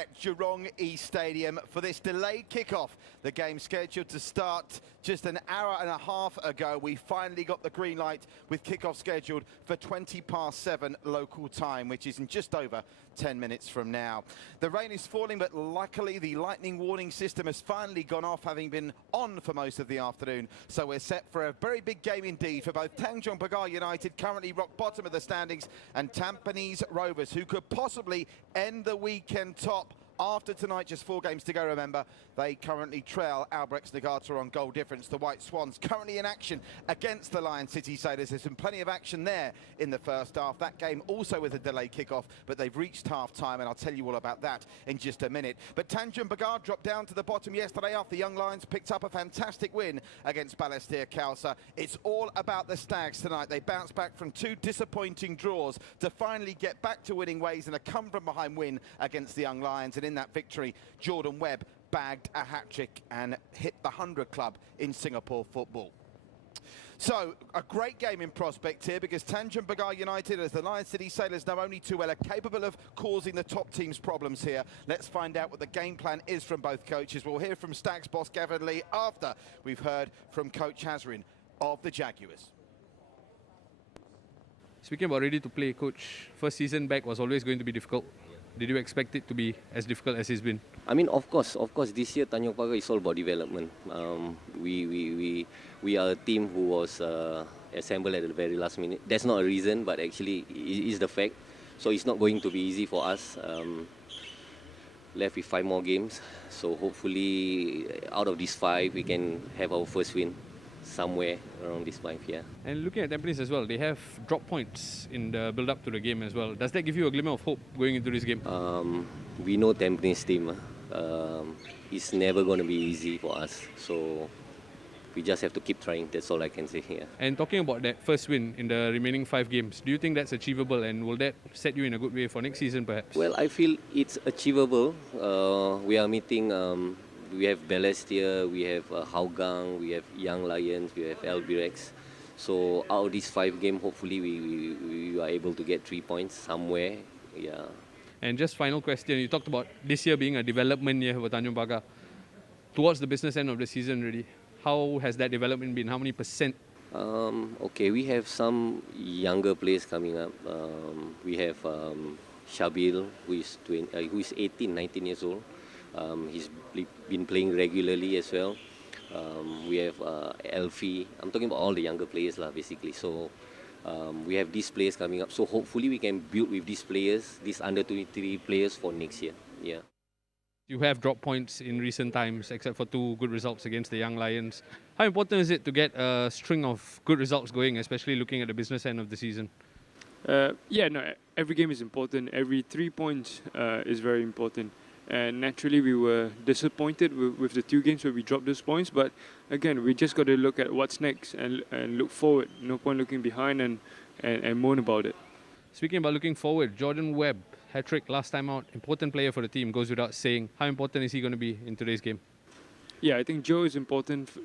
wet Jurong East Stadium for this delayed kickoff. The game scheduled to start just an hour and a half ago. We finally got the green light with kickoff scheduled for 7:20 local time, which is in just over 10 minutes from now. The rain is falling, but luckily the lightning warning system has finally gone off, having been on for most of the afternoon. So we're set for a very big game indeed for both Tanjong Pagar United, currently rock bottom of the standings, and Tampines Rovers, who could possibly end the weekend top. After tonight, just 4 games to go, remember. They currently trail Albrechts Nagata on goal difference. The White Swans currently in action against the Lion City Sailors. There's been plenty of action there in the first half. That game also with a delayed kickoff, but they've reached half-time, and I'll tell you all about that in just a minute. But Tanjong Pagar dropped down to the bottom yesterday after the Young Lions picked up a fantastic win against Balestier Khalsa. It's all about the Stags tonight. They bounced back from 2 disappointing draws to finally get back to winning ways and a come-from-behind win against the Young Lions. And in that victory, Jordan Webb bagged a hat-trick and hit the 100 club in Singapore football. So, a great game in prospect here, because Tanjong Pagar United, as the Lion City Sailors know only too well, are capable of causing the top team's problems here. Let's find out what the game plan is from both coaches. We'll hear from Stags boss Gavin Lee after we've heard from Coach Hazrin of the Jaguars. Speaking about ready to play, Coach, first season back was always going to be difficult. Did you expect it to be as difficult as it's been? I mean, of course, this year Tanjong Pagar is all about development. We are a team who was assembled at the very last minute. That's not a reason, but actually it is the fact. So it's not going to be easy for us. Left with 5 more games. So hopefully out of these 5, we can have our first win somewhere around this 5, yeah. And looking at Tampines as well, they have drop points in the build-up to the game as well. Does that give you a glimmer of hope going into this game? We know Tampines team. It's never going to be easy for us. So we just have to keep trying. That's all I can say here. And talking about that first win in the remaining 5 games, do you think that's achievable, and will that set you in a good way for next season perhaps? Well, I feel it's achievable. We are meeting... we have Balestier, we have Hougang, we have Young Lions, we have Albirex. So out of these 5 games, hopefully we are able to get 3 points somewhere. Yeah. And just final question, you talked about this year being a development year for Tanjong Pagar. Towards the business end of the season already, how has that development been? How many %? Okay, we have some younger players coming up. We have Shabil, who is 18, 19 years old. He's been playing regularly as well. We have Elfie. I'm talking about all the younger players, basically. So we have these players coming up. So hopefully we can build with these players, these under-23 players for next year. Yeah. You have dropped points in recent times, except for 2 good results against the Young Lions. How important is it to get a string of good results going, especially looking at the business end of the season? Every game is important. Every 3 points is very important. And naturally, we were disappointed with the 2 games where we dropped those points. But again, we just got to look at what's next and look forward. No point looking behind and moan about it. Speaking about looking forward, Jordan Webb, hat-trick last time out, important player for the team, goes without saying. How important is he going to be in today's game? Yeah, I think Joe is important for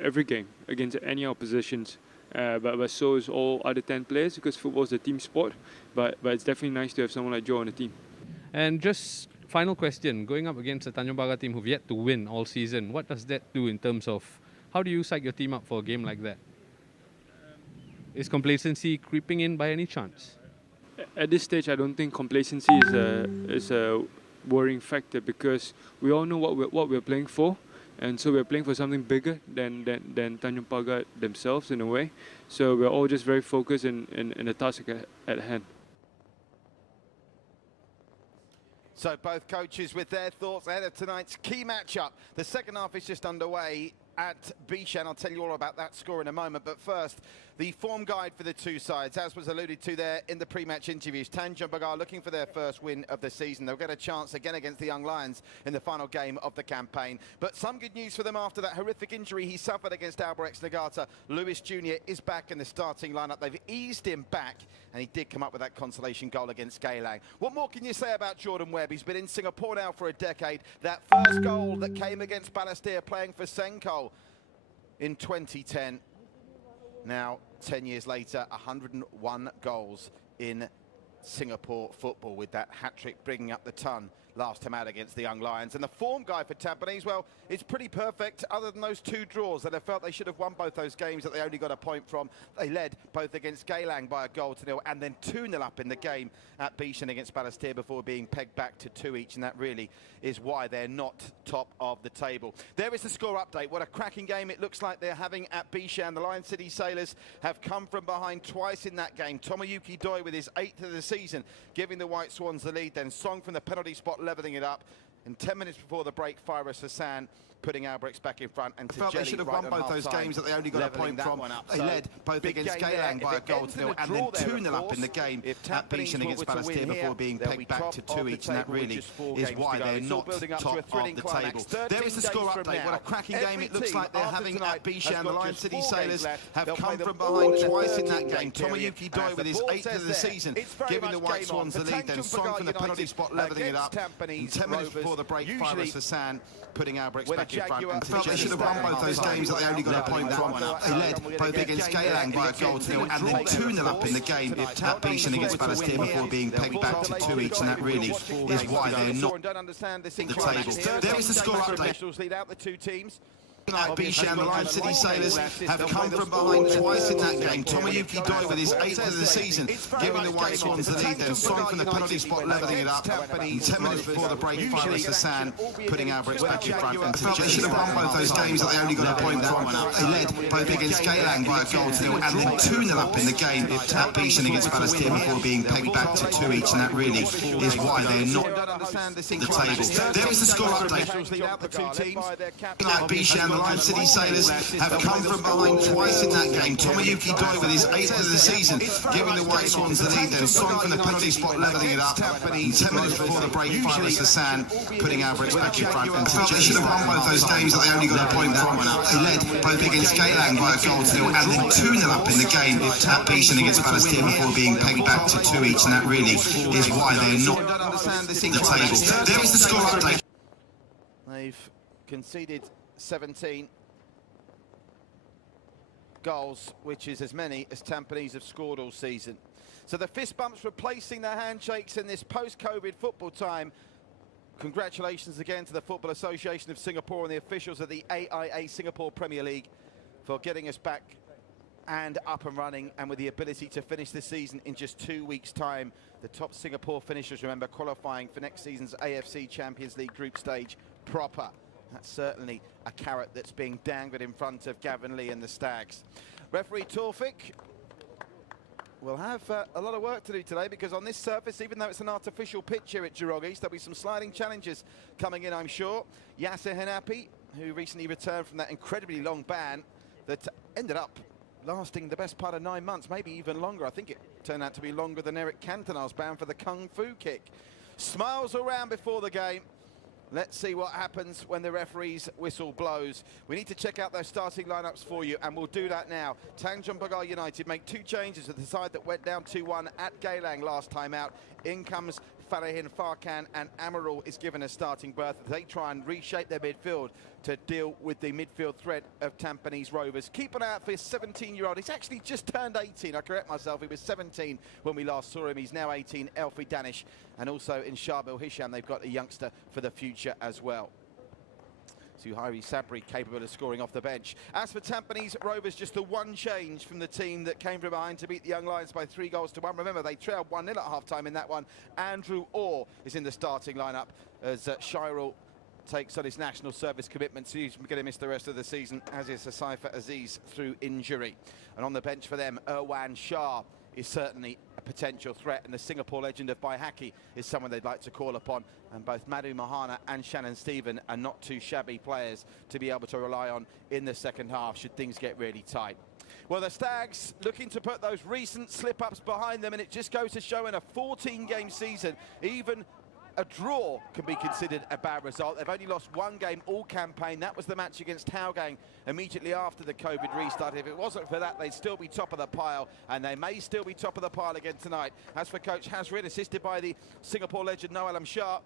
every game against any oppositions. But so is all other 10 players, because football is a team sport. But it's definitely nice to have someone like Joe on the team. And just final question, going up against a Tanjong Pagar team who've yet to win all season, what does that do in terms of how do you psych your team up for a game like that? Is complacency creeping in by any chance? At this stage, I don't think complacency is a worrying factor, because we all know what we're playing for, and so we're playing for something bigger than Tanjong Pagar themselves in a way. So we're all just very focused in the task at hand. So both coaches with their thoughts ahead of tonight's key matchup. The second half is just underway at Bishan. I'll tell you all about that score in a moment. But first, the form guide for the 2 sides, as was alluded to there in the pre-match interviews. Tanjong Pagar looking for their first win of the season. They'll get a chance again against the Young Lions in the final game of the campaign. But some good news for them after that horrific injury he suffered against Albrechts Nagata. Lewis Jr. is back in the starting lineup. They've eased him back, and he did come up with that consolation goal against Geylang. What more can you say about Jordan Webb? He's been in Singapore now for a decade. That first goal that came against Balestier playing for Senko in 2010. Now, 10 years later, 101 goals in Singapore football, with that hat-trick bringing up the ton last time out against the Young Lions. And the form guide for Tampines, well, it's pretty perfect other than those 2 draws that I felt they should have won both those games that they only got a point from. They led both against Geylang by a goal to 0 and then 2-0 up in the game at Bishan against Balestier before being pegged back to 2 each, and that really is why they're not top of the table. There is the score update. What a cracking game it looks like they're having at Bishan. The Lion City Sailors have come from behind twice in that game. Tomoyuki Doi with his 8th of the season, giving the White Swans the lead. Then Song from the penalty spot levelling it up. And 10 minutes before the break, Faris Hassan putting Albricks back in front. And I felt they should have won both those games that they only got a point from. They led both against Geylang by a goal to 0 and then 2-0 up in the game at Bishan against Balestier before being pegged back to 2 each, and that really is why they're not top of the table. There is the score update. What a cracking game it looks like they're having at Bishan. The Lion City Sailors have come from behind twice in that game. Tomoyuki Doi with his 8th of the season, giving the White Swans the lead. Then Song from the penalty spot levelling it up. And 10 minutes before the break, Faris Hassan putting Albricks back in front. And they should have won both those games that they only got a point from. They led both against Geylang by a goal to 0 and then 2-0 up in the game at Bishan against Balestier before being pegged back to 2 each, and that really is why they're not the table. There is the score update. Lead out the 2 teams. At Bishan, the Lion City Sailors have come from behind twice in that game. Tomoyuki Doi with his 8th of the season, giving the White Swans the lead. Then Song from the penalty spot levelling it up. And 10 minutes before the break, Faris Hassan putting Albricks back in front. And they should have won both those games that they only got a point from. They led both against Geylang by a goal to 0 and then 2-0 up in the game at Bishan against Balestier before being pegged back to 2 each, and that really is why they're not the table. There is the score update. At Bishan, the Lion City Sailors have come from behind twice in that game. Tomoyuki Doi with his 8th of the season, giving the White Swans the lead. Then Song from the penalty spot levelling it up. And 10 minutes before the break, Faris Hassan putting Albricks back in front. And they should have won both those games that they only got a point from. They led both against Geylang by a goal to 0 and then 2-0 up in the game at Bishan against Balestier before being pegged back to 2 each, and that really is why they're not the table. There is the score update. They've conceded 17 goals, which is as many as Tampines have scored all season. So the fist bumps replacing the handshakes in this post-COVID football time. Congratulations again to the Football Association of Singapore and the officials of the AIA Singapore Premier League for getting us back and up and running, and with the ability to finish the season in just 2 weeks' time. The top Singapore finishers, remember, qualifying for next season's AFC Champions League group stage proper. That's certainly a carrot that's being dangled in front of Gavin Lee and the Stags. Referee Taufik will have a lot of work to do today, because on this surface, even though it's an artificial pitch here at Jurong East, there'll be some sliding challenges coming in, I'm sure. Yasser Henapi, who recently returned from that incredibly long ban that ended up lasting the best part of 9 months, maybe even longer. I think it turned out to be longer than Eric Cantona's ban for the Kung Fu kick. Smiles around before the game. Let's see what happens when the referee's whistle blows. We need to check out those starting lineups for you, and we'll do that now. Tanjong Pagar United make 2 changes to the side that went down 2-1 at Geylang last time out. In comes Farahin Farkan, and Amarul is given a starting berth. They try and reshape their midfield to deal with the midfield threat of Tampines Rovers. Keep an eye out for his 17-year-old. He's actually just turned 18. I correct myself. He was 17 when we last saw him. He's now 18, Elfie Danish. And also in Sharbil Hisham, they've got a youngster for the future as well. Suhairi Sabri capable of scoring off the bench. As for Tampines Rovers, just the one change from the team that came from behind to beat the Young Lions by 3 goals to 1. Remember, they trailed 1-0 at half-time in that one. Andrew Orr is in the starting lineup as Shirel takes on his national service commitment, so he's going to miss the rest of the season, as is Saifa Aziz through injury. And on the bench for them, Irwan Shah is certainly a potential threat, and the Singapore legend of Baihaki is someone they'd like to call upon. And both Madhu Mahana and Shannon Stephen are not too shabby players to be able to rely on in the second half should things get really tight. Well, the Stags looking to put those recent slip-ups behind them, and it just goes to show in a 14-game season, even a draw can be considered a bad result. They've only lost 1 game all campaign. That was the match against Hougang immediately after the COVID restart. If it wasn't for that, they'd still be top of the pile, and they may still be top of the pile again tonight. As for Coach Hazrid, assisted by the Singapore legend Noel Alam Shah,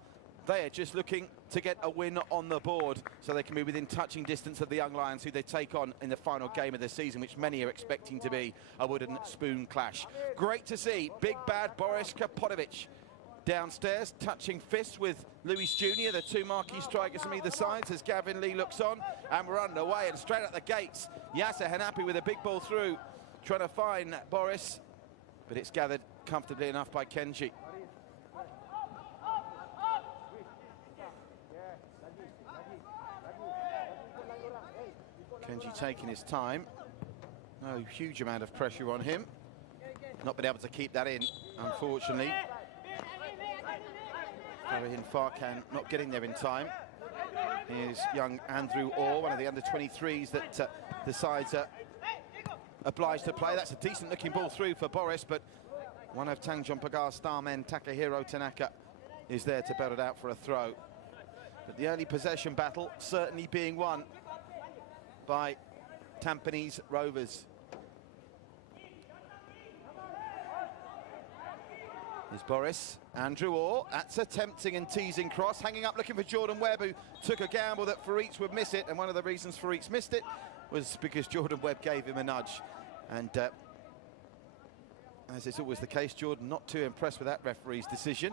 they are just looking to get a win on the board so they can be within touching distance of the Young Lions, who they take on in the final game of the season, which many are expecting to be a wooden spoon clash. Great to see big bad Boris Kapotovic downstairs, touching fists with Luis Jr., the two marquee strikers from either side, as Gavin Lee looks on, and we're underway, and straight at the gates, Yasser Hanapi with a big ball through, trying to find Boris, but it's gathered comfortably enough by Kenji. Kenji taking his time, no huge amount of pressure on him, not been able to keep that in, unfortunately. Farihin Farkan not getting there in time. Here's young Andrew Orr, one of the under-23s that the sides are obliged to play. That's a decent-looking ball through for Boris, but one of Tanjong Pagar's star men, Takahiro Tanaka, is there to belt it out for a throw. But the early possession battle certainly being won by Tampines Rovers. Here's Boris, Andrew Orr, that's a tempting and teasing cross, hanging up looking for Jordan Webb, who took a gamble that Faritz would miss it, and one of the reasons Faritz missed it was because Jordan Webb gave him a nudge. And as is always the case, Jordan not too impressed with that referee's decision.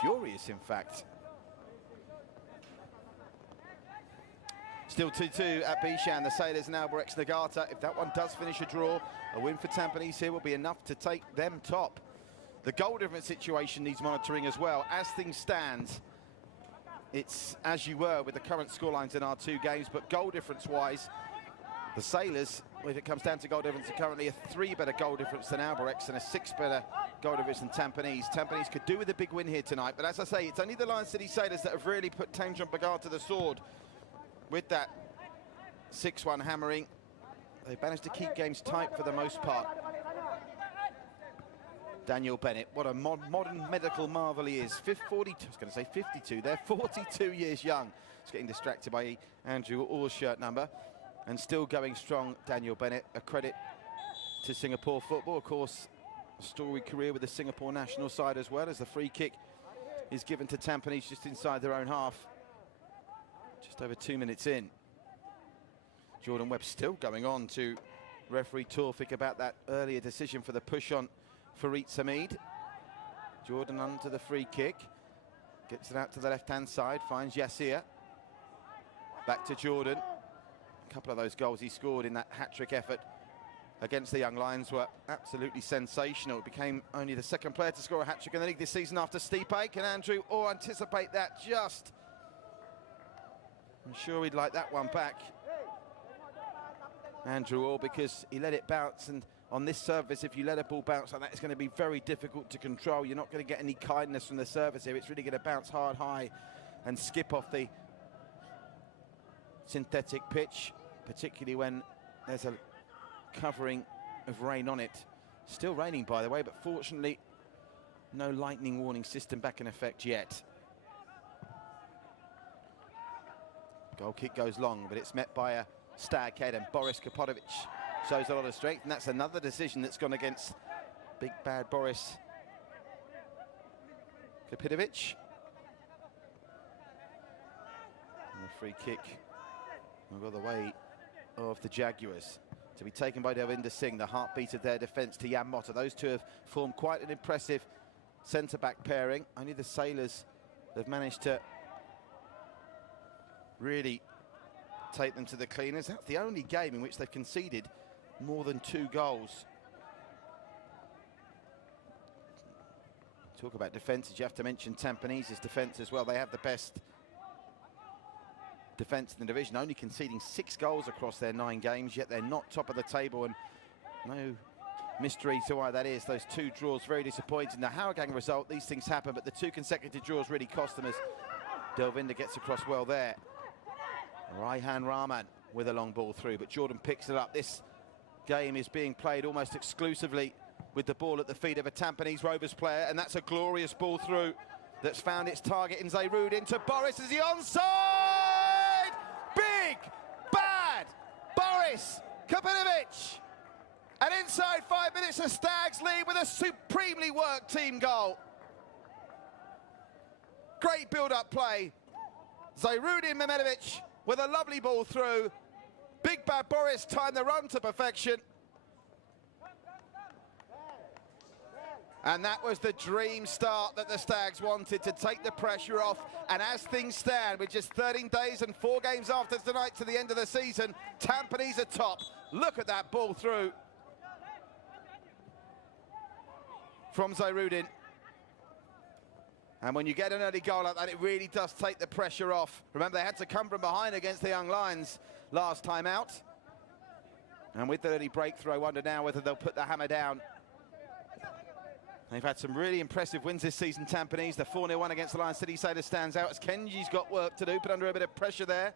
Furious, in fact. Still 2-2 at Bishan, the Sailors and Albirex Nagata. If that one does finish a draw, a win for Tampines here will be enough to take them top. The goal difference situation needs monitoring as well. As things stand, it's as you were with the current scorelines in our two games, but goal difference-wise, the Sailors, if it comes down to goal difference, are currently a 3 better goal difference than Albirex and a 6 better goal difference than Tampines. Tampines could do with a big win here tonight, but as I say, it's only the Lion City Sailors that have really put Tanjong Pagar to the sword with that 6-1 hammering. They've managed to keep games tight for the most part. Daniel Bennett, what a modern medical marvel he is. 42, I was going to say 52 there, 42 years young. He's getting distracted by Andrew Orr's shirt number. And still going strong, Daniel Bennett. A credit to Singapore football. Of course, a storied career with the Singapore national side as well, as the free kick is given to Tampines just inside their own half. Just over 2 minutes in. Jordan Webb still going on to referee Taufik about that earlier decision for the push on Farit Hamid. Jordan onto the free kick. Gets it out to the left-hand side, finds Yassir. Back to Jordan. A couple of those goals he scored in that hat-trick effort against the Young Lions were absolutely sensational. It became only the second player to score a hat-trick in the league this season after Stipe. Can Andrew Orr anticipate that just? I'm sure he'd like that one back. Andrew Orr, because he let it bounce, and on this surface, if you let a ball bounce like that, it's going to be very difficult to control. You're not going to get any kindness from the surface here. It's really going to bounce hard, high, and skip off the synthetic pitch, particularly when there's a covering of rain on it. Still raining, by the way, but fortunately, no lightning warning system back in effect yet. Goal kick goes long, but it's met by a stag head, and Boris Kapotovic shows a lot of strength, and that's another decision that's gone against big bad Boris Kapotovic. And the free kick will go the way of the Jaguars, to be taken by Devinder Singh, the heartbeat of their defence, to Jan Motta. Those two have formed quite an impressive centre-back pairing. Only the Sailors have managed to really take them to the cleaners. That's the only game in which they've conceded more than 2 goals. Talk about defences, you have to mention Tampanese's defence as well. They have the best defence in the division, only conceding 6 goals across their 9 games, yet they're not top of the table, and no mystery to why that is. Those 2 draws very disappointing. The Hougang result, these things happen, but the 2 consecutive draws really cost them, as Delvinder gets across well there. Raihan Rahman with a long ball through, but Jordan picks it up. This game is being played almost exclusively with the ball at the feet of a Tampines Rovers player, and that's a glorious ball through that's found its target in Zayrud into Boris. Is he onside? Big, bad Boris Kapotovic. And inside 5 minutes, the Stags lead with a supremely worked team goal. Great build-up play. Zayrudin Mehmedovic with a lovely ball through. Big bad Boris timed the run to perfection. And that was the dream start that the Stags wanted, to take the pressure off. And as things stand, with just 13 days and 4 games after tonight to the end of the season, Tampines are top. Look at that ball through from Zairudin. And when you get an early goal like that, it really does take the pressure off. Remember, they had to come from behind against the Young Lions last time out. And with the early breakthrough, I wonder now whether they'll put the hammer down. They've had some really impressive wins this season, Tampines. The 4-0 one against the Lion City Sailors stands out as Kenji's got work to do, put under a bit of pressure there.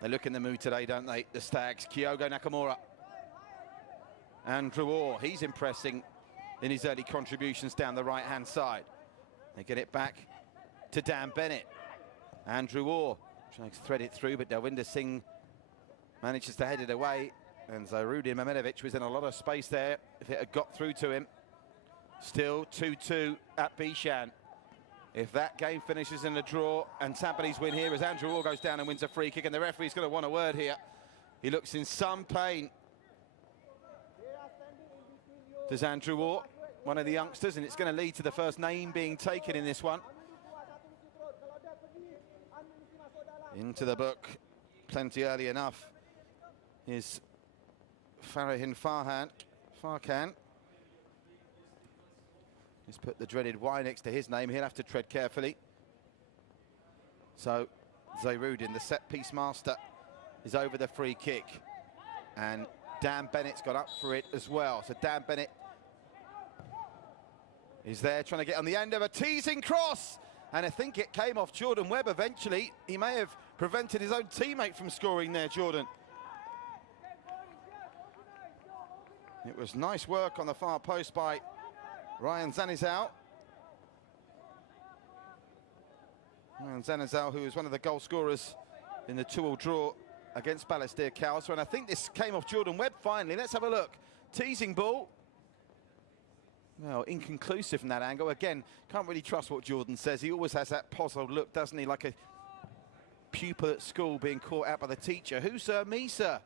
They look in the mood today, don't they, the Stags? Kyogo Nakamura. Andrew Orr, he's impressing in his early contributions down the right-hand side. They get it back to Dan Bennett. Andrew Orr trying to thread it through, but Delwinder Singh manages to head it away. And Zairudin Mehmedovic was in a lot of space there if it had got through to him. Still 2-2 at Bishan. If that game finishes in a draw and Tampines win here, as Andrew Orr goes down and wins a free kick, and the referee's going to want a word here. He looks in some pain. Does Andrew Orr, one of the youngsters, and it's going to lead to the first name being taken in this one. Into the book, plenty early enough, is Farahin Farkan. He's put the dreaded Y next to his name. He'll have to tread carefully. So Zairudin, the set-piece master, is over the free kick. And Dan Bennett's got up for it as well. So Dan Bennett is there trying to get on the end of a teasing cross. And I think it came off Jordan Webb eventually. He may have prevented his own teammate from scoring there, Jordan. It was nice work on the far post by Ryan Zanizal. Ryan Zanizal, who was one of the goal scorers in the 2-2 draw against Balestier Khalsa. And I think this came off Jordan Webb finally. Let's have a look. Teasing ball. Well, inconclusive from that angle. Again, can't really trust what Jordan says. He always has that puzzled look, doesn't he? Like a pupil at school being caught out by the teacher. Who, sir? Me, sir.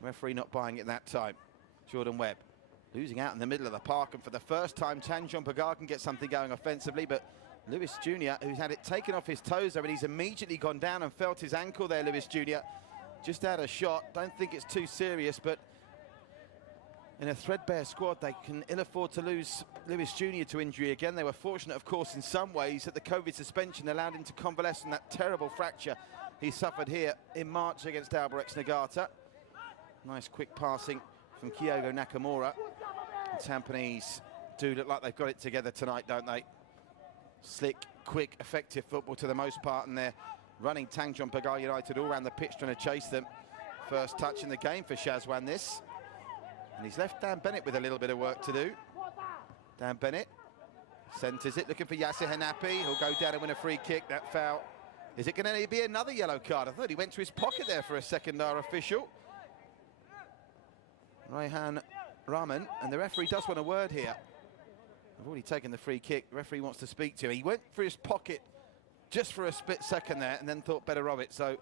Referee not buying it that time. Jordan Webb losing out in the middle of the park. And for the first time, Tanjong Pagar can get something going offensively. But Lewis Jr., who's had it taken off his toes there, and he's immediately gone down and felt his ankle there, Lewis Jr. Just had a shot. Don't think it's too serious, but in a threadbare squad, they can ill afford to lose Lewis Jr. to injury again. They were fortunate, of course, in some ways that the COVID suspension allowed him to convalesce from that terrible fracture he suffered here in March against Albirex Niigata. Nice quick passing from Kyogo Nakamura. And Tampines do look like they've got it together tonight, don't they? Slick, quick, effective football to the most part, and they're running Tanjong Pagar United all around the pitch trying to chase them. First touch in the game for Shazwan this. And he's left Dan Bennett with a little bit of work to do. Dan Bennett centres it, looking for Yasser Hanapi. He'll go down and win a free kick. That foul. Is it going to be another yellow card? I thought he went to his pocket there for a second, our official. Raihan Rahman, and the referee does want a word here. I've already taken the free kick. The referee wants to speak to him. He went for his pocket just for a split second there and then thought better of it. So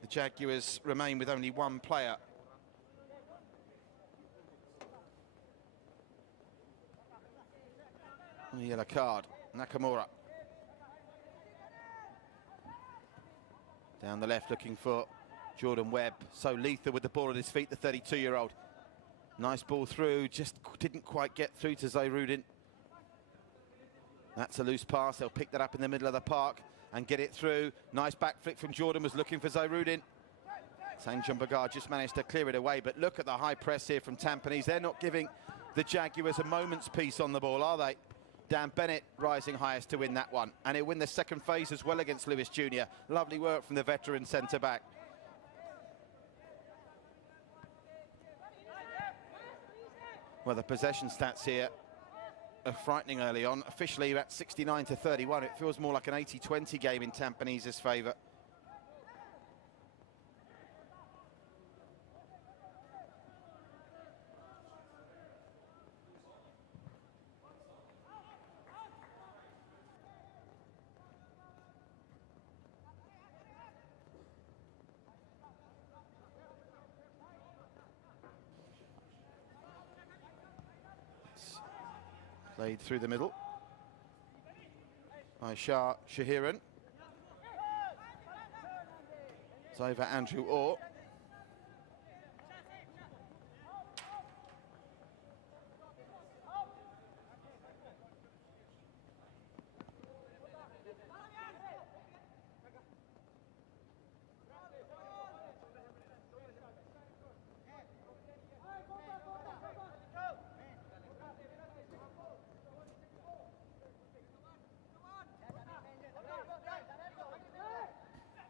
the Jaguars remain with only one player. A yellow card, Nakamura. Down the left looking for Jordan Webb. So lethal with the ball at his feet, the 32-year-old. Nice ball through, just didn't quite get through to Zairudin. That's a loose pass. They'll pick that up in the middle of the park and get it through. Nice back flick from Jordan, was looking for Zairudin. Tanjong Pagar just managed to clear it away, but look at the high press here from Tampines. They're not giving the Jaguars a moment's peace on the ball, are they? Dan Bennett rising highest to win that one. And he'll win the second phase as well against Lewis Jr. Lovely work from the veteran centre-back. Well, the possession stats here are frightening early on. Officially at 69-31. It feels more like an 80-20 game in Tampines' favour. Played through the middle. By Shah Shahiran. It's over Andrew Orr.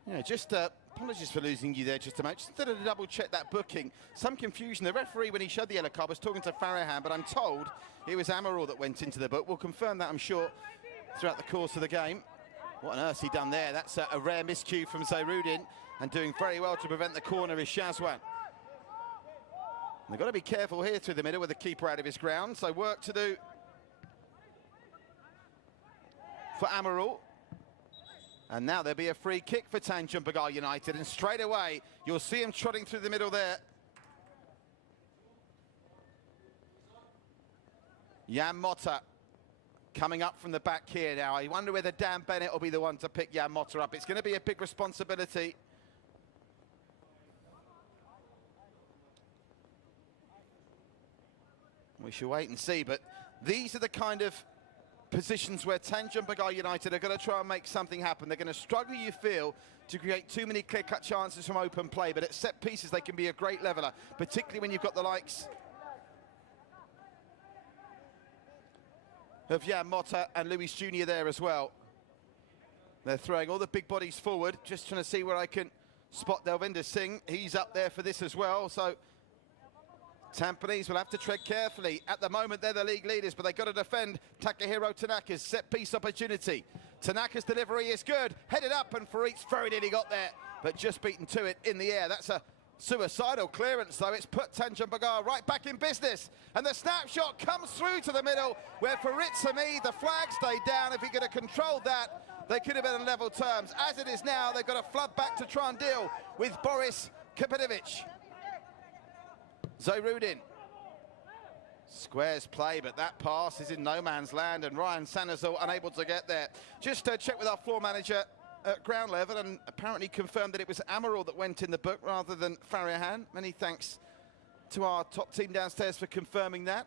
Yeah, just apologies for losing you there just a moment. Just wanted to double check that booking. Some confusion. The referee, when he showed the yellow card, was talking to Farahan, but I'm told it was Amaral that went into the book. We'll confirm that, I'm sure, throughout the course of the game. What on earth's he done there? That's a rare miscue from Zairudin, and doing very well to prevent the corner is Shazwan. They've got to be careful here through the middle with the keeper out of his ground, so work to do for Amaral. And now there'll be a free kick for Tanjong Pagar United, and straight away you'll see him trotting through the middle there. Jan Motta coming up from the back here now. I wonder whether Dan Bennett will be the one to pick Jan Motta up. It's going to be a big responsibility. We shall wait and see, but these are the kind of positions where Tanjong Pagar United are going to try and make something happen. They're going to struggle, you feel, to create too many clear-cut chances from open play, but at set pieces they can be a great leveller, particularly when you've got the likes of Jan Motta and Luis Jr. there as well. They're throwing all the big bodies forward, just trying to see where I can spot Delvinder Singh. He's up there for this as well, so Tampines will have to tread carefully. At the moment, they're the league leaders, but they've got to defend Takahiro Tanaka's set-piece opportunity. Tanaka's delivery is good. Headed up, and Farid's very nearly got there, but just beaten to it in the air. That's a suicidal clearance, though. It's put Tanjong Pagar right back in business. And the snapshot comes through to the middle, where Farid Samid, the flag stayed down. If he could have controlled that, they could have been on level terms. As it is now, they've got to flood back to try and deal with Boris Kapitovic. Zairudin squares play, but that pass is in no man's land, and Ryan Sanazal unable to get there. Just check with our floor manager at ground level, and apparently confirmed that it was Amaral that went in the book rather than Farahan. Many thanks to our top team downstairs for confirming that.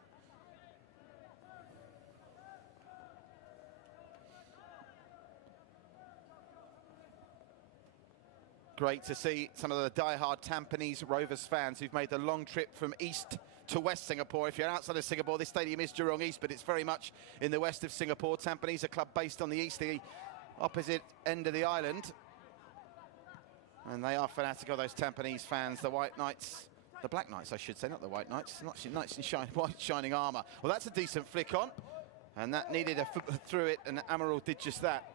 Great to see some of the die-hard Tampines Rovers fans who've made the long trip from east to west Singapore. If you're outside of Singapore, this stadium is Jurong East, but it's very much in the west of Singapore. Tampines, a club based on the east, the opposite end of the island. And they are fanatical, those Tampines fans, the White Knights, the Black Knights, I should say, not the White Knights, not Knights in white shining armour. Well, that's a decent flick on, and that needed a through it, and Amaral did just that.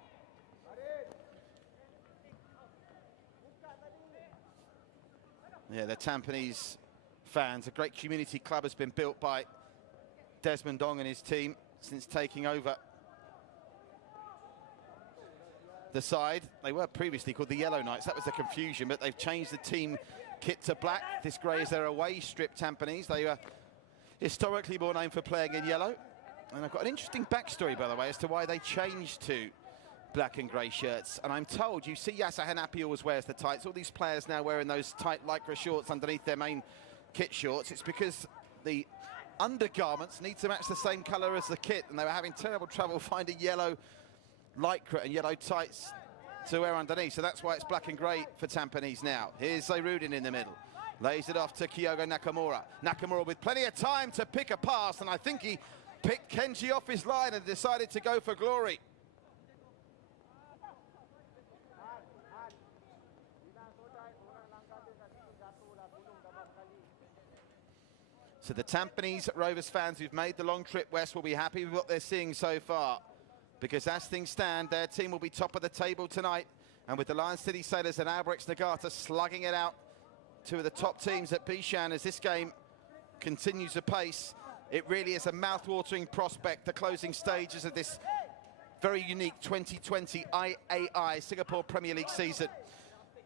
Yeah, the Tampines fans, a great community club has been built by Desmond Dong and his team since taking over the side. They were previously called the Yellow Knights. That was the confusion, but they've changed the team kit to black. This grey is their away strip, Tampines. They were historically more known for playing in yellow. And I've got an interesting backstory, by the way, as to why they changed to black and grey shirts. And I'm told, you see Yasser Hanapi always wears the tights. All these players now wearing those tight lycra shorts underneath their main kit shorts. It's because the undergarments need to match the same colour as the kit, and they were having terrible trouble finding yellow lycra and yellow tights to wear underneath. So that's why it's black and grey for Tampines now. Here's Zairudin in the middle. Lays it off to Kyogo Nakamura. Nakamura with plenty of time to pick a pass, and I think he picked Kenji off his line and decided to go for glory. So the Tampines Rovers fans who've made the long trip west will be happy with what they're seeing so far, because as things stand, their team will be top of the table tonight. And with the Lion City Sailors and Albrecht Nagata slugging it out, two of the top teams at Bishan as this game continues apace, it really is a mouth-watering prospect, the closing stages of this very unique 2020 AIA Singapore Premier League season.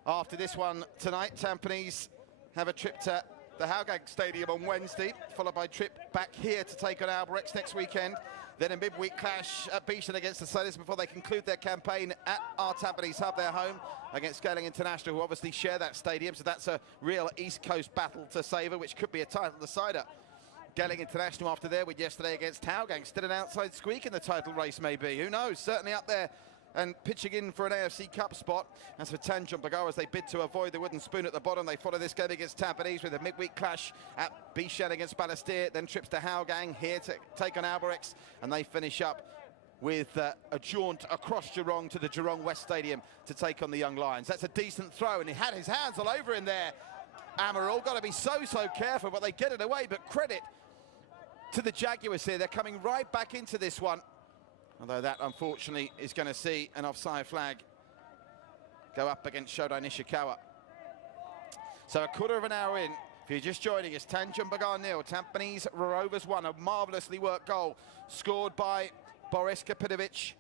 After this one tonight, Tampines have a trip to the Hougang Stadium on Wednesday, followed by a trip back here to take on Albirex next weekend. Then a midweek clash at Bishan against the Sailors before they conclude their campaign at our Tampines hub, their home, against Scaling International, who obviously share that stadium. So that's a real East Coast battle to savour, which could be a title decider. Scaling International after their win yesterday against Hougang, still an outside squeak in the title race maybe. Who knows? Certainly up there and pitching in for an AFC Cup spot. As for Tanjong Pagar, as they bid to avoid the wooden spoon at the bottom, they follow this game against Tampines with a midweek clash at Bishan against Balestier, then trips to Hougang here to take on Albirex, and they finish up with a jaunt across Geelong to the Geelong West Stadium to take on the Young Lions. That's a decent throw, and he had his hands all over in there. Amaral, got to be so careful, but they get it away. But credit to the Jaguars here. They're coming right back into this one. Although that, unfortunately, is going to see an offside flag go up against Shodai Nishikawa. So a quarter of an hour in, if you're just joining us, Tanjong Pagar 0, Tampines Rovers 1. A marvellously worked goal scored by Boris Kapitovic.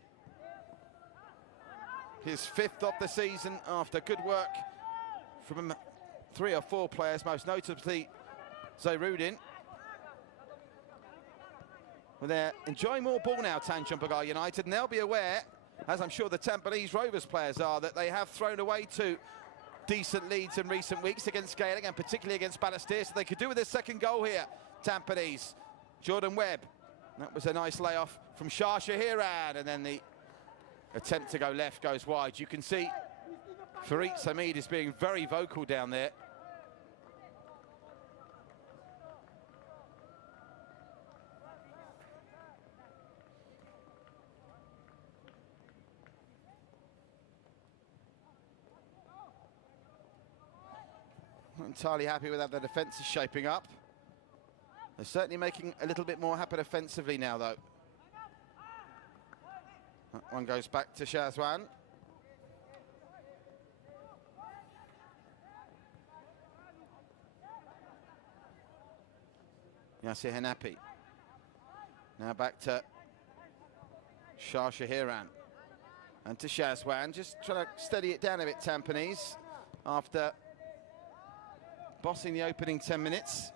His 5th of the season after good work from 3 or 4 players, most notably Zairudin. Well, they're enjoying more ball now, Tanjong Pagar United, and they'll be aware, as I'm sure the Tampines Rovers players are, that they have thrown away 2 decent leads in recent weeks against Scaling and particularly against Balestier, so they could do with their second goal here, Tampines. Jordan Webb, that was a nice layoff from Shah Shahiran, and then the attempt to go left goes wide. You can see Farid Samid is being very vocal down there. Not entirely happy with how the defence is shaping up. They're certainly making a little bit more happen offensively now, though. That one goes back to Shazwan. Yasir Hanapi. Now back to Shah Shahiran. And to Shazwan, just trying to steady it down a bit, Tampines, after bossing the opening 10 minutes.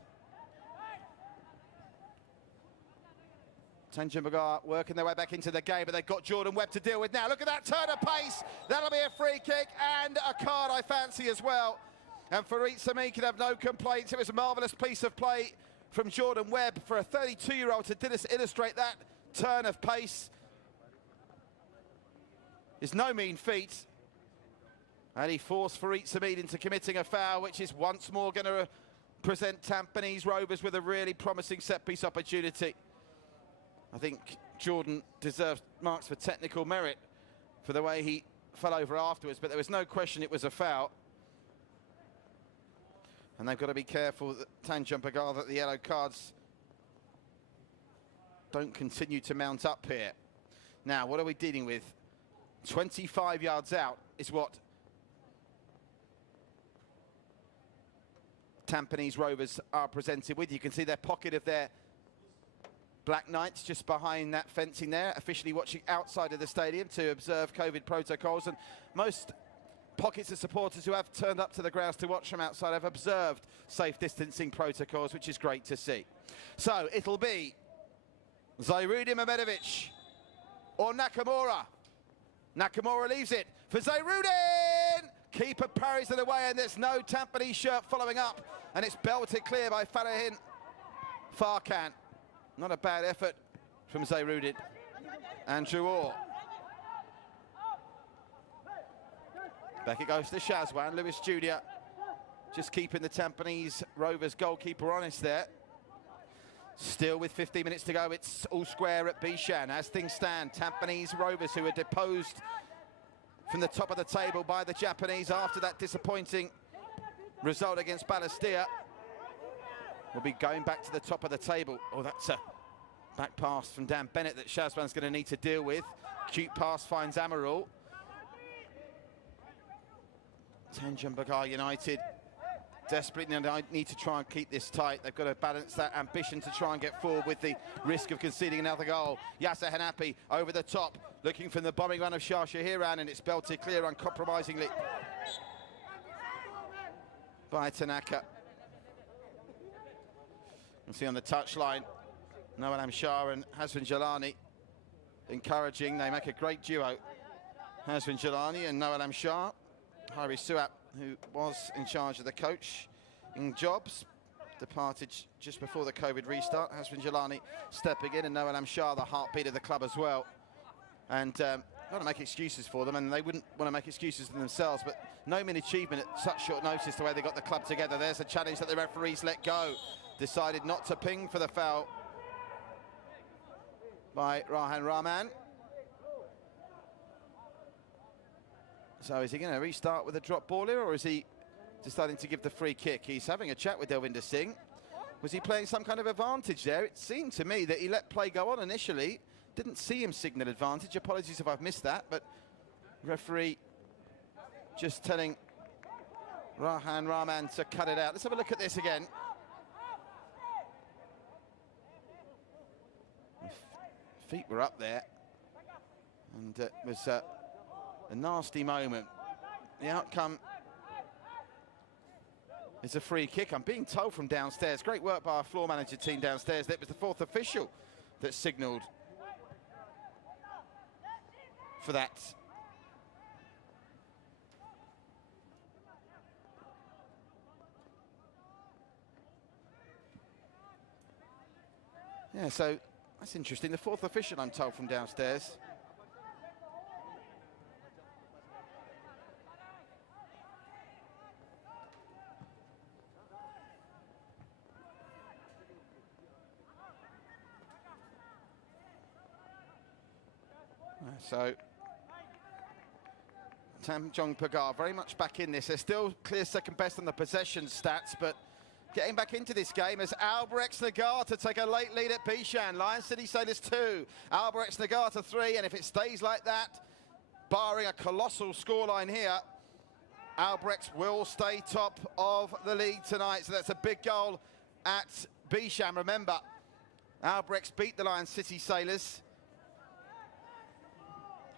Tanjong Pagar working their way back into the game, but they've got Jordan Webb to deal with now. Look at that turn of pace. That'll be a free kick and a card, I fancy, as well. And Farid Sami can have no complaints. It was a marvellous piece of play from Jordan Webb for a 32-year-old to illustrate that turn of pace. It's no mean feat. And he forced Farid Samid into committing a foul, which is once more going to present Tampines Rovers with a really promising set-piece opportunity. I think Jordan deserves marks for technical merit for the way he fell over afterwards, but there was no question it was a foul. And they've got to be careful, that Tanjong Pagar, that the yellow cards don't continue to mount up here. Now, what are we dealing with? 25 yards out is what Tampines Rovers are presented with. You can see their pocket of their Black Knights just behind that fencing there, officially watching outside of the stadium to observe COVID protocols. And most pockets of supporters who have turned up to the grounds to watch from outside have observed safe distancing protocols, which is great to see. So it'll be Zairudin Mehmedovic or Nakamura. Nakamura leaves it for Zairudin. Keeper parries it away, and there's no Tampines shirt following up, and it's belted clear by Farahin Farkan. Not a bad effort from Zairudin. Andrew Orr. Back it goes to Shazwan. Lewis Jr. just keeping the Tampines Rovers goalkeeper honest there. Still with 15 minutes to go, it's all square at Bishan. As things stand, Tampines Rovers, who were deposed from the top of the table by the Japanese after that disappointing result against Balestier, will be going back to the top of the table. Oh, that's a back pass from Dan Bennett that Shazwan's going to need to deal with. Cute pass finds Amaral. Tanjong Pagar United desperately need to try and keep this tight. They've got to balance that ambition to try and get forward with the risk of conceding another goal. Yasser Hanapi over the top, looking from the bombing run of Shah Shahiran, and it's belted clear uncompromisingly by Tanaka. can see on the touchline, Noel Amshar and Haswan Jalani encouraging. They make a great duo. Haswan Jalani and Noel Amshar. Hari Suat, who was in charge of the coaching jobs, departed just before the COVID restart. Haswan Jalani stepping in, and Noel Amshar, the heartbeat of the club as well. And not to make excuses for them, and they wouldn't want to make excuses for themselves, but no mean achievement at such short notice the way they got the club together. There's a challenge that the referees let go. Decided not to ping for the foul by Rahan Rahman. So is he going to restart with a drop ball here, or is he deciding to give the free kick? He's having a chat with Delvinder Singh. Was he playing some kind of advantage there? It seemed to me that he let play go on initially. Didn't see him signal advantage. Apologies if I've missed that, but referee just telling Rahan Rahman to cut it out. Let's have a look at this again. Feet were up there, and it was a nasty moment. The outcome is a free kick. I'm being told from downstairs. Great work by our floor manager team downstairs. That was the fourth official that signalled for that. Yeah, so that's interesting. The fourth official, I'm told, from downstairs. So Tanjong Pagar very much back in this. They're still clear second best on the possession stats, but getting back into this game as Albrecht Nagar to take a late lead at Bishan. Lion City Sailors 2, Albrecht Nagar 3, and if it stays like that, barring a colossal scoreline here, Albrecht will stay top of the league tonight. So that's a big goal at Bishan. Remember, Albrecht beat the Lion City Sailors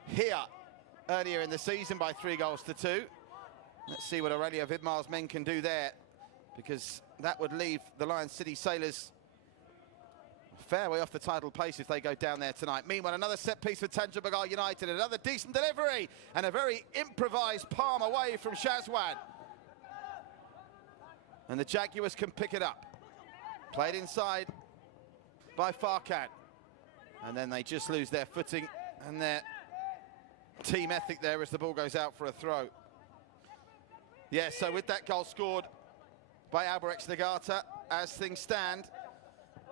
here earlier in the season by 3-2. Let's see what Aurelia Vidmar's men can do there, because that would leave the Lion City Sailors a fair way off the title pace if they go down there tonight. Meanwhile, another set piece for Tanjong Pagar United, another decent delivery, and a very improvised palm away from Shazwan. And the Jaguars can pick it up. Played inside by Farkan. And then they just lose their footing and their team ethic there as the ball goes out for a throw. Yeah, so with that goal scored by Albrecht Nagata, as things stand,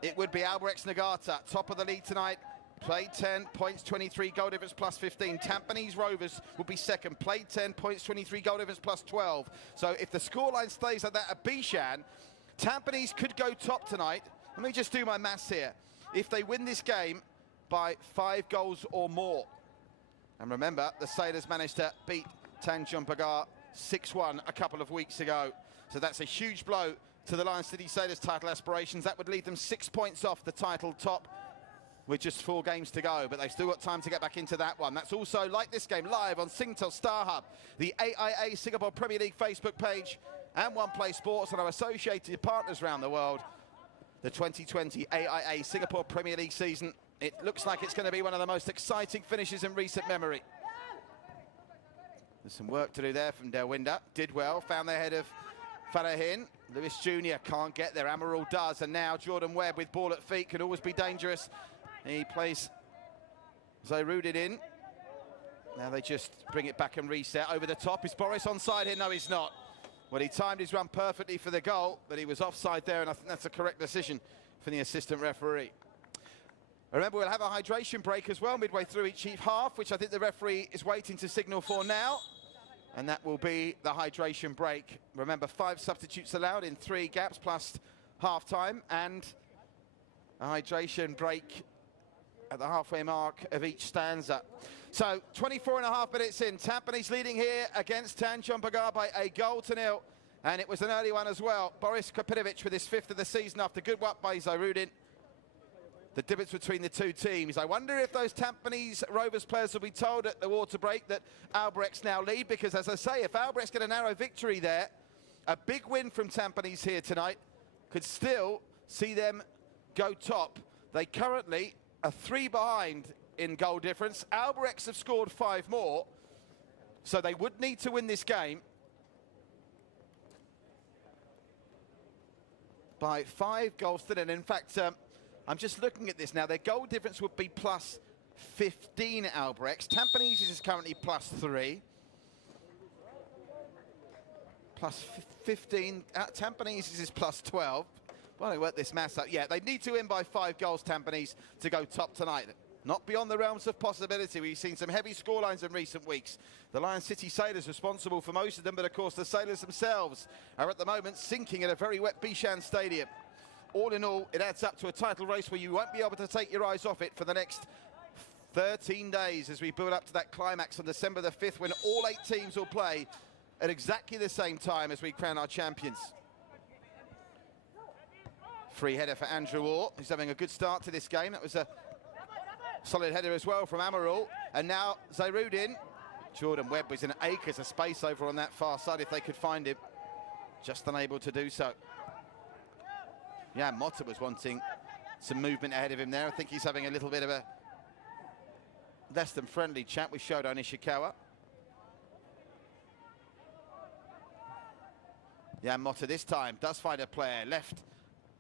it would be Albrecht Nagata, top of the league tonight. Played 10, points 23, goal difference plus 15. Tampines Rovers would be second, played 10, points 23, goal difference plus 12. So if the scoreline stays like that at Bishan, Tampines could go top tonight. Let me just do my maths here. If they win this game by 5 goals or more. And remember, the Sailors managed to beat Tanjong Pagar 6-1 a couple of weeks ago. So that's a huge blow to the Lion City Sailors title aspirations. That would leave them 6 points off the title top with just 4 games to go. But they've still got time to get back into that one. That's also, like this game, live on Singtel Star Hub, the AIA Singapore Premier League Facebook page, and One Play Sports and our associated partners around the world. The 2020 AIA Singapore Premier League season. It looks like it's going to be one of the most exciting finishes in recent memory. There's some work to do there from Delwinder. Did well, found the head of Farahin. Lewis Jr. can't get there, Amaral does, and now Jordan Webb with ball at feet can always be dangerous. He plays Zairudin in. Now they just bring it back and reset. Over the top, is Boris onside here? No, he's not. Well, he timed his run perfectly for the goal, but he was offside there, and I think that's a correct decision from the assistant referee. Remember, we'll have a hydration break as well midway through each half, which I think the referee is waiting to signal for now. And that will be the hydration break. Remember, 5 substitutes allowed in 3 gaps plus half-time, and a hydration break at the halfway mark of each stanza. So 24.5 minutes in, Tampines leading here against Tanjong Pagar by 1-0. And it was an early one as well. Boris Kopinovic with his 5th of the season after good work by Zairudin. The difference between the two teams. I wonder if those Tampines Rovers players will be told at the water break that Albrecht's now lead, because as I say, if Albrecht's get a narrow victory there, a big win from Tampines here tonight could still see them go top. They currently are 3 behind in goal difference. Albrechts have scored 5 more, so they would need to win this game by 5 goals to nil. In fact, I'm just looking at this now. Their goal difference would be plus 15 Albrechts. Tampines is currently plus 3. Plus 15. Tampines is plus 12. Well, they work this maths out. Yeah, they need to win by 5 goals, Tampines, to go top tonight. Not beyond the realms of possibility. We've seen some heavy scorelines in recent weeks. The Lion City Sailors responsible for most of them, but of course the Sailors themselves are at the moment sinking in a very wet Bishan Stadium. All in all, it adds up to a title race where you won't be able to take your eyes off it for the next 13 days as we build up to that climax on December the 5th, when all 8 teams will play at exactly the same time as we crown our champions. Free header for Andrew Orr, who's having a good start to this game. That was a solid header as well from Amarul. And now Zairudin. Jordan Webb was in acres of space over on that far side if they could find him. Just unable to do so. Yeah, Motta was wanting some movement ahead of him there. I think he's having a little bit of a less than friendly chat with Shodo Nishikawa. Yeah, Motta this time does find a player, left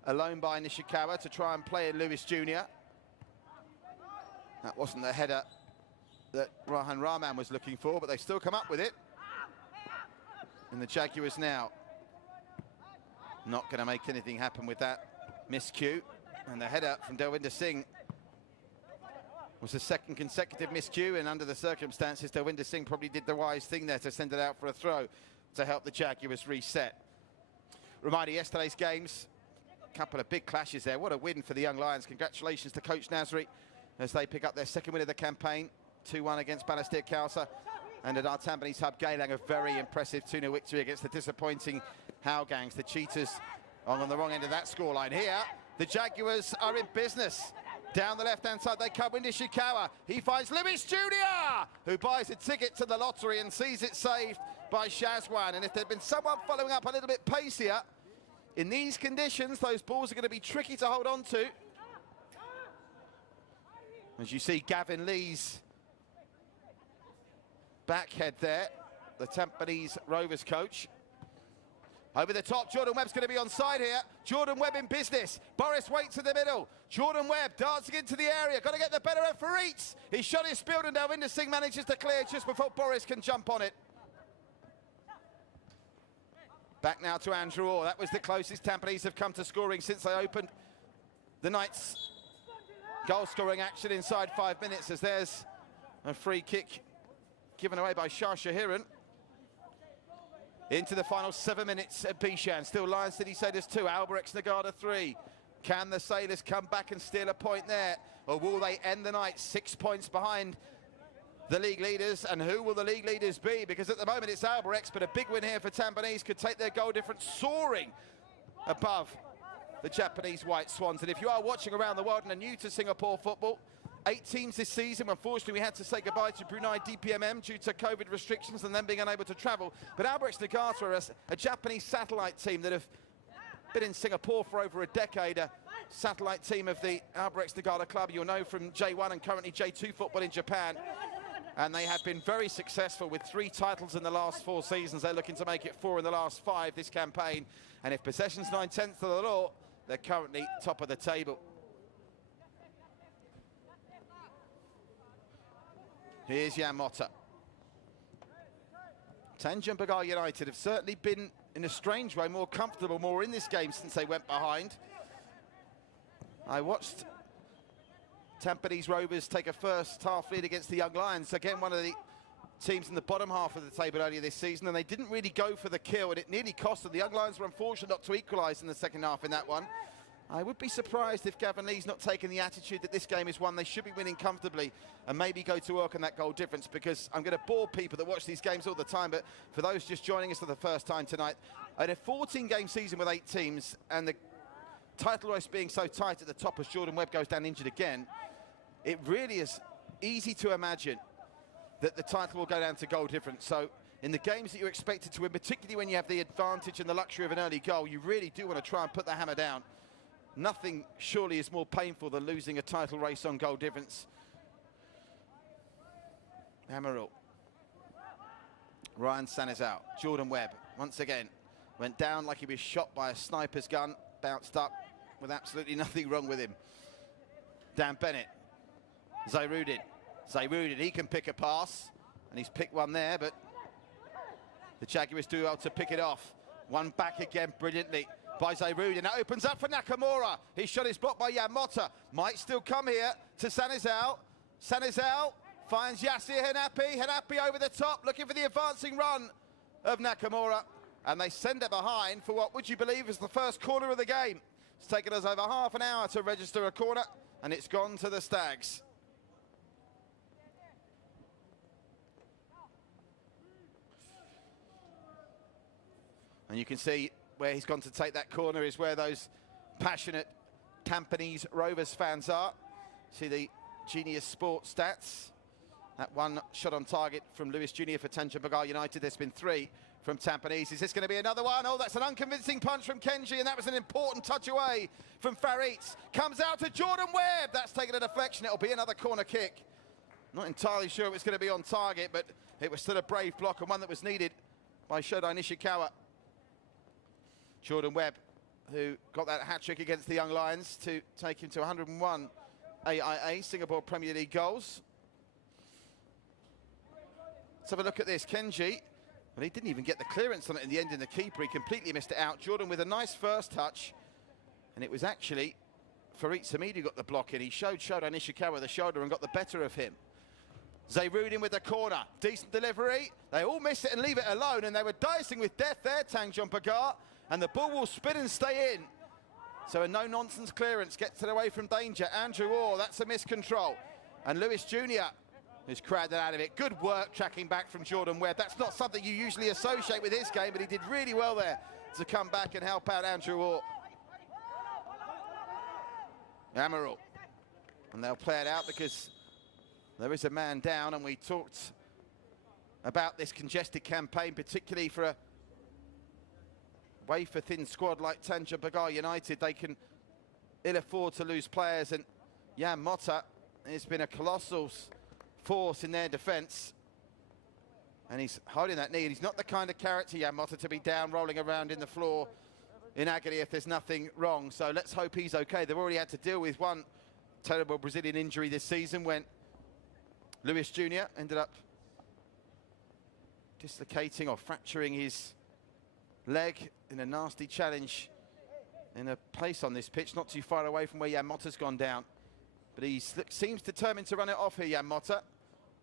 alone by Nishikawa to try and play in Lewis Jr. That wasn't the header that Rahan Rahman was looking for, but they still come up with it. And the Jaguars now not going to make anything happen with that miscue. And the header from Delwinder Singh was the 2nd consecutive miscue, and under the circumstances, Delwinder Singh probably did the wise thing there to send it out for a throw to help the Jaguars reset. Reminder, yesterday's games, a couple of big clashes there. What a win for the Young Lions. Congratulations to Coach Nasri as they pick up their 2nd win of the campaign. 2-1 against Balestier Khalsa. And at our Tampines hub, Geylang, a very impressive 2-0 victory against the disappointing Howgangs. The Cheetahs on the wrong end of that scoreline. Here, the Jaguars are in business. Down the left-hand side, they come with Nishikawa. He finds Lewis Jr., who buys a ticket to the lottery and sees it saved by Shazwan. And if there'd been someone following up a little bit pacier, in these conditions, those balls are going to be tricky to hold on to. As you see Gavin Lee's backhead there, the Tampines Rovers coach. Over the top, Jordan Webb's going to be on side here. Jordan Webb in business. Boris waits in the middle. Jordan Webb dancing into the area. Got to get the better of Fareeds. His shot is spilled and Delwinder Singh manages to clear just before Boris can jump on it. Back now to Andrew Orr. That was the closest Tampines have come to scoring since they opened the night's goal-scoring action inside 5 minutes, as there's a free kick given away by Shah Shahiran. Into the final 7 minutes at Bishan. Still Lion City Sailors 2, Albrechts Nagada 3. Can the Sailors come back and steal a point there? Or will they end the night 6 points behind the league leaders? And who will the league leaders be? Because at the moment it's Albrechts, but a big win here for Tampines could take their goal difference soaring above the Japanese White Swans. And if you are watching around the world and are new to Singapore football, 8 teams this season. Unfortunately, we had to say goodbye to Brunei DPMM due to COVID restrictions and them being unable to travel. But Albrechts Nagata are a Japanese satellite team that have been in Singapore for over a decade. A satellite team of the Albrechts Nagata club, you'll know from J1 and currently J2 football in Japan. And they have been very successful with 3 titles in the last 4 seasons. They're looking to make it 4 in the last 5 this campaign. And if possession's 9/10 of the law, they're currently top of the table. Here's Jan Motta. Tanjong Pagar United have certainly been, in a strange way, more comfortable, more in this game since they went behind. I watched Tampines Rovers take a first half lead against the Young Lions. Again, one of the teams in the bottom half of the table earlier this season, and they didn't really go for the kill, and it nearly cost them. The Young Lions were unfortunate not to equalise in the second half in that one. I would be surprised if Gavin Lee's not taking the attitude that this game is one they should be winning comfortably and maybe go to work on that goal difference, because I'm going to bore people that watch these games all the time, but for those just joining us for the first time tonight, in a 14-game season with 8 teams and the title race being so tight at the top as Jordan Webb goes down injured again, it really is easy to imagine that the title will go down to goal difference. So in the games that you're expected to win, particularly when you have the advantage and the luxury of an early goal, you really do want to try and put the hammer down Nothing surely is more painful than losing a title race on goal difference. Amaral. Ryan Sanizal. Jordan Webb, once again, went down like he was shot by a sniper's gun, bounced up with absolutely nothing wrong with him. Dan Bennett. Zayrudin. Zayrudin, he can pick a pass, and he's picked one there, but the Jaguars do well to pick it off. One back again brilliantly by Zayrudin. That opens up for Nakamura. His shot is blocked by Yamota. Might still come here to Sanizal. Sanizal finds Yassir Henapi. Henapi over the top, looking for the advancing run of Nakamura. And they send it behind for what would you believe is the first corner of the game. It's taken us over half an hour to register a corner, and it's gone to the Stags. And you can see where he's gone to take that corner is where those passionate Tampines Rovers fans are. See the Genius Sports stats. That one shot on target from Lewis Jr. for Tanjong Pagar United. There's been 3 from Tampines. Is this going to be another one? Oh, that's an unconvincing punch from Kenji, and that was an important touch away from Faritz. Comes out to Jordan Webb. That's taken a deflection. It'll be another corner kick. Not entirely sure it was going to be on target, but it was still a brave block and one that was needed by Shodai Nishikawa. Jordan Webb, who got that hat-trick against the Young Lions to take him to 101 AIA, Singapore Premier League goals. Let's have a look at this. Kenji, well, he didn't even get the clearance on it in the end in the keeper. He completely missed it out. Jordan with a nice first touch, and it was actually Farid Samid who got the block in. He showed Shodai Nishikawa the shoulder and got the better of him. Zayrudin with the corner. Decent delivery. They all miss it and leave it alone, and they were dicing with death there, Tanjong Pagar. And the ball will spin and stay in. So a no-nonsense clearance gets it away from danger. Andrew Orr, that's a miscontrol. And Lewis Jr. has crowded out of it. Good work tracking back from Jordan Webb. That's not something you usually associate with his game, but he did really well there to come back and help out Andrew Orr. Amaral. And they'll play it out because there is a man down, and we talked about this congested campaign, particularly for a wafer-thin squad like Tanjong Pagar United. They can ill afford to lose players, and Jan Motta has been a colossal force in their defence. And he's holding that knee, and he's not the kind of character, Jan Motta, to be down rolling around in the floor in agony if there's nothing wrong. So let's hope he's okay. They've already had to deal with one terrible Brazilian injury this season when Lewis Jr. ended up dislocating or fracturing his leg in a nasty challenge in a place on this pitch, not too far away from where Jan Motta's gone down. But he seems determined to run it off here, Jan Motta.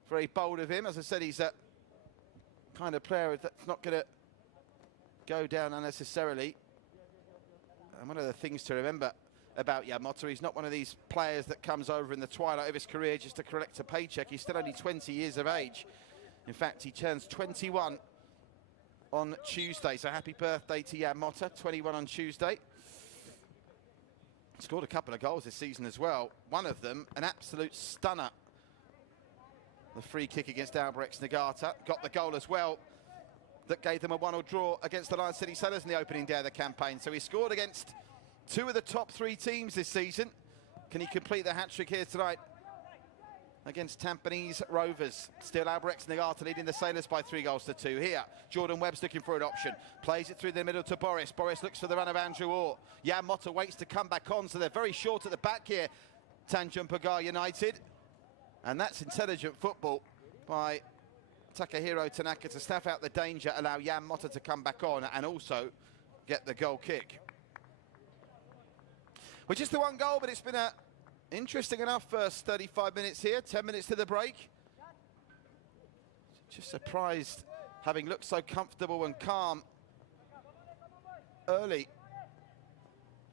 Very bold of him. As I said, he's a kind of player that's not going to go down unnecessarily. And one of the things to remember about Jan Motta, he's not one of these players that comes over in the twilight of his career just to collect a paycheck. He's still only 20 years of age. In fact, he turns 21 on Tuesday, so happy birthday to Jan Motta, 21 on Tuesday. Scored a couple of goals this season as well. One of them, an absolute stunner. The free kick against Albrecht Nagata. Got the goal as well that gave them a 1-1 draw against the Lion City Sellers in the opening day of the campaign. So he scored against 2 of the top 3 teams this season. Can he complete the hat-trick here tonight against Tampines Rovers? Still Albrecht Nagata leading the Sailors by 3-2 here. Jordan Webb's looking for an option. Plays it through the middle to Boris. Boris looks for the run of Andrew Orr. Jan Motta waits to come back on, so they're very short at the back here, Tanjong Pagar United. And that's intelligent football by Takahiro Tanaka to staff out the danger, allow Jan Motta to come back on and also get the goal kick. Well, just the 1 goal, but it's been a interesting enough first 35 minutes here, 10 minutes to the break. Just surprised, having looked so comfortable and calm early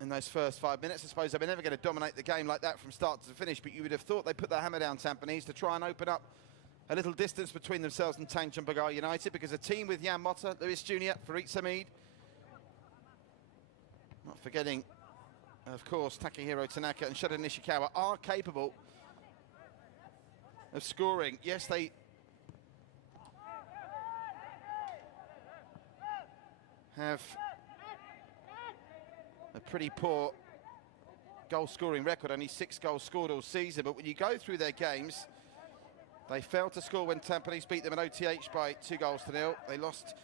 in those first 5 minutes. I suppose they were never going to dominate the game like that from start to finish, but you would have thought they put their hammer down, Tampines, to try and open up a little distance between themselves and Tanjong Pagar United, because a team with Jan Motta, Lewis Jr., Farid Samid, not forgetting, of course, Takahiro Tanaka and Shodai Nishikawa, are capable of scoring. Yes, they have a pretty poor goal-scoring record, only 6 goals scored all season. But when you go through their games, they failed to score when Tampines beat them at OTH by 2-0. They lost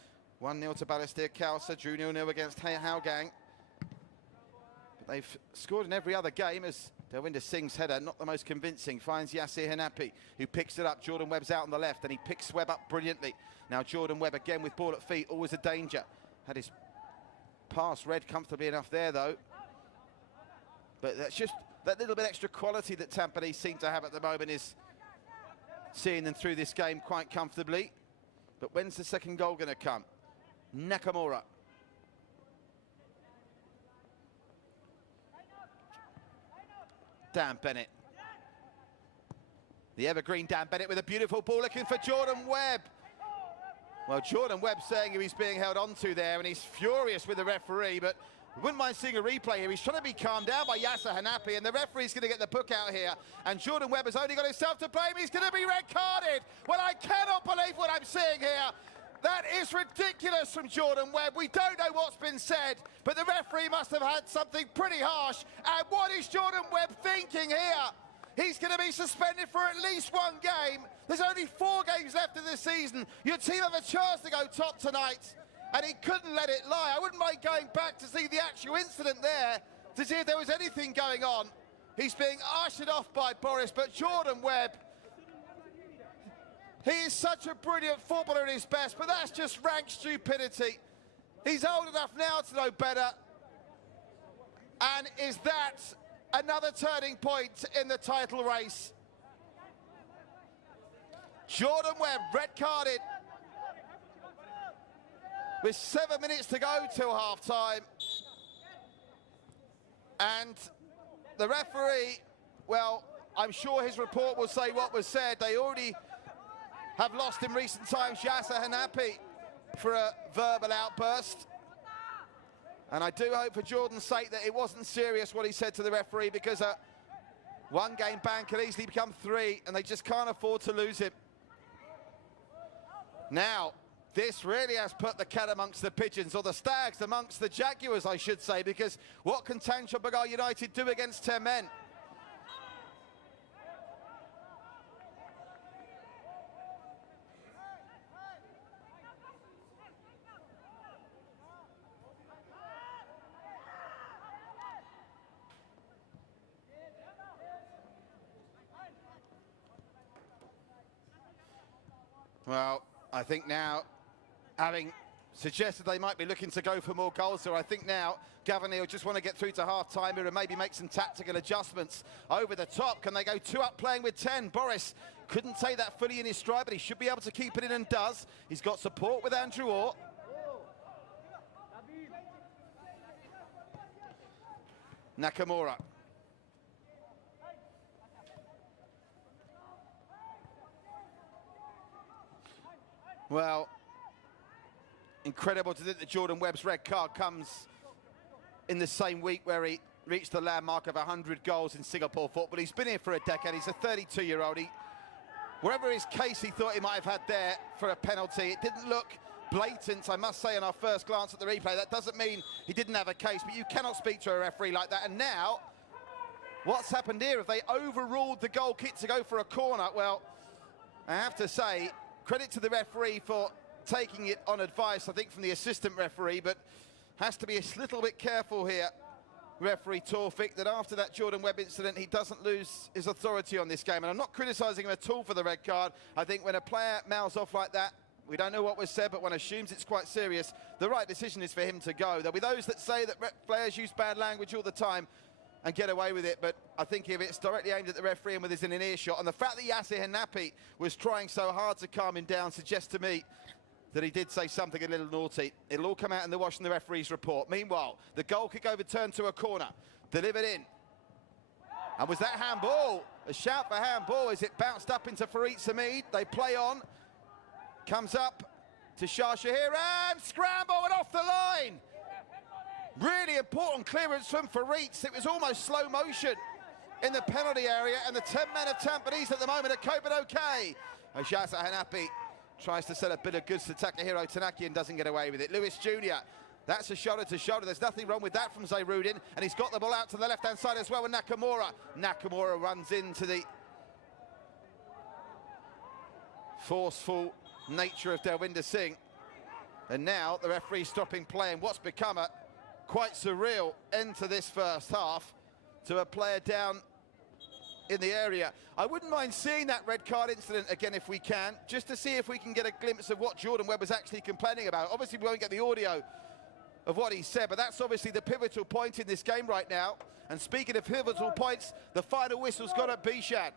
1-0 to Balestier Khalsa, drew 0-0 against Hougang. But they've scored in every other game, as Delwinder Singh's header, not the most convincing, finds Yasir Hanapi, who picks it up. Jordan Webb's out on the left, and he picks Webb up brilliantly. Now Jordan Webb again with ball at feet, always a danger. Had his pass read comfortably enough there, though. But that's just that little bit extra quality that Tampines seem to have at the moment is seeing them through this game quite comfortably. But when's the second goal going to come? Nakamura. Dan Bennett. The evergreen Dan Bennett with a beautiful ball looking for Jordan Webb. Well, Jordan Webb saying he's being held onto there, and he's furious with the referee, but we wouldn't mind seeing a replay here. He's trying to be calmed down by Yasser Hanapi, and the referee's going to get the book out here. And Jordan Webb has only got himself to blame. He's going to be red-carded. Well, I cannot believe what I'm seeing here. That is ridiculous from Jordan Webb. We don't know what's been said, but the referee must have had something pretty harsh. And what is Jordan Webb thinking here? He's going to be suspended for at least 1 game. There's only 4 games left of this season. Your team have a chance to go top tonight, and he couldn't let it lie. I wouldn't mind going back to see the actual incident there, to see if there was anything going on. He's being ushered off by Boris, but Jordan Webb, he is such a brilliant footballer at his best, but that's just rank stupidity. He's old enough now to know better. And is that another turning point in the title race? Jordan Webb, red-carded, with 7 minutes to go till half-time. And the referee, well, I'm sure his report will say what was said. They already have lost in recent times Yasser Hanapi for a verbal outburst. And I do hope for Jordan's sake that it wasn't serious what he said to the referee, because a 1-game ban could easily become 3, and they just can't afford to lose him. Now, this really has put the cat amongst the pigeons, or the stags amongst the jaguars, I should say, because what can Tanjong Pagar United do against 10 men? Well, I think now, having suggested they might be looking to go for more goals, so I think now Gavin will just want to get through to half-time here and maybe make some tactical adjustments over the top. Can they go 2 up playing with 10? Boris couldn't take that fully in his stride, but he should be able to keep it in, and does. He's got support with Andrew Orr. Nakamura. Well, incredible to think that Jordan Webb's red card comes in the same week where he reached the landmark of 100 goals in Singapore football. He's been here for a decade. He's a 32-year-old. Wherever his case he thought he might have had there for a penalty, it didn't look blatant, I must say, on our first glance at the replay. That doesn't mean he didn't have a case, but you cannot speak to a referee like that. And now, what's happened here? If they overruled the goal kick to go for a corner, well, I have to say, credit to the referee for taking it on advice, I think, from the assistant referee, but has to be a little bit careful here, referee Taufik, that after that Jordan Webb incident, he doesn't lose his authority on this game. And I'm not criticising him at all for the red card. I think when a player mouths off like that, we don't know what was said, but one assumes it's quite serious. The right decision is for him to go. There'll be those that say that players use bad language all the time and get away with it, but I think if it's directly aimed at the referee and within an earshot, and the fact that Yasir Hanapi was trying so hard to calm him down suggests to me that he did say something a little naughty. It'll all come out in the wash in the referee's report. Meanwhile, the goal kick overturned to a corner, delivered in. And was that handball? A shout for handball as it bounced up into Farid Samid. They play on, comes up to Shah Shahir, and scramble and off the line. Really important clearance from Farid. It was almost slow motion in the penalty area, and the 10 men of Tampines at the moment are coping okay. Yasir Hanapi tries to set a bit of goods to Takahiro Tanaki and doesn't get away with it. Lewis Jr., That's a shoulder to shoulder. There's nothing wrong with that from Zayrudin, and he's got the ball out to the left-hand side as well with Nakamura. Nakamura runs into the forceful nature of Delwinder Singh. And now the referee stopping play in what's become a quite surreal end to this first half to a player down in the area. I wouldn't mind seeing that red card incident again if we can, just to see if we can get a glimpse of what Jordan Webb was actually complaining about. Obviously, we won't get the audio of what he said, but that's obviously the pivotal point in this game right now. And speaking of pivotal points, the final whistle's got at Bishan.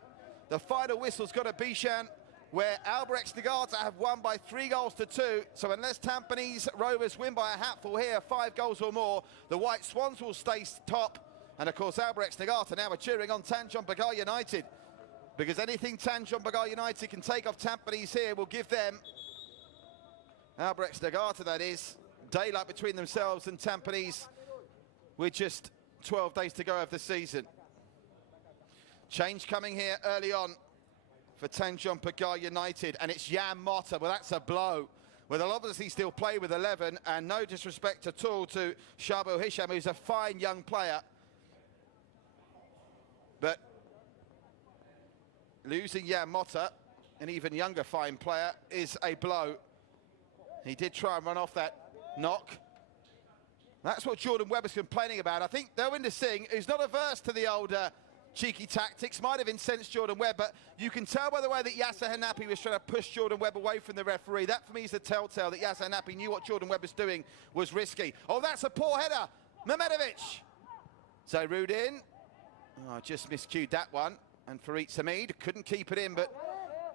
The final whistle's got at Bishan, where Albrecht Nagata have won by 3-2. So unless Tampines Rovers win by a hatful here, 5 goals or more, the White Swans will stay top. And of course, Albrecht Nagata now are cheering on Tanjong Pagar United, because anything Tanjong Pagar United can take off Tampines here will give them, Albrecht Nagata that is, daylight between themselves and Tampines with just 12 days to go of the season. Change coming here early on for Tanjong Pagar United, and it's Jan Motta. Well, that's a blow. Well, they'll obviously still play with 11, and no disrespect at all to Shabu Hisham, who's a fine young player. But losing Jan Motta, an even younger fine player, is a blow. He did try and run off that knock. That's what Jordan Webb is complaining about. I think Delwinder Singh, who's not averse to the old cheeky tactics, might have incensed Jordan Webb, but you can tell by the way that Yasser Hanapi was trying to push Jordan Webb away from the referee. That, for me, is the telltale that Yasser Hanapi knew what Jordan Webb was doing was risky. Oh, that's a poor header. Mehmedovic. Zayrudin. Oh, just miscued that one. And Farid Samid couldn't keep it in, but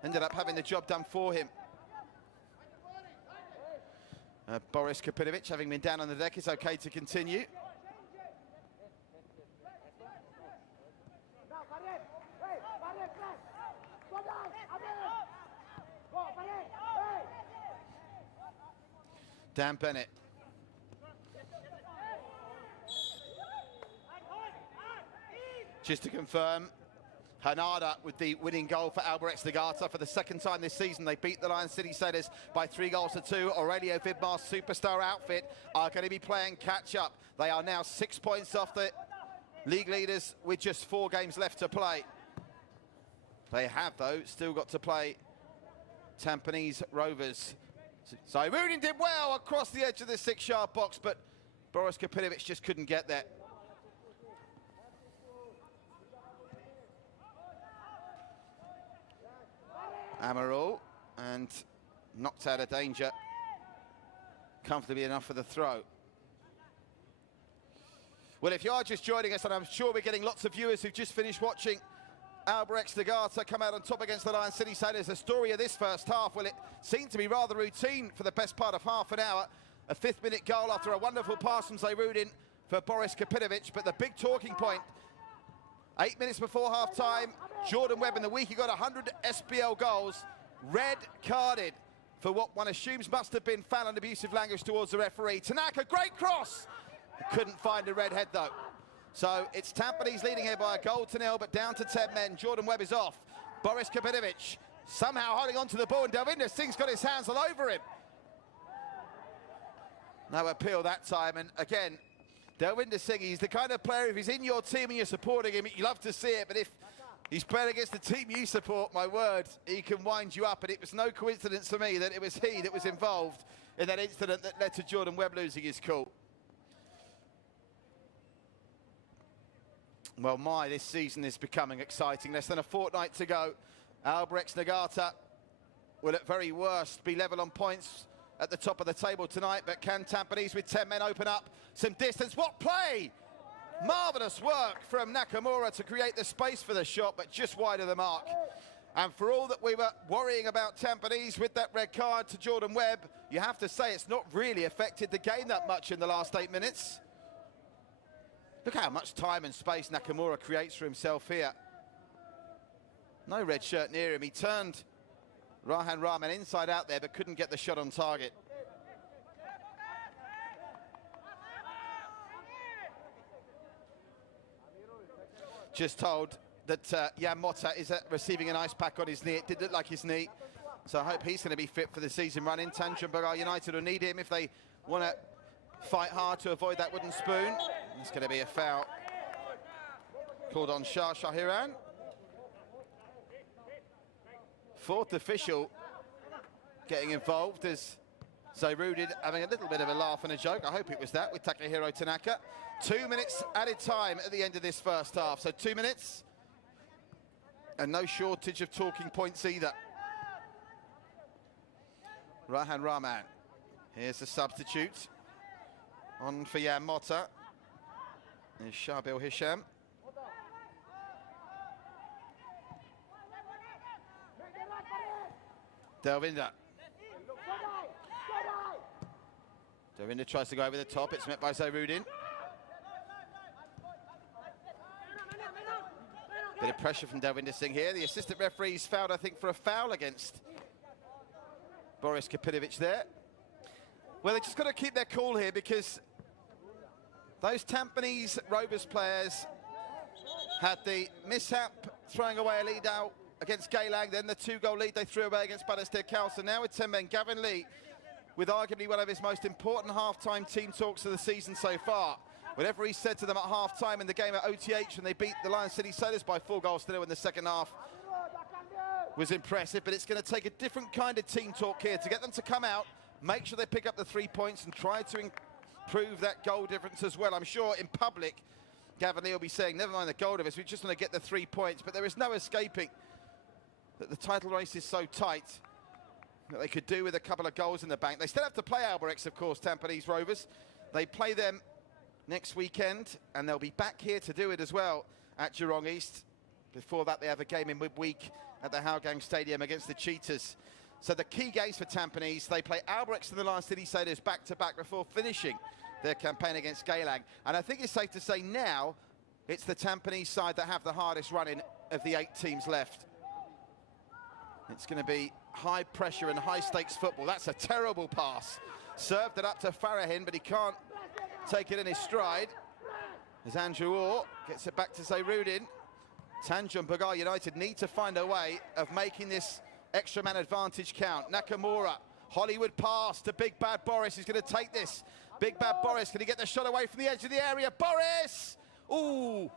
ended up having the job done for him. Boris Kapinovic, having been down on the deck, is okay to continue. Dan Bennett. Just to confirm, Hanada with the winning goal for Albrecht Nagata for the second time this season. They beat the Lion City Sailors by 3-2. Aurelio Vidmar's superstar outfit are going to be playing catch-up. They are now 6 points off the league leaders with just 4 games left to play. They have, though, still got to play Tampines Rovers. Zayrudin did well across the edge of the 6-yard box, but Boris Kapinovic just couldn't get there. Amaral, and knocked out of danger comfortably enough for the throw. Well, if you are just joining us, and I'm sure we're getting lots of viewers who've just finished watching Albrecht Nagata come out on top against the Lion City Sailors, the story of this first half, well, it seemed to be rather routine for the best part of half an hour. A 5th-minute goal after a wonderful pass from Zayrudin for Boris Kapinovic, but the big talking point, 8 minutes before half-time, Jordan Webb in the week, he got 100 SPL goals, red carded for what one assumes must have been foul and abusive language towards the referee. Tanaka, great cross! Couldn't find a red head, though. So it's Tampines leading here by 1-0, but down to 10 men. Jordan Webb is off. Boris Kapinovic somehow holding on to the ball, and Delwinder Singh's got his hands all over him. No appeal that time, and again, Delwinder Singh, he's the kind of player, if he's in your team and you're supporting him, you love to see it, but if he's playing against the team you support, my word, he can wind you up, and it was no coincidence for me that it was he that was involved in that incident that led to Jordan Webb losing his cool. Well, this season is becoming exciting. Less than a fortnight to go. Albrecht Nagata will at very worst be level on points at the top of the table tonight, but can Tampines with 10 men open up some distance? What play! Marvellous work from Nakamura to create the space for the shot, but just wide of the mark. And for all that we were worrying about Tampines with that red card to Jordan Webb, you have to say it's not really affected the game that much in the last 8 minutes. Look how much time and space Nakamura creates for himself here. No red shirt near him. He turned Rahan Rahman inside out there, but couldn't get the shot on target. Just told that Jan Motta is receiving an ice pack on his knee. It did look like his knee. So I hope he's going to be fit for the season run in. Tanjong Pagar United will need him if they want to fight hard to avoid that wooden spoon. It's going to be a foul called on Shah Shahiran. Fourth official getting involved as Zairudin having a little bit of a laugh and a joke. I hope it was that with Takahiro Tanaka. 2 minutes added time at the end of this first half. So 2 minutes and no shortage of talking points either. Rahan Rahman. Here's the substitute. On for Jan Motta is Shabil Hisham. Delvinder. Delvinder tries to go over the top. It's met by Zairudin. Bit of pressure from Delvinder Singh here. The assistant referee's fouled, I think, for a foul against Boris Kapitovic there. Well, they just got to keep their cool here because those Tampines Rovers players had the mishap throwing away a lead out against Geylang, then the 2-goal lead they threw away against Balestier Khalsa. Now with 10 men, Gavin Lee, with arguably one of his most important half-time team talks of the season so far. Whatever he said to them at half-time in the game at OTH when they beat the Lion City Sailors by 4-0 in the second half was impressive, but it's going to take a different kind of team talk here to get them to come out, make sure they pick up the 3 points and try to improve that goal difference as well. I'm sure in public, Gavin Lee will be saying, never mind the goal difference, we just want to get the 3 points, but there is no escaping that the title race is so tight that they could do with a couple of goals in the bank. They still have to play Albirex, of course, Tampines Rovers. They play them next weekend, and they'll be back here to do it as well at Jurong East. Before that, they have a game in midweek at the Hougang Stadium against the Cheetahs. So the key games for Tampines, they play Albirex and the Lion City Sailors back-to-back before finishing their campaign against Geylang. And I think it's safe to say now it's the Tampines side that have the hardest run-in of the 8 teams left. It's going to be high pressure and high stakes football. That's a terrible pass. Served it up to Farahin, but he can't take it in his stride. As Andrew Orr gets it back to Zairudin. Tanjong Pagar United need to find a way of making this extra man advantage count. Nakamura, Hollywood pass to Big Bad Boris. He's going to take this. Big Bad Boris, can he get the shot away from the edge of the area? Boris! Ooh!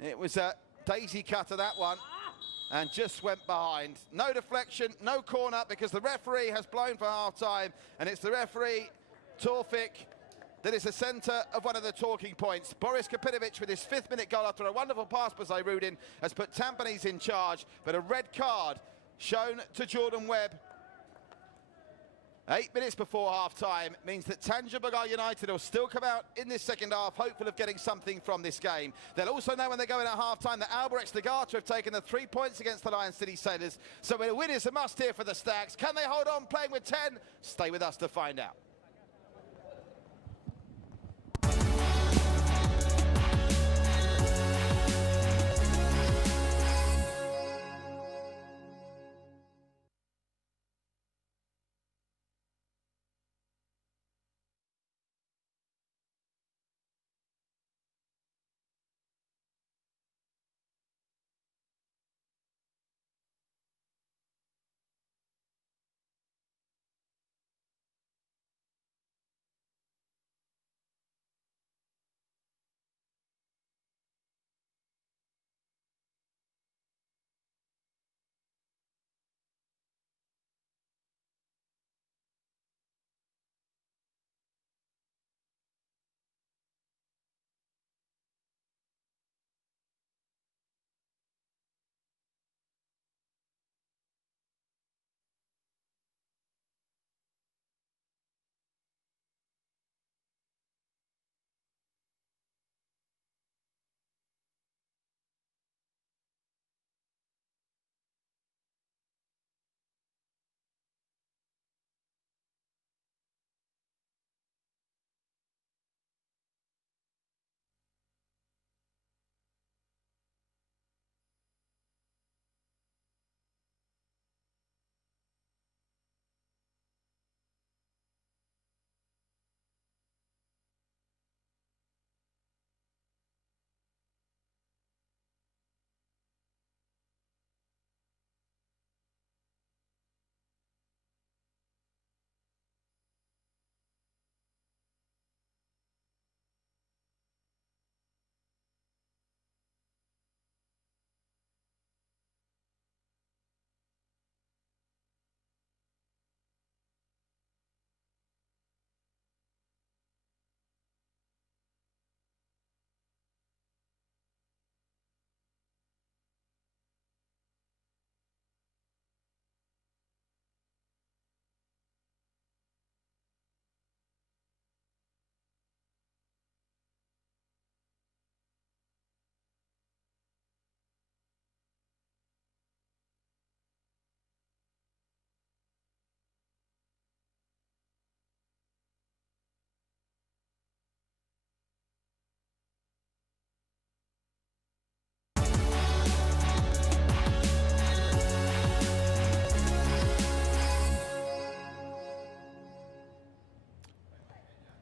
It was a daisy cutter, that one, and just went behind. No deflection, no corner, because the referee has blown for half-time, and it's the referee, Torfik, that is the centre of one of the talking points. Boris Kapitovic with his 5th-minute goal after a wonderful pass by Zairudin has put Tampines in charge, but a red card shown to Jordan Webb 8 minutes before half-time means that Tanjong Pagar United will still come out in this second half, hopeful of getting something from this game. They'll also know when they go in at half-time that Albirex Nagata have taken the 3 points against the Lion City Sailors, so a win is a must here for the Stags. Can they hold on playing with 10? Stay with us to find out.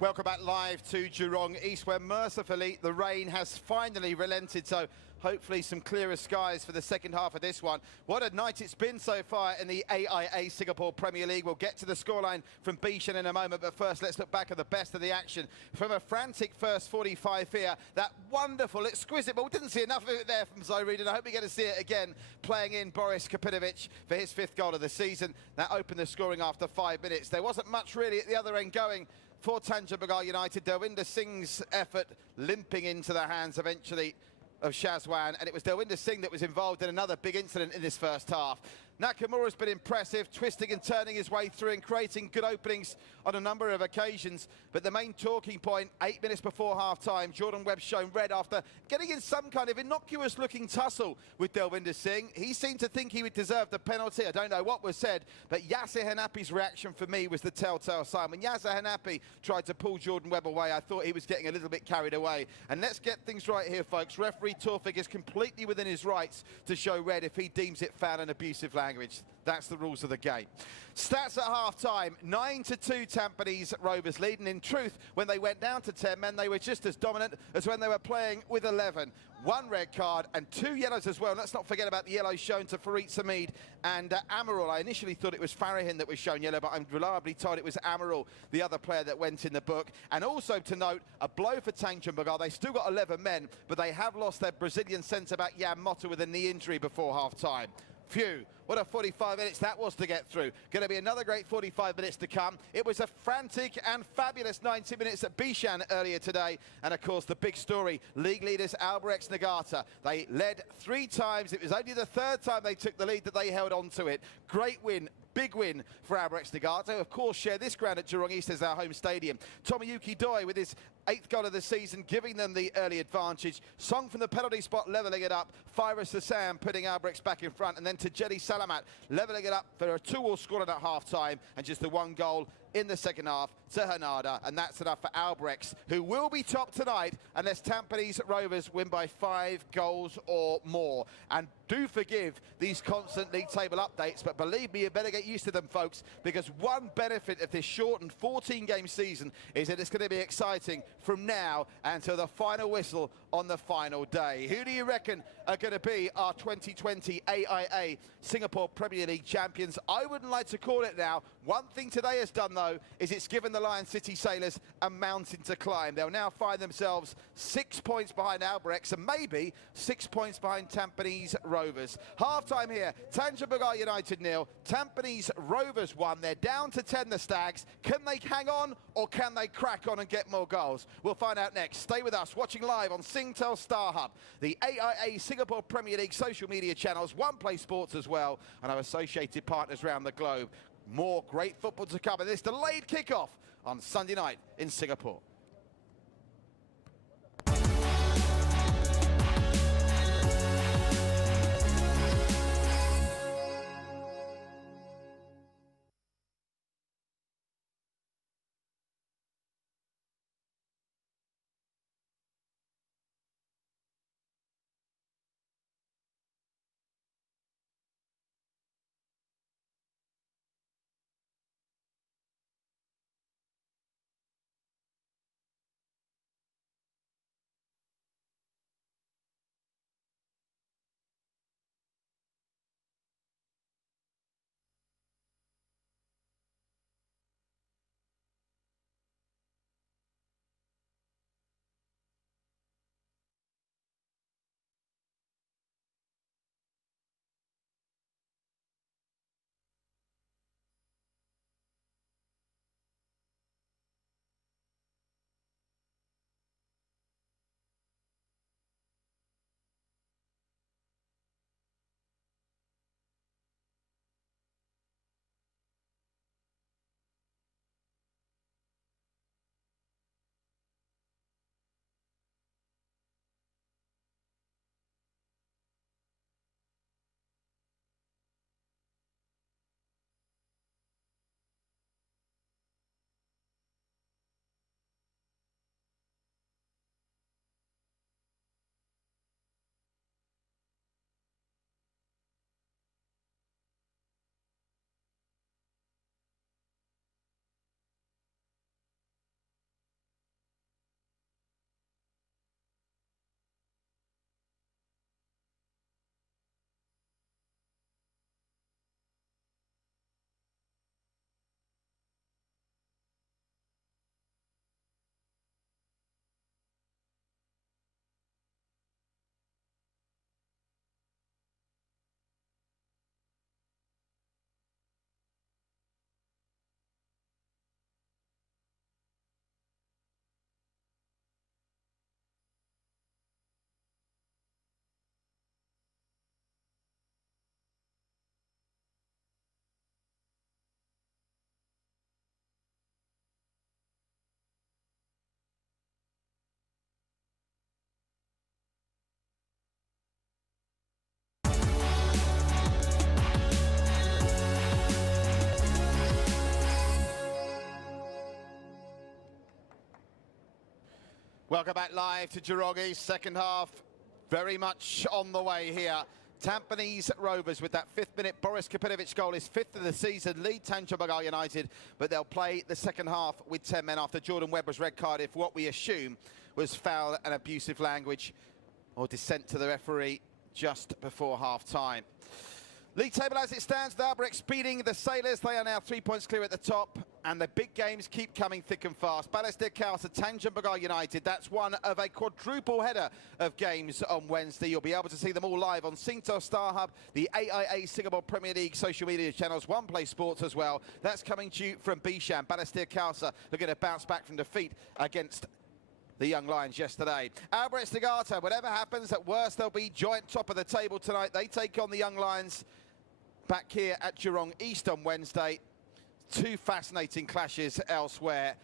Welcome back live to Jurong East, where mercifully the rain has finally relented, so hopefully some clearer skies for the second half of this one. What a night it's been so far in the AIA Singapore Premier League. We'll get to the scoreline from Bishan in a moment, but first let's look back at the best of the action. From a frantic first 45 here, that wonderful, exquisite ball. Didn't see enough of it there from Zaid, and I hope we get to see it again, playing in Boris Kapinovic for his 5th goal of the season. That opened the scoring after 5 minutes. There wasn't much really at the other end going for Tanjong Pagar United. Delwinder Singh's effort limping into the hands eventually of Shazwan, and it was Delwinder Singh that was involved in another big incident in this first half. Nakamura's been impressive, twisting and turning his way through and creating good openings on a number of occasions. But the main talking point, 8 minutes before half-time, Jordan Webb shown red after getting in some kind of innocuous-looking tussle with Delwinder Singh. He seemed to think he would deserve the penalty. I don't know what was said, but Yasser Hanapi's reaction for me was the telltale sign. When Yasser Hanapi tried to pull Jordan Webb away, I thought he was getting a little bit carried away. And let's get things right here, folks. Referee Taufik is completely within his rights to show red if he deems it foul and abusive language. That's the rules of the game. Stats at half-time, 9-2 Tampines Rovers leading. In truth, when they went down to 10 men, they were just as dominant as when they were playing with 11. 1 red card and 2 yellows as well. Let's not forget about the yellows shown to Farid Samid and Amarul. I initially thought it was Farahin that was shown yellow, but I'm reliably told it was Amarul, the other player that went in the book. And also to note, a blow for Tanjong Pagar. They still got 11 men, but they have lost their Brazilian centre-back Jan Mota with a knee injury before half-time. Phew, what a 45 minutes that was to get through. Going to be another great 45 minutes to come. It was a frantic and fabulous 90 minutes at Bishan earlier today. And of course, the big story, league leaders Albirex Niigata. They led 3 times. It was only the 3rd time they took the lead that they held on to it. Great win. Big win for Albirex Niigata, of course, share this ground at Jurong East as our home stadium. Tomoyuki Doi with his 8th goal of the season, giving them the early advantage. Song from the penalty spot, levelling it up. Faira Sassam putting Albirex back in front, and then Tajeli Salamat levelling it up for a 2-2 scoreline at half-time, and just the 1 goal in the second half to Hanada, and that's enough for Albirex, who will be top tonight unless Tampines Rovers win by 5 goals or more. And do forgive these constant league table updates, but believe me, you better get used to them, folks, because one benefit of this shortened 14-game season is that it's going to be exciting from now until the final whistle on the final day. Who do you reckon are going to be our 2020 AIA Singapore Premier League champions? I wouldn't like to call it now. One thing today has done, though, is it's given the Lion City Sailors a mountain to climb. They'll now find themselves 6 points behind Albirex and maybe 6 points behind Tampines Rovers. Half-time here, Tanjong Pagar United 0, Tampines Rovers 1. They're down to 10, the Stags. Can they hang on or can they crack on and get more goals? We'll find out next. Stay with us, watching live on Singtel Star Hub, the AIA Singapore Premier League social media channels, OnePlay Sports as well, and our associated partners around the globe. More great football to come in this delayed kickoff on Sunday night in Singapore. Welcome back live to Jurong East. Second half very much on the way here. Tampines Rovers with that 5th minute Boris Kapinovic goal, his 5th of the season, lead Tanjong Pagar United, but they'll play the second half with 10 men after Jordan Webb was red carded for what we assume was foul and abusive language or dissent to the referee just before half-time. League table as it stands, the Albrecht beating the Sailors. They are now 3 points clear at the top, and the big games keep coming thick and fast. Balestier Chaos at Tanjong Pagar United. That's one of a quadruple header of games on Wednesday. You'll be able to see them all live on Singtel Star Hub, the AIA Singapore Premier League social media channels, One Play Sports as well. That's coming to you from Bishan. Balestier Chaos looking to bounce back from defeat against the Young Lions yesterday. Albrecht Stagata, whatever happens, at worst they'll be joint top of the table tonight. They take on the Young Lions back here at Jurong East on Wednesday. Two fascinating clashes elsewhere.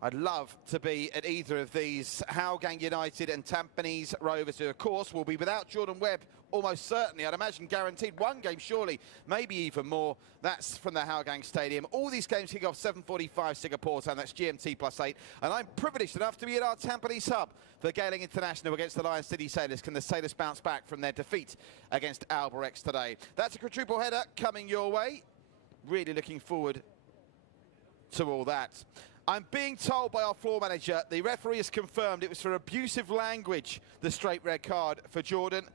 I'd love to be at either of these. Hougang United and Tampines Rovers, who of course will be without Jordan Webb almost certainly. I'd imagine guaranteed one game surely, maybe even more. That's from the Hougang Stadium. All these games kick off 7:45 Singapore time. That's GMT +8. And I'm privileged enough to be at our Tampines hub for Gailing International against the Lion City Sailors. Can the Sailors bounce back from their defeat against Albrecht today? That's a quadruple header coming your way. Really looking forward to all that. I'm being told by our floor manager, the referee has confirmed it was for abusive language, the straight red card for Jordan.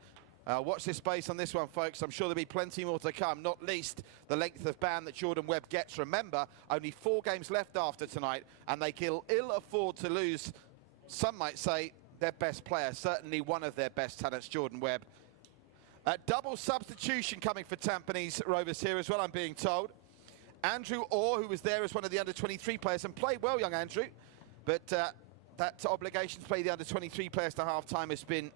Watch this space on this one, folks. I'm sure there'll be plenty more to come, not least the length of ban that Jordan Webb gets. Remember, only 4 games left after tonight, and they can ill afford to lose, some might say, their best player, certainly one of their best talents, Jordan Webb. Double substitution coming for Tampines Rovers here as well, I'm being told. Andrew Orr, who was there as one of the under-23 players and played well, young Andrew, but that obligation to play the under-23 players to half-time has been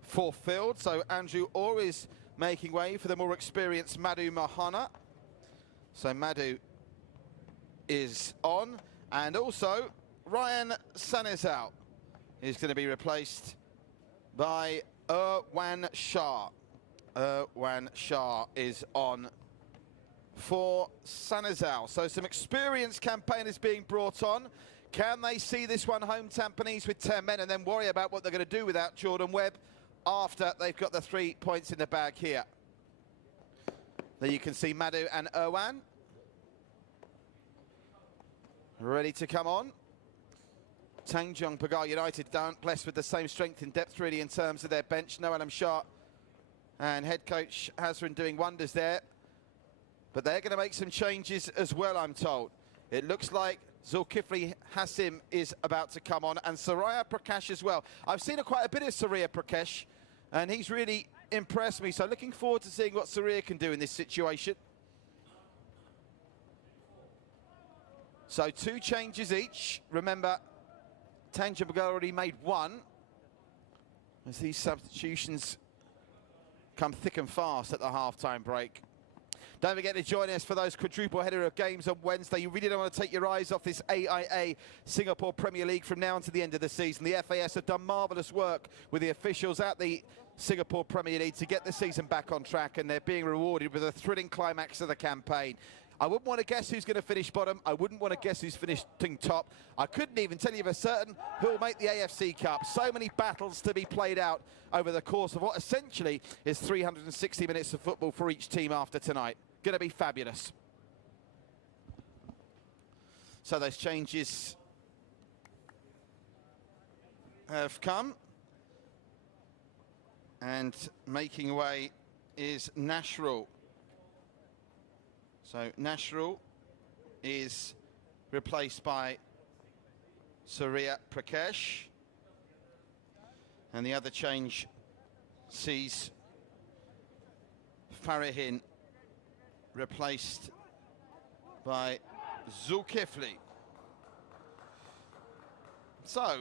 fulfilled. So Andrew Orr is making way for the more experienced Madhu Mahana. So Madhu is on. And also Ryan Sanizal is going to be replaced by Irwan Shah. Irwan Shah is on for Sanizal. So some experienced campaigners being brought on. Can they see this one home, Tampines, with 10 men and then worry about what they're going to do without Jordan Webb after they've got the 3 points in the bag here? There you can see Madhu and Irwan ready to come on. Tanjong Pagar United aren't blessed with the same strength and depth really in terms of their bench. No Alam Shah and head coach Hazran doing wonders there. But they're going to make some changes as well, I'm told. It looks like Zulkifli Hassim is about to come on, and Surya Prakash as well. I've seen quite a bit of Surya Prakash, and he's really impressed me. So looking forward to seeing what Surya can do in this situation. So 2 changes each. Remember, Tanjong Pagar already made 1. As these substitutions come thick and fast at the half-time break. Don't forget to join us for those quadruple header of games on Wednesday. You really don't want to take your eyes off this AIA Singapore Premier League from now until the end of the season. The FAS have done marvellous work with the officials at the Singapore Premier League to get the season back on track, and they're being rewarded with a thrilling climax of the campaign. I wouldn't want to guess who's going to finish bottom. I wouldn't want to guess who's finishing top. I couldn't even tell you for certain who will make the AFC Cup. So many battles to be played out over the course of what essentially is 360 minutes of football for each team after tonight. Going to be fabulous. So those changes have come. And making way is Nashrul. So Nashrul is replaced by Surya Prakash. And the other change sees Farihin replaced by Zulkifli. So,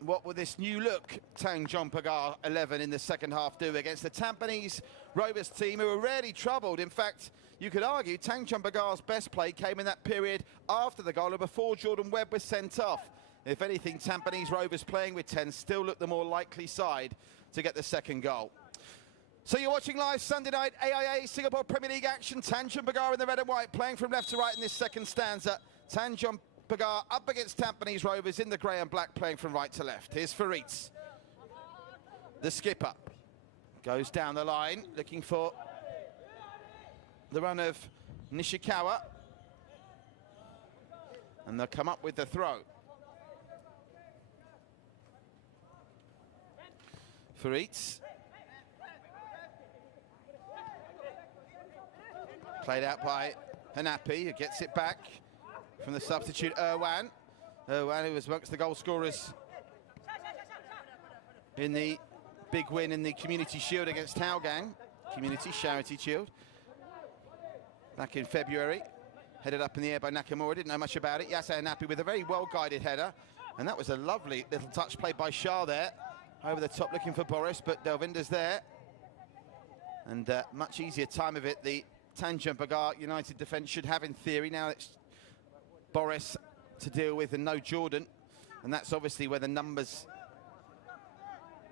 what will this new look Tanjong Pagar 11 in the second half do against the Tampines Rovers team, who are rarely troubled? In fact, you could argue Tanjong Pagar's best play came in that period after the goal and before Jordan Webb was sent off. If anything, Tampines Rovers playing with 10 still look the more likely side to get the second goal. So you're watching live Sunday night AIA Singapore Premier League action. Tanjong Pagar in the red and white, playing from left to right in this second stanza. Tanjong Pagar up against Tampines Rovers in the grey and black, playing from right to left. Here's Faritz, the skipper. Goes down the line, looking for the run of Nishikawa. And they'll come up with the throw. Faritz. Played out by Hanapi, who gets it back from the substitute Irwan. Irwan, who was amongst the goal scorers in the big win in the Community Shield against Taogang. Community Charity Shield. Back in February. Headed up in the air by Nakamura, didn't know much about it. Yasser Hanapi with a very well-guided header. And that was a lovely little touch played by Shah there. Over the top looking for Boris, but Delvinder's there. And much easier time of it. The Tanjong Pagar United defence should have in theory. Now it's Boris to deal with and no Jordan. And that's obviously where the numbers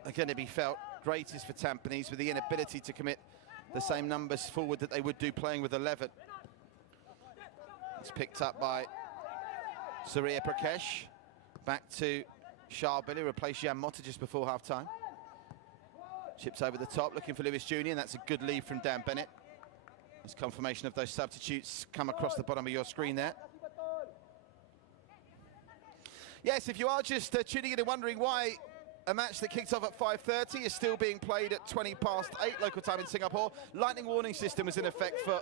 are going to be felt greatest for Tampines, with the inability to commit the same numbers forward that they would do playing with 11. It's picked up by Surya Prakesh. Back to Shah Billy, replaced Jan Motta just before half-time. Chips over the top, looking for Lewis Jr., and that's a good lead from Dan Bennett. As confirmation of those substitutes come across the bottom of your screen there. Yes, if you are just tuning in and wondering why a match that kicked off at 5:30 is still being played at 8:20 local time in Singapore, lightning warning system was in effect for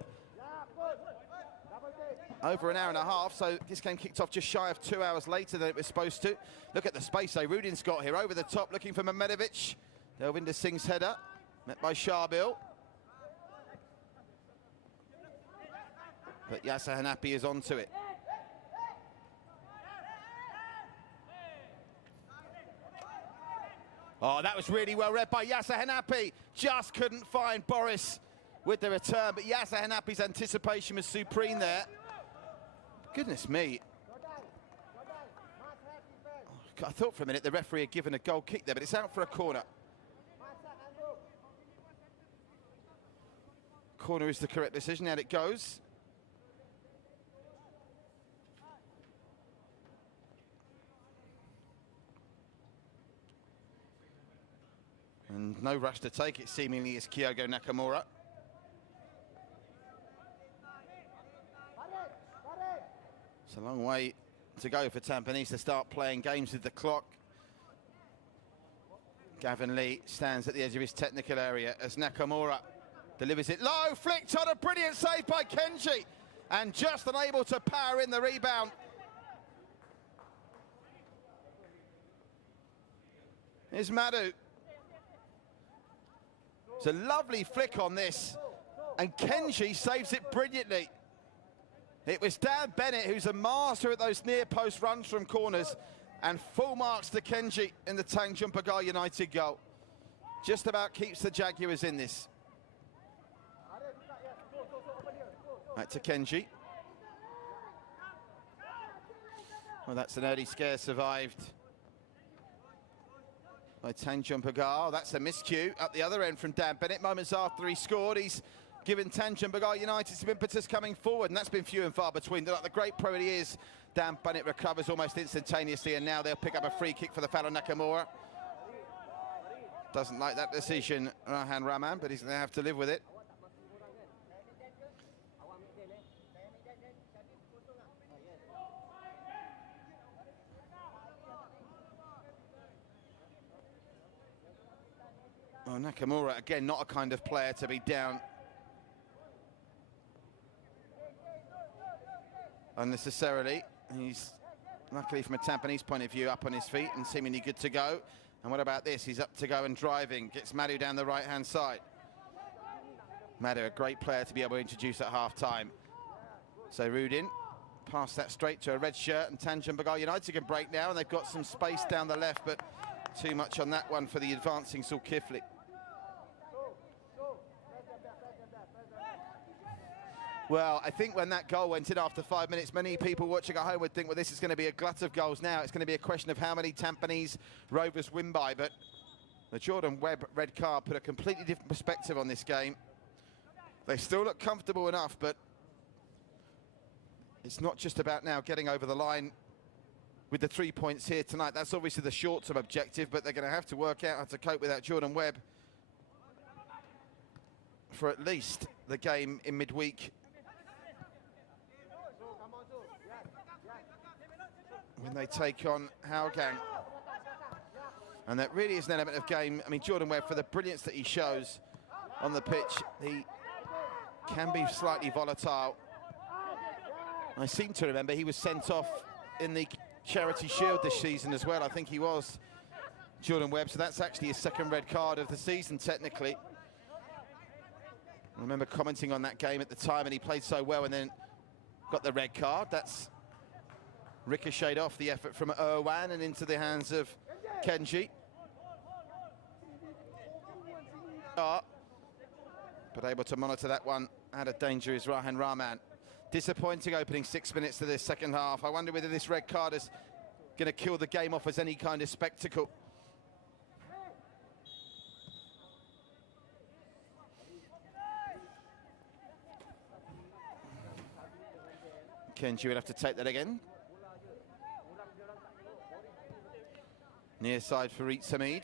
over an hour and a half, so this game kicked off just shy of 2 hours later than it was supposed to. Look at the space Rudin's got here, over the top, looking for Mehmedovic. Delvinder Singh's header, met by Sharbil. But Yasser Hanapi is onto it. Oh, that was really well read by Yasser Hanapi. Just couldn't find Boris with the return, but Yasser Hanapi's anticipation was supreme there. Goodness me. Oh, I thought for a minute the referee had given a goal kick there, but it's out for a corner. Corner is the correct decision, out it goes. And no rush to take it, seemingly, is Kyogo Nakamura. It's a long way to go for Tampines to start playing games with the clock. Gavin Lee stands at the edge of his technical area as Nakamura delivers it low, flicked on, a brilliant save by Kenji, and just unable to power in the rebound. Here's Madhu. It's a lovely flick on this, and Kenji saves it brilliantly. It was Dan Bennett who's a master at those near post runs from corners, and full marks to Kenji in the Tanjong Pagar United goal. Just about keeps the Jaguars in this. Back to Kenji. Well, that's an early scare survived by Tanjong Pagar. That's a miscue up the other end from Dan Bennett. Moments after he scored, he's given Tanjong Pagar United some impetus coming forward, and that's been few and far between. Like the great pro he is, Dan Bennett recovers almost instantaneously, and now they'll pick up a free kick for the foul on Nakamura. Doesn't like that decision, Rahan Rahman, but he's going to have to live with it. Oh, Nakamura, again, not a kind of player to be down unnecessarily. He's, luckily from a Tampines point of view, up on his feet and seemingly good to go. And what about this? He's up to go and driving. Gets Madhu down the right-hand side. Madhu, a great player to be able to introduce at half-time. So Rudin, pass that straight to a red shirt, and Tanjong Pagar United can break now, and they've got some space down the left, but too much on that one for the advancing Zulkifli. Well, I think when that goal went in after 5 minutes, many people watching at home would think, well, this is going to be a glut of goals now. It's going to be a question of how many Tampines Rovers win by. But the Jordan Webb red card put a completely different perspective on this game. They still look comfortable enough, but it's not just about now getting over the line with the 3 points here tonight. That's obviously the short-term objective, but they're going to have to work out how to cope with that Jordan Webb for at least the game in midweek, when they take on Hougang. And that really is an element of game. I mean, Jordan Webb, for the brilliance that he shows on the pitch, he can be slightly volatile. I seem to remember he was sent off in the Charity Shield this season as well. I think he was, Jordan Webb, so that's actually his second red card of the season, technically. I remember commenting on that game at the time, and he played so well and then got the red card. That's ricocheted off the effort from Irwan and into the hands of Kenji. But able to monitor that one out of danger is Rahan Rahman. Disappointing opening 6 minutes to this second half. I wonder whether this red card is going to kill the game off as any kind of spectacle. Kenji would have to take that again. Near side for Farid Samid.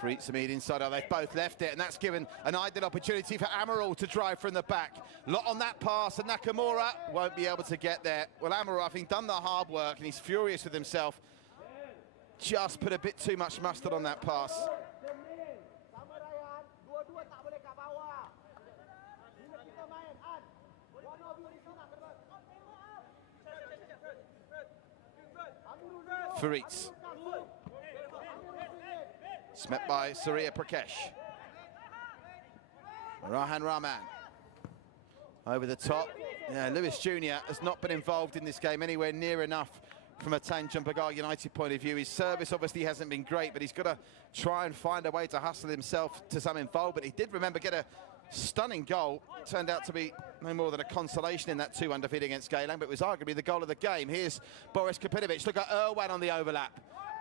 Farid Samid inside. Oh, they've both left it, and that's given an ideal opportunity for Amaral to drive from the back. Lot on that pass, and Nakamura won't be able to get there. Well, Amaral, I think, done the hard work, and he's furious with himself. Just put a bit too much mustard on that pass. Farid. Smet by Surya Prakesh. Rahan Rahman. Over the top. Yeah, Lewis Jr. has not been involved in this game anywhere near enough from a Tanjong Pagar United point of view. His service obviously hasn't been great, but he's got to try and find a way to hustle himself to some involvement. He did, remember, get a stunning goal. Turned out to be no more than a consolation in that 2 defeat against Geylang, but it was arguably the goal of the game. Here's Boris Kapinovic. Look at Irwan on the overlap.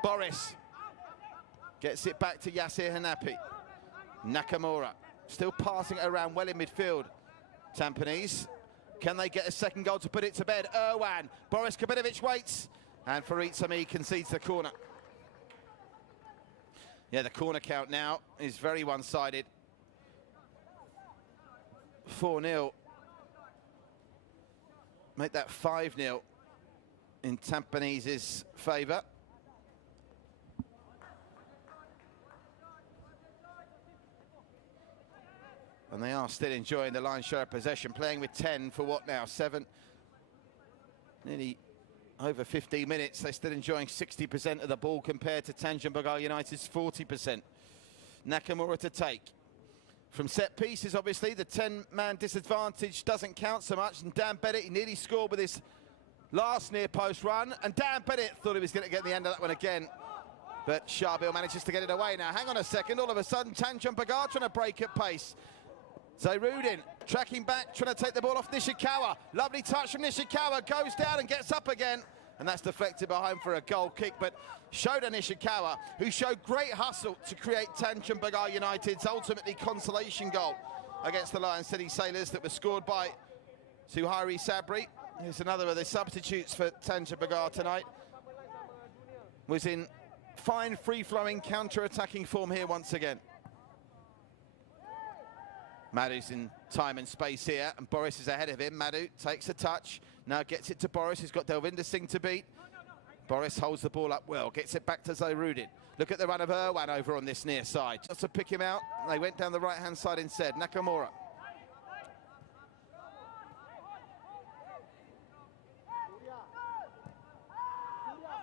Boris gets it back to Yasir Hanapi. Nakamura still passing it around well in midfield. Tampines, can they get a second goal to put it to bed? Irwan, Boris Kapinovic waits, and Farid Samid concedes the corner. Yeah, the corner count now is very one-sided. 4-0. Make that 5-0 in Tampanese's favour. And they are still enjoying the lion's share of possession, playing with 10 for what now, 7? Nearly over 15 minutes. They're still enjoying 60% of the ball compared to Tanjong Pagar United's 40%. Nakamura to take. From set pieces, obviously, the 10-man disadvantage doesn't count so much. And Dan Bennett, he nearly scored with his last near-post run. And Dan Bennett thought he was going to get the end of that one again. But Shabil manages to get it away. Now, hang on a second. All of a sudden, Tanjong Pagar trying to break at pace. Zayrudin tracking back, trying to take the ball off Nishikawa. Lovely touch from Nishikawa, goes down and gets up again. And that's deflected behind for a goal kick. But Shoda Nishikawa, who showed great hustle to create Tanjong Pagar United's ultimately consolation goal against the Lion City Sailors that was scored by Suhairi Sabri, who's another of the substitutes for Tanjong Pagar tonight. Was in fine free-flowing counter-attacking form here once again. Madu's in time and space here, and Boris is ahead of him. Madu takes a touch, now gets it to Boris, who's got Delvinder Singh to beat. Boris holds the ball up well, gets it back to Zayrudin. Look at the run of Irwan over on this near side. Just to pick him out, they went down the right-hand side instead. Nakamura.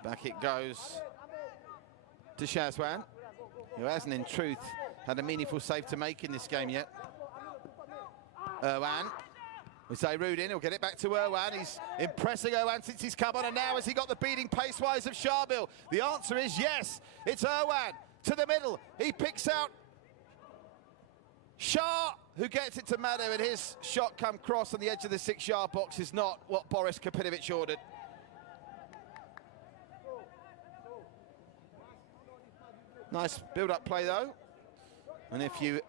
Back it goes to Shazwan, who hasn't in truth had a meaningful save to make in this game yet. Irwan with Zayrudin, he'll get it back to Irwan. He's impressing Irwan since he's come on, and now has he got the beating pace-wise of Shabil? The answer is yes. It's Irwan to the middle. He picks out Shah, who gets it to Madu, and his shot come cross on the edge of the 6-yard box is not what Boris Kapinovic ordered. Nice build-up play, though. And if you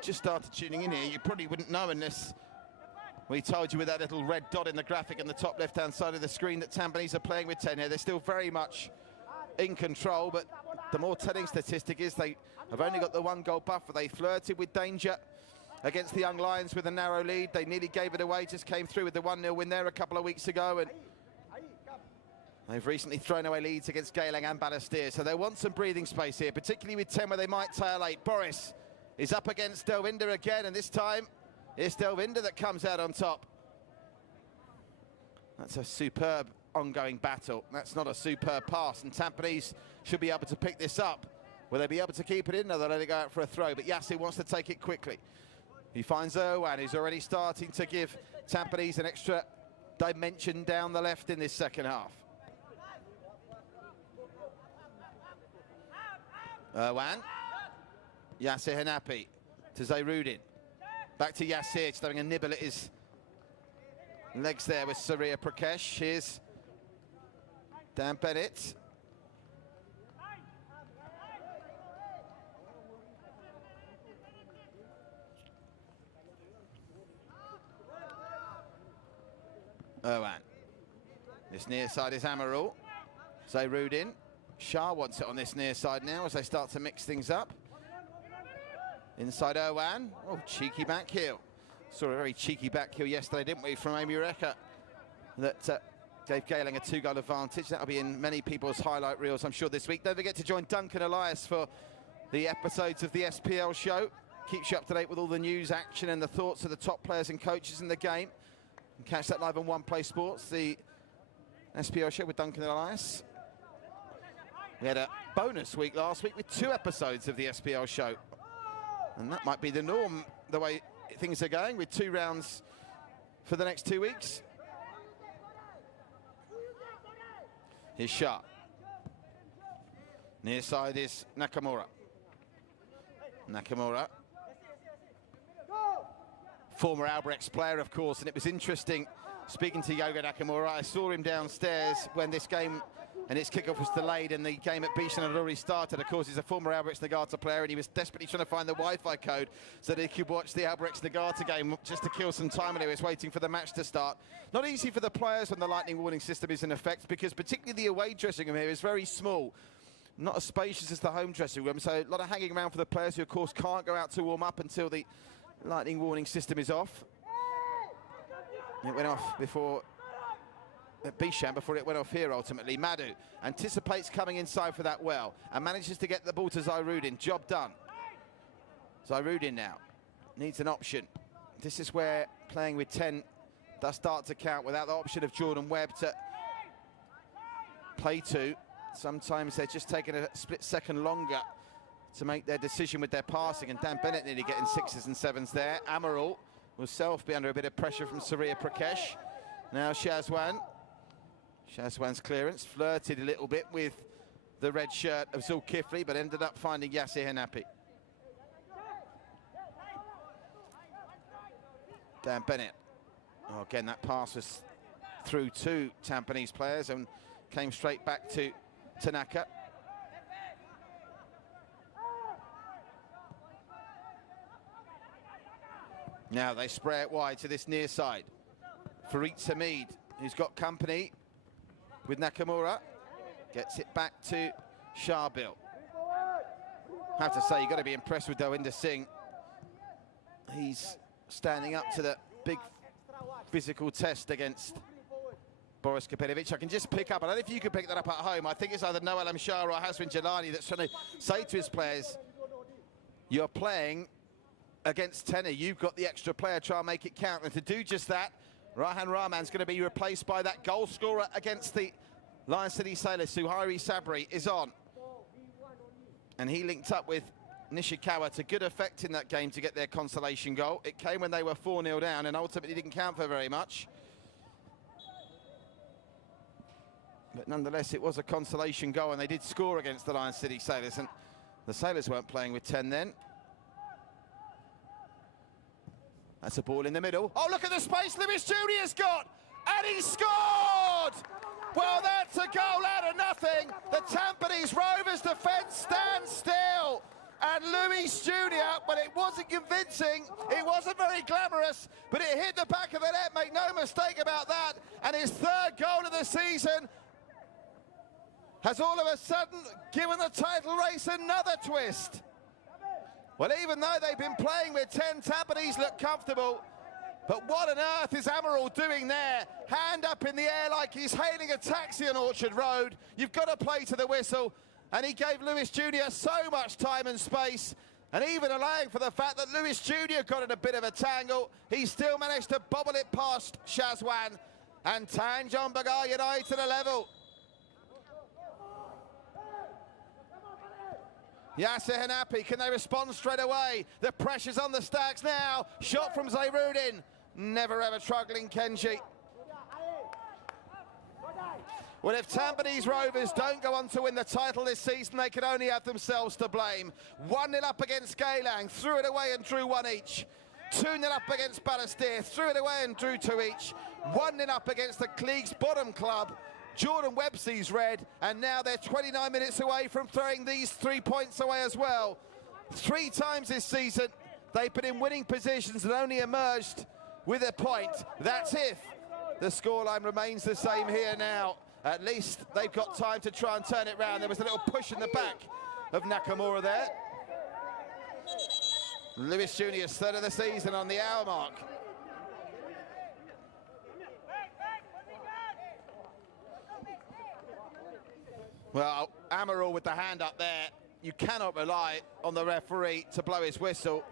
just started tuning in here, you probably wouldn't know unless We told you with that little red dot in the graphic in the top left-hand side of the screen that Tampines are playing with 10 here. They're still very much in control, but the more telling statistic is they have only got the 1 goal buffer. They flirted with danger against the Young Lions with a narrow lead. They nearly gave it away, just came through with the 1-0 win there a couple of weeks ago, and they've recently thrown away leads against Geylang and Balestier, so they want some breathing space here, particularly with 10 where they might tail 8. Boris is up against Delvinder again, and this time it's Delvinder that comes out on top. That's a superb ongoing battle. That's not a superb pass, and Tampines should be able to pick this up. Will they be able to keep it in? No, they'll let it go out for a throw, but Yassir wants to take it quickly. He finds Irwan, who's already starting to give Tampines an extra dimension down the left in this second half. Irwan, Yassir Hanapi to Zayrudin. Back to Yassir, just having a nibble at his legs there with Surya Prakesh. Here's Dan Bennett. Irwan. This near side is Amarul. Zayrudin. Shah wants it on this near side now as they start to mix things up. Inside Irwan. Oh, cheeky back heel. Saw a very cheeky back heel yesterday, didn't we, from Amy Reka, that gave Geylang a 2-goal advantage. That'll be in many people's highlight reels, I'm sure, this week. Don't forget to join Duncan Elias for the episodes of the SPL show. Keeps you up to date with all the news, action, and the thoughts of the top players and coaches in the game. You can catch that live on One Play Sports, the SPL show with Duncan Elias. We had a bonus week last week with 2 episodes of the SPL show. And that might be the norm, the way things are going, with 2 rounds for the next 2 weeks. Here's Shah. Near side is Nakamura. Nakamura. Former Albrechts player, of course, and it was interesting speaking to Yoga Nakamura. I saw him downstairs when this game and its kickoff was delayed and the game at Bishan had already started. Of course, he's a former Albrechts Nagata player and he was desperately trying to find the Wi-Fi code so that he could watch the Albrechts Nagata game just to kill some time when he was waiting for the match to start. Not easy for the players when the lightning warning system is in effect, because particularly the away dressing room here is very small. Not as spacious as the home dressing room, so a lot of hanging around for the players who, of course, can't go out to warm up until the lightning warning system is off. It went off before at Bishan, before it went off here ultimately. Madhu anticipates coming inside for that well and manages to get the ball to Zayrudin. Job done. Zayrudin now needs an option. This is where playing with 10 does start to count without the option of Jordan Webb to play to. Sometimes they're just taking a split second longer to make their decision with their passing, and Dan Bennett nearly getting 6s and 7s there. Amarul will self be under a bit of pressure from Surya Prakesh. Now Shazwan. Shazwan's clearance flirted a little bit with the red shirt of Zulkifli, but ended up finding Yassir Hanapi. Dan Bennett. Oh, again, that pass was through 2 Tampines players and came straight back to Tanaka. Now they spray it wide to this near side. Farid Samid, who's got company with Nakamura, gets it back to Sharbil. I have to say, you've got to be impressed with Delvinder Singh. He's standing up to the big physical test against Boris Kapenovic. I can just pick up, I don't know if you can pick that up at home. I think it's either Noel Amshar or Haswin Jalani that's trying to say to his players, you're playing against Tenor, you've got the extra player, try and make it count. And to do just that, Rahan Rahman's going to be replaced by that goal scorer against the Lion City Sailors. Suhairi Sabri is on. And he linked up with Nishikawa to good effect in that game to get their consolation goal. It came when they were 4-0 down and ultimately didn't count for very much. But nonetheless, it was a consolation goal and they did score against the Lion City Sailors. And the Sailors weren't playing with 10 then. That's a ball in the middle. Oh, look at the space Lewis Jr.'s got! And he scored! Well, that's a goal out of nothing. The Tampines Rovers defence stands still. And Luis Jr., well, it wasn't convincing, it wasn't very glamorous, but it hit the back of the net, make no mistake about that. And his third goal of the season has all of a sudden given the title race another twist. Well, even though they've been playing with 10, Tampines look comfortable. But what on earth is Amaral doing there? Hand up in the air like he's hailing a taxi on Orchard Road. You've got to play to the whistle. And he gave Luis Jr. so much time and space. And even allowing for the fact that Luis Jr. got in a bit of a tangle, he still managed to bobble it past Shazwan. And Tanjong Pagar United a level. Yasser Hanapi, can they respond straight away? The pressure's on the Stags now. Shot from Zayrudin. Never ever struggling Kenji. Well, if Tampines Rovers don't go on to win the title this season, they can only have themselves to blame. 1-0 up against Geylang, threw it away and drew 1 each. 2-0 up against Balestier, threw it away and drew 2 each. 1-0 up against the league's bottom club. Jordan Websey's red, and now they're 29 minutes away from throwing these 3 points away as well. 3 times this season, they've been in winning positions and only emerged with a point. That's if the scoreline remains the same here now. At least they've got time to try and turn it round. There was a little push in the back of Nakamura there. Luis Jr.'s third of the season on the hour mark. Well, Amaral with the hand up there. You cannot rely on the referee to blow his whistle.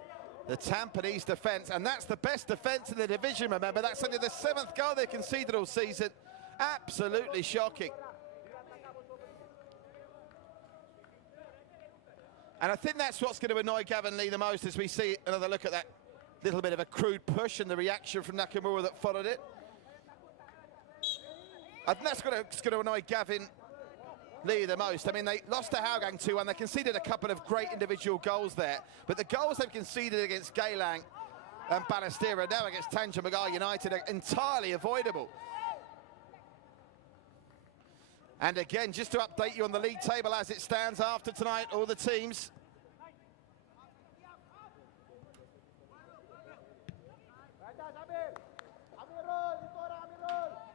The Tampines defence, and that's the best defence in the division, remember. That's only the 7th goal they conceded all season. Absolutely shocking. And I think that's what's going to annoy Gavin Lee the most as we see another look at that little bit of a crude push and the reaction from Nakamura that followed it. I think that's going to annoy Gavin Lee the most. I mean, they lost to Hougang 2-1. They conceded a couple of great individual goals there. But the goals they've conceded against Geylang and Balestier now against Tanjong Pagar United are entirely avoidable. And again, just to update you on the league table as it stands after tonight, all the teams.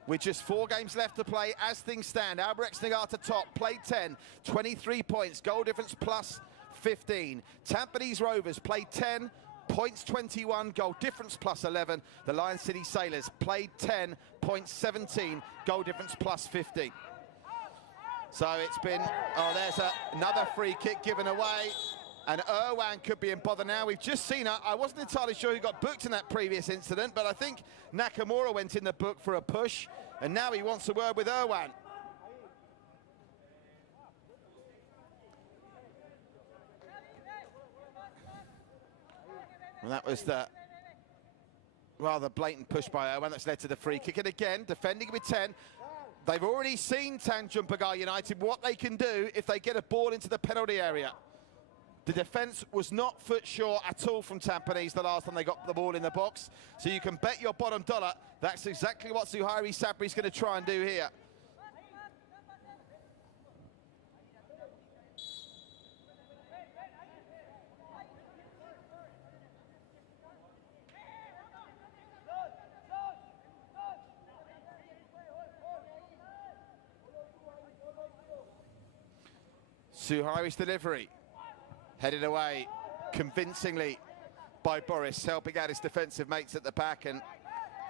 With just 4 games left to play as things stand. Albrecht Nagata top, played 10, 23 points, goal difference plus 15. Tampines Rovers played 10, points 21, goal difference plus 11. The Lion City Sailors played 10, points 17, goal difference plus 15. So it's been, oh, there's another free kick given away. And Irwan could be in bother now. We've just seen, I wasn't entirely sure who got booked in that previous incident, but I think Nakamura went in the book for a push, and now he wants a word with Irwan. And that was the rather blatant push by Irwan that's led to the free kick. And again, defending with 10. They've already seen Tanjong Pagar United, what they can do if they get a ball into the penalty area. The defence was not foot sure at all from Tampines the last time they got the ball in the box. So you can bet your bottom dollar that's exactly what Suhairi Sabri's going to try and do here. Suhairi's delivery. Headed away convincingly by Boris, helping out his defensive mates at the back, and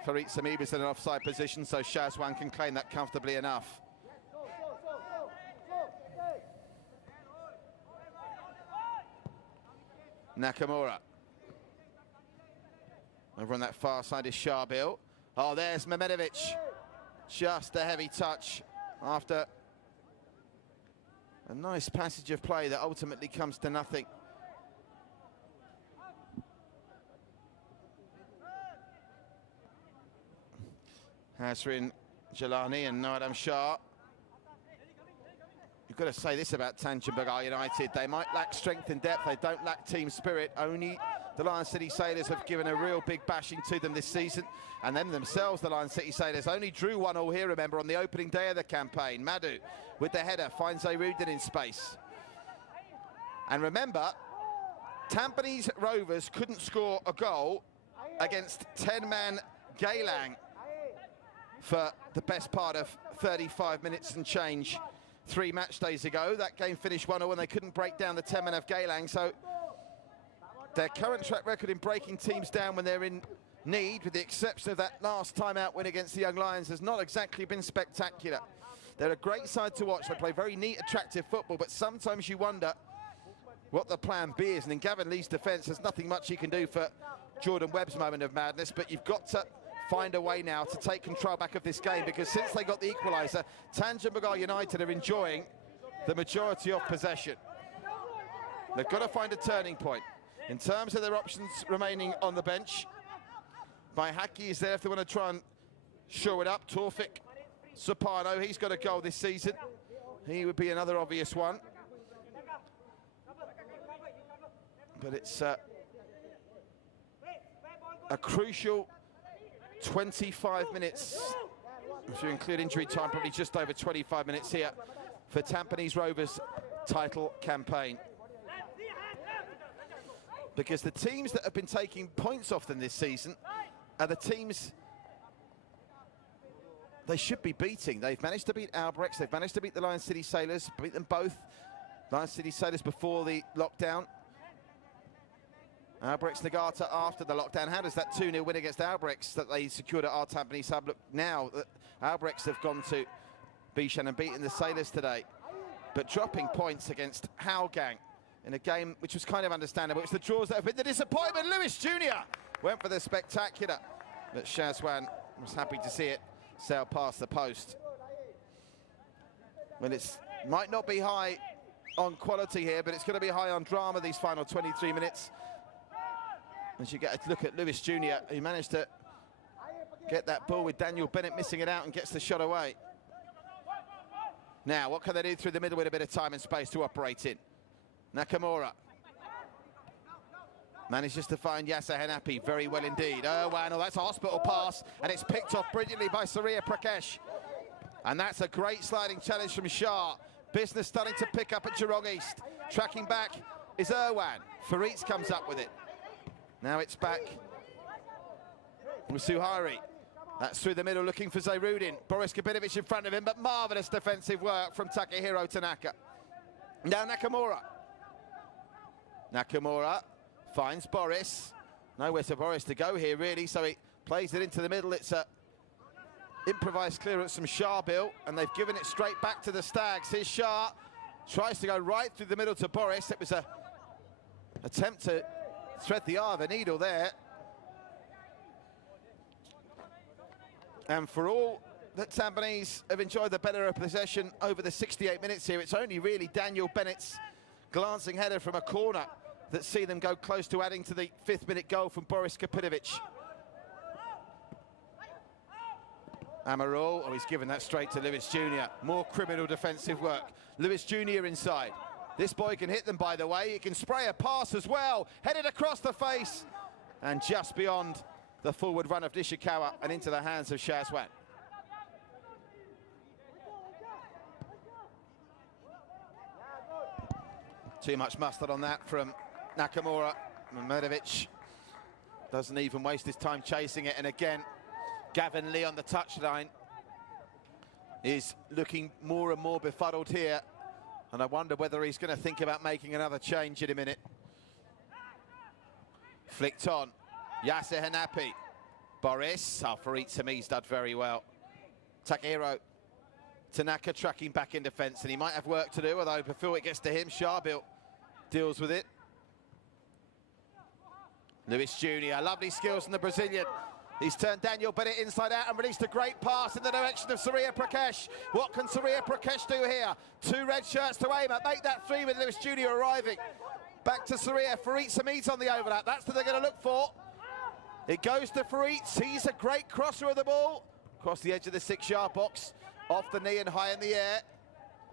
Farid Samiba's in an offside position, so Shazwan can claim that comfortably enough. Nakamura. Over on that far side is Sharbil. Oh, there's Mehmedovic. Just a heavy touch after a nice passage of play that ultimately comes to nothing. Hasrin Jalani and Nadam Shah. You've got to say this about Tanjong Pagar United. They might lack strength and depth. They don't lack team spirit. Only the Lion City Sailors have given a real big bashing to them this season. And them themselves, the Lion City Sailors, only drew 1-1 here, remember, on the opening day of the campaign. Madhu with the header finds Zayrudin in space. And remember, Tampines Rovers couldn't score a goal against 10-man Geylang for the best part of 35 minutes and change 3 match days ago. That game finished 1-0 when they couldn't break down the 10-man of Geylang. So their current track record in breaking teams down when they're in need, with the exception of that last time-out win against the Young Lions, has not exactly been spectacular. They're a great side to watch. They play very neat, attractive football, but sometimes you wonder what the plan B is. And in Gavin Lee's defence, there's nothing much he can do for Jordan Webb's moment of madness, but you've got to find a way now to take control back of this game, because since they got the equaliser, Tanjong Pagar United are enjoying the majority of possession. They've got to find a turning point. In terms of their options remaining on the bench, Baihaki is there if they want to try and shore it up. Taufik Supano, he's got a goal this season. He would be another obvious one. But it's a crucial 25 minutes, if you include injury time, probably just over 25 minutes here for Tampines Rovers' title campaign. Because the teams that have been taking points off them this season are the teams they should be beating. They've managed to beat Albrechts, they've managed to beat the Lion City Sailors, beat them both. Lion City Sailors before the lockdown, Albrechts Nagata after the lockdown. How does that 2-0 win against Albrechts that they secured at our Tampines Hub look now that Albrechts have gone to Bishan and beaten the Sailors today? But dropping points against Hougang in a game which was kind of understandable. It's the draws that have been the disappointment. Lewis Jr. went for the spectacular, but Shazwan was happy to see it sail past the post. Well, it might not be high on quality here, but it's going to be high on drama these final 23 minutes. As you get a look at Lewis Jr., he managed to get that ball with Daniel Bennett missing it out and gets the shot away. Now, what can they do through the middle with a bit of time and space to operate in? Nakamura manages to find Yasser Hanapi very well indeed. Irwan, oh, that's a hospital pass, and it's picked off brilliantly by Surya Prakash. And that's a great sliding challenge from Shah. Business starting to pick up at Geelong East. Tracking back is Irwan. Faritz comes up with it. Now it's back with Suhari. That's through the middle looking for Zairudin. Boris Kabinovic in front of him, but marvellous defensive work from Takehiro Tanaka. Now Nakamura. Nakamura finds Boris. Nowhere to Boris to go here, really, so he plays it into the middle. It's a improvised clearance from Sharbil, and they've given it straight back to the Stags. Here's Shah, tries to go right through the middle to Boris. It was a attempt to thread the eye of a needle there. And for all that Tampines have enjoyed the better of possession over the 68 minutes here, it's only really Daniel Bennett's glancing header from a corner that see them go close to adding to the 5th-minute goal from Boris Kapinovic. Amarul, oh, he's given that straight to Lewis Jr. More criminal defensive work. Lewis Jr. inside. This boy can hit them, by the way. He can spray a pass as well. Headed across the face and just beyond the forward run of Nishikawa and into the hands of Shazwan. Too much mustard on that from Nakamura. Mehmedovic doesn't even waste his time chasing it. And again, Gavin Lee on the touchline is looking more and more befuddled here. And I wonder whether he's going to think about making another change in a minute. Flicked on. Yasser Hanapi. Boris. Farid Sami's done very well. Takehiro Tanaka tracking back in defence, and he might have work to do, although before it gets to him, Sharbil deals with it. Lewis Jr., lovely skills from the Brazilian. He's turned Daniel Bennett inside out and released a great pass in the direction of Surya Prakash. What can Surya Prakash do here? 2 red shirts to aim at. Make that 3 with Lewis Jr. arriving. Back to Surya. Farid Samit on the overlap. That's what they're going to look for. It goes to Farid. He's a great crosser of the ball. Across the edge of the 6-yard box. Off the knee and high in the air.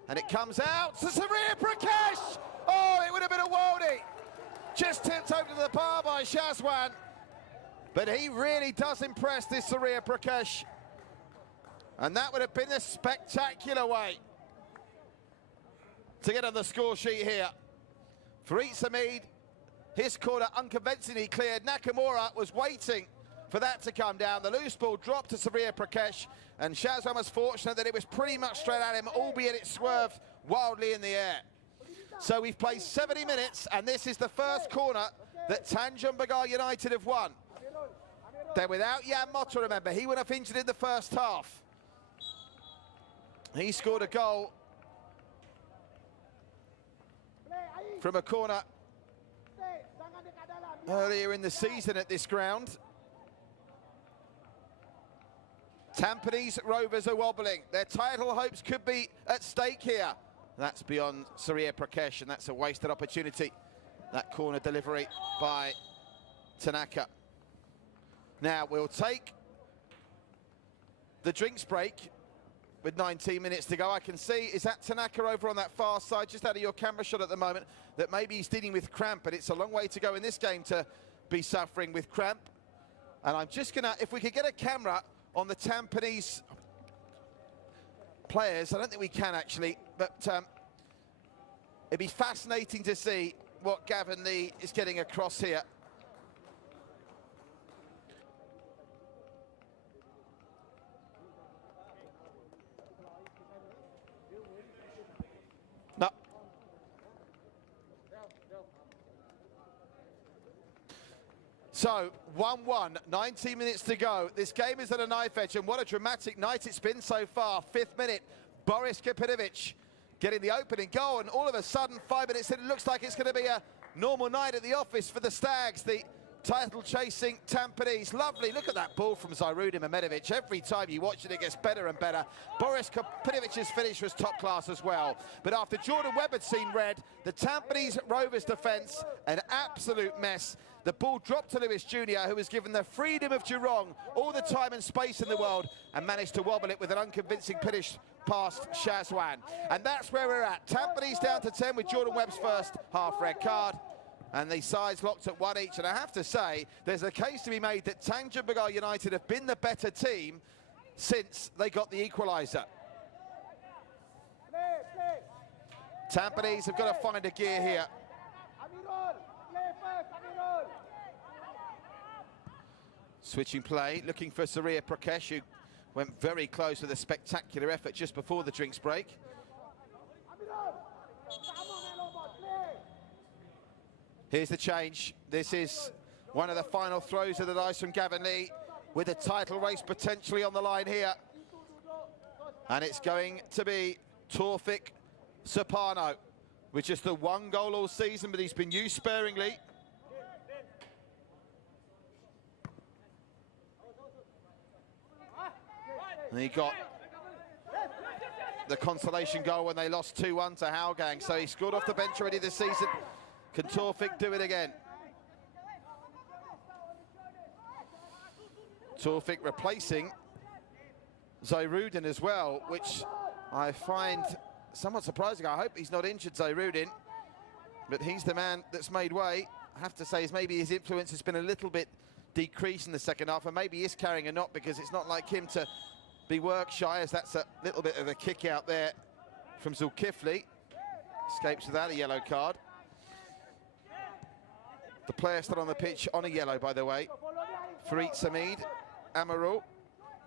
And it comes out to Surya Prakash. Oh, it would have been a worldie. Just tipped over to the bar by Shazwan. But he really does impress, this Surya Prakash. And that would have been a spectacular way to get on the score sheet here. Farid Samid His corner unconvincingly cleared. Nakamura was waiting for that to come down. The loose ball dropped to Surya Prakash, and Shazwan was fortunate that it was pretty much straight at him, albeit it swerved wildly in the air. So we've played 70 minutes, and this is the first corner that Tanjong Pagar United have won. They're without Jan Motta, remember. He went off injured in the first half. He scored a goal from a corner earlier in the season at this ground. Tampines Rovers are wobbling. Their title hopes could be at stake here. That's beyond Surya Prakash, and that's a wasted opportunity. That corner delivery by Tanaka. Now we'll take the drinks break with 19 minutes to go. I can see, is that Tanaka over on that far side, just out of your camera shot at the moment, that maybe he's dealing with cramp, but it's a long way to go in this game to be suffering with cramp. And I'm just gonna, if we could get a camera on the Tampines players, I don't think we can actually, but it'd be fascinating to see what Gavin Lee is getting across here. No. So, 1-1, 19 minutes to go. This game is at a knife edge, and what a dramatic night it's been so far. 5th minute, Boris Kapinovic getting the opening goal, and all of a sudden, 5 minutes in, it looks like it's going to be a normal night at the office for the Stags, the title-chasing Tampines. Lovely, look at that ball from Zairudin Mehmedovic. Every time you watch it, it gets better and better. Boris Kapinovic's finish was top class as well. But after Jordan Webb had seen red, the Tampines Rovers defence, an absolute mess. The ball dropped to Lewis Jr., who was given the freedom of Geelong, all the time and space in the world, and managed to wobble it with an unconvincing finish past Shazwan. And that's where we're at. Tampines down to 10 with Jordan Webb's first half red card. And the sides locked at 1 each. And I have to say, there's a case to be made that Tanjong Pagar United have been the better team since they got the equaliser. Tampines have got to find a gear here. Switching play, looking for Surya Prakash, who went very close with a spectacular effort just before the drinks break. Here's the change. This is one of the final throws of the dice from Gavin Lee, with the title race potentially on the line here. And it's going to be Taufik Sapano, with just the 1 goal all season, but he's been used sparingly. And he got the consolation goal when they lost 2-1 to Howgang. So he scored off the bench already this season. Can Taufik do it again? Taufik replacing Zairudin as well, which I find somewhat surprising. I hope he's not injured, Zairudin, but he's the man that's made way. I have to say, maybe his influence has been a little bit decreased in the second half, and maybe he is carrying a knot, because it's not like him to be work shy, as that's a little bit of a kick out there from Zulkifli. Escapes without a yellow card. The player still on the pitch on a yellow, by the way. Farid Samid, Amaru,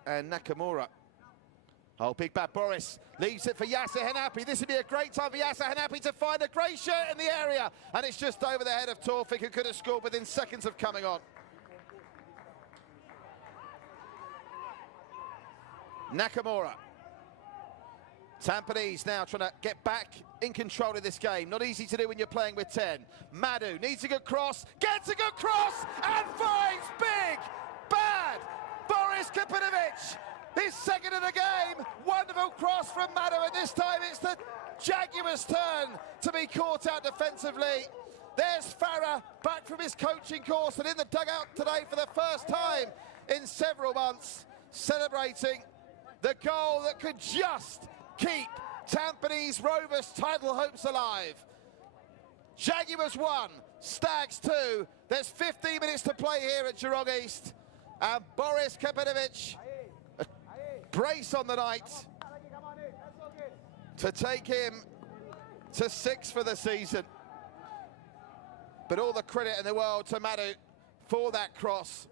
and Nakamura. Oh, big bad Boris leaves it for Yasser Hanapi. This would be a great time for Yasser Hanapi to find a grey shirt in the area. And it's just over the head of Taufik, who could have scored within seconds of coming on. Nakamura. Tampines now trying to get back in control of this game. Not easy to do when you're playing with 10. Madhu needs a good cross, gets a good cross, and finds big, bad Boris Kapinovic. His second of the game. Wonderful cross from Madhu, and this time it's the Jaguars' turn to be caught out defensively. There's Farah back from his coaching course and in the dugout today for the first time in several months, celebrating the goal that could just keep Tampines Rovers' title hopes alive. Jaguars 1, Stags 2. There's 15 minutes to play here at Geelong East. And Boris Kapinovic, a brace on the night to take him to 6 for the season. But all the credit in the world to Madu for that cross.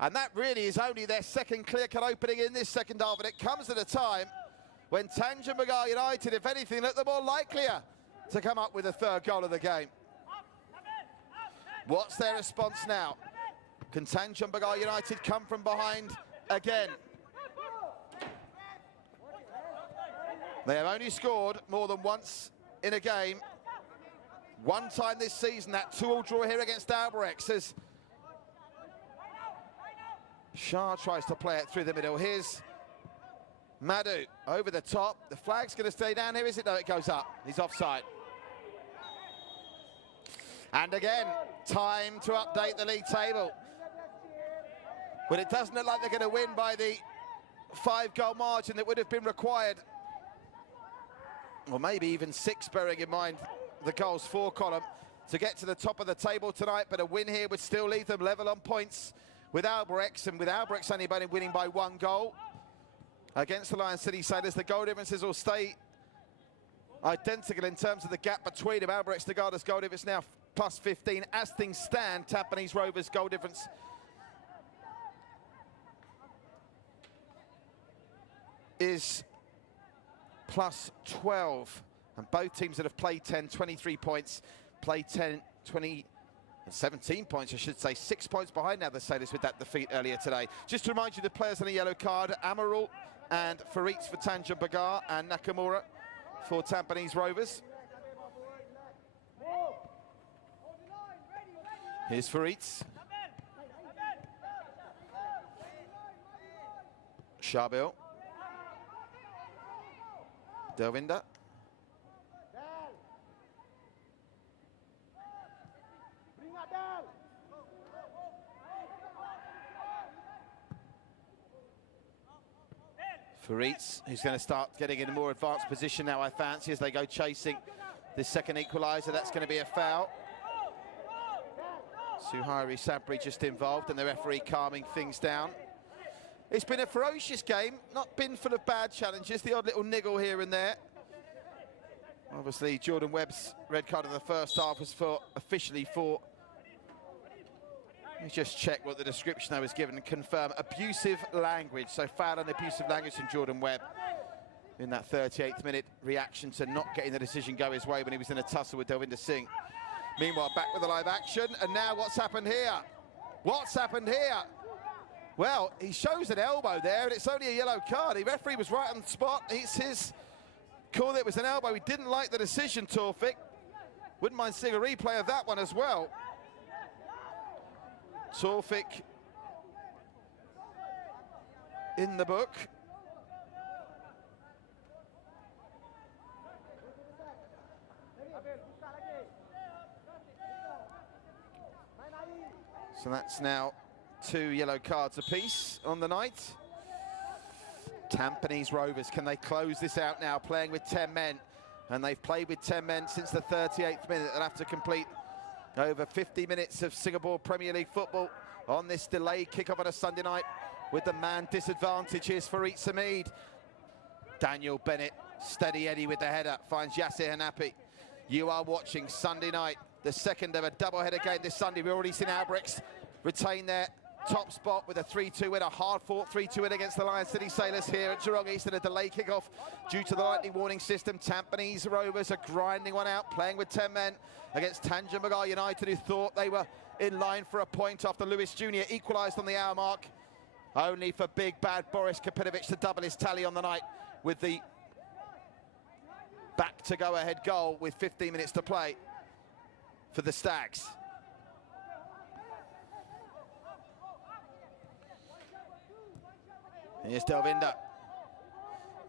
And that really is only their second clear-cut opening in this second half, and it comes at a time when Tanjong Pagar United, if anything, look the more likelier to come up with a third goal of the game. What's their response now? Can Tanjong Pagar United come from behind again? They have only scored more than once in a game. One time this season, that 2-2 draw here against Albirex, as Shah tries to play it through the middle. Here's Madu over the top. The flag's going to stay down here, is it? No, it goes up. He's offside. And again, time to update the league table. But it doesn't look like they're going to win by the 5-goal margin that would have been required. Or maybe even 6, bearing in mind the goals for column, to get to the top of the table tonight. But a win here would still leave them level on points with Albirex, and with Albirex only winning by 1 goal against the Lion City Sailors. The goal differences will stay identical in terms of the gap between them. Albirex Nagada's goal difference now plus 15. As things stand, Tampines Rovers goal difference is plus 12. And both teams that have played 10, 23 points, played 10, 20, and 17 points, I should say. 6 points behind now the Sailors with that defeat earlier today. Just to remind you, the players on a yellow card: Amaral and Faritz for Tanjong Pagar, and Nakamura for Tampines Rovers. Here's Faritz. Shabil. Delvinder. Faritz, who's going to start getting in a more advanced position now, I fancy, as they go chasing this second equaliser. That's going to be a foul. Suhairi Sabri just involved, and the referee calming things down. It's been a ferocious game, not been full of bad challenges, the odd little niggle here and there. Obviously, Jordan Webb's red card in the first half was officially for, let me just check what the description I was given and confirm, abusive language. So foul and abusive language from Jordan Webb in that 38th minute reaction to not getting the decision go his way when he was in a tussle with Delvinder Singh. Meanwhile, back with the live action, and now what's happened here? What's happened here? Well, he shows an elbow there, and it's only a yellow card. The referee was right on the spot. It's his call that it was an elbow. He didn't like the decision, Taufik. Wouldn't mind seeing a replay of that one as well. Taufik in the book. So that's now 2 yellow cards apiece on the night. Tampines Rovers, can they close this out now, playing with 10 men? And they've played with 10 men since the 38th minute. They'll have to complete over 50 minutes of Singapore Premier League football on this delayed kickoff on a Sunday night with the man disadvantage. Here's Farid Samid. Daniel Bennett, steady Eddie with the header, finds Yasser Hanapi. You are watching Sunday night, the second of a double-header game this Sunday. We've already seen Albirex retain their top spot with a 3-2 win, a hard-fought 3-2 win against the Lion City Sailors here at Jurong East, and a delay kick-off due to the lightning warning system. Tampines Rovers are grinding one out, playing with 10 men against Tanjong Pagar United, who thought they were in line for a point after Lewis Jr. equalised on the hour mark, only for big bad Boris Kapinovic to double his tally on the night with the back to go-ahead goal with 15 minutes to play for the Stags. Here's Delvinder.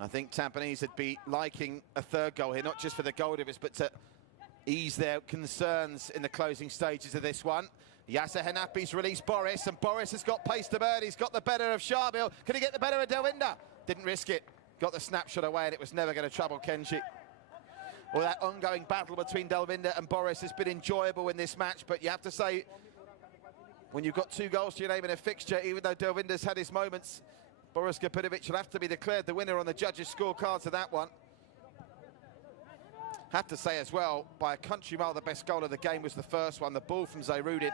I think Tampines would be liking a third goal here, not just for the goal difference, but to ease their concerns in the closing stages of this one. Yasser Hanapi's released Boris, and Boris has got pace to burn. He's got the better of Shabil. Can he get the better of Delvinder? Didn't risk it. Got the snapshot away, and it was never going to trouble Kenji. Well, that ongoing battle between Delvinder and Boris has been enjoyable in this match, but you have to say, when you've got 2 goals to your name in a fixture, even though Delvinder's had his moments, Boris Kapinovic will have to be declared the winner on the judges' scorecards of that one. Have to say as well, by a country mile, the best goal of the game was the first one. The ball from Zayrudin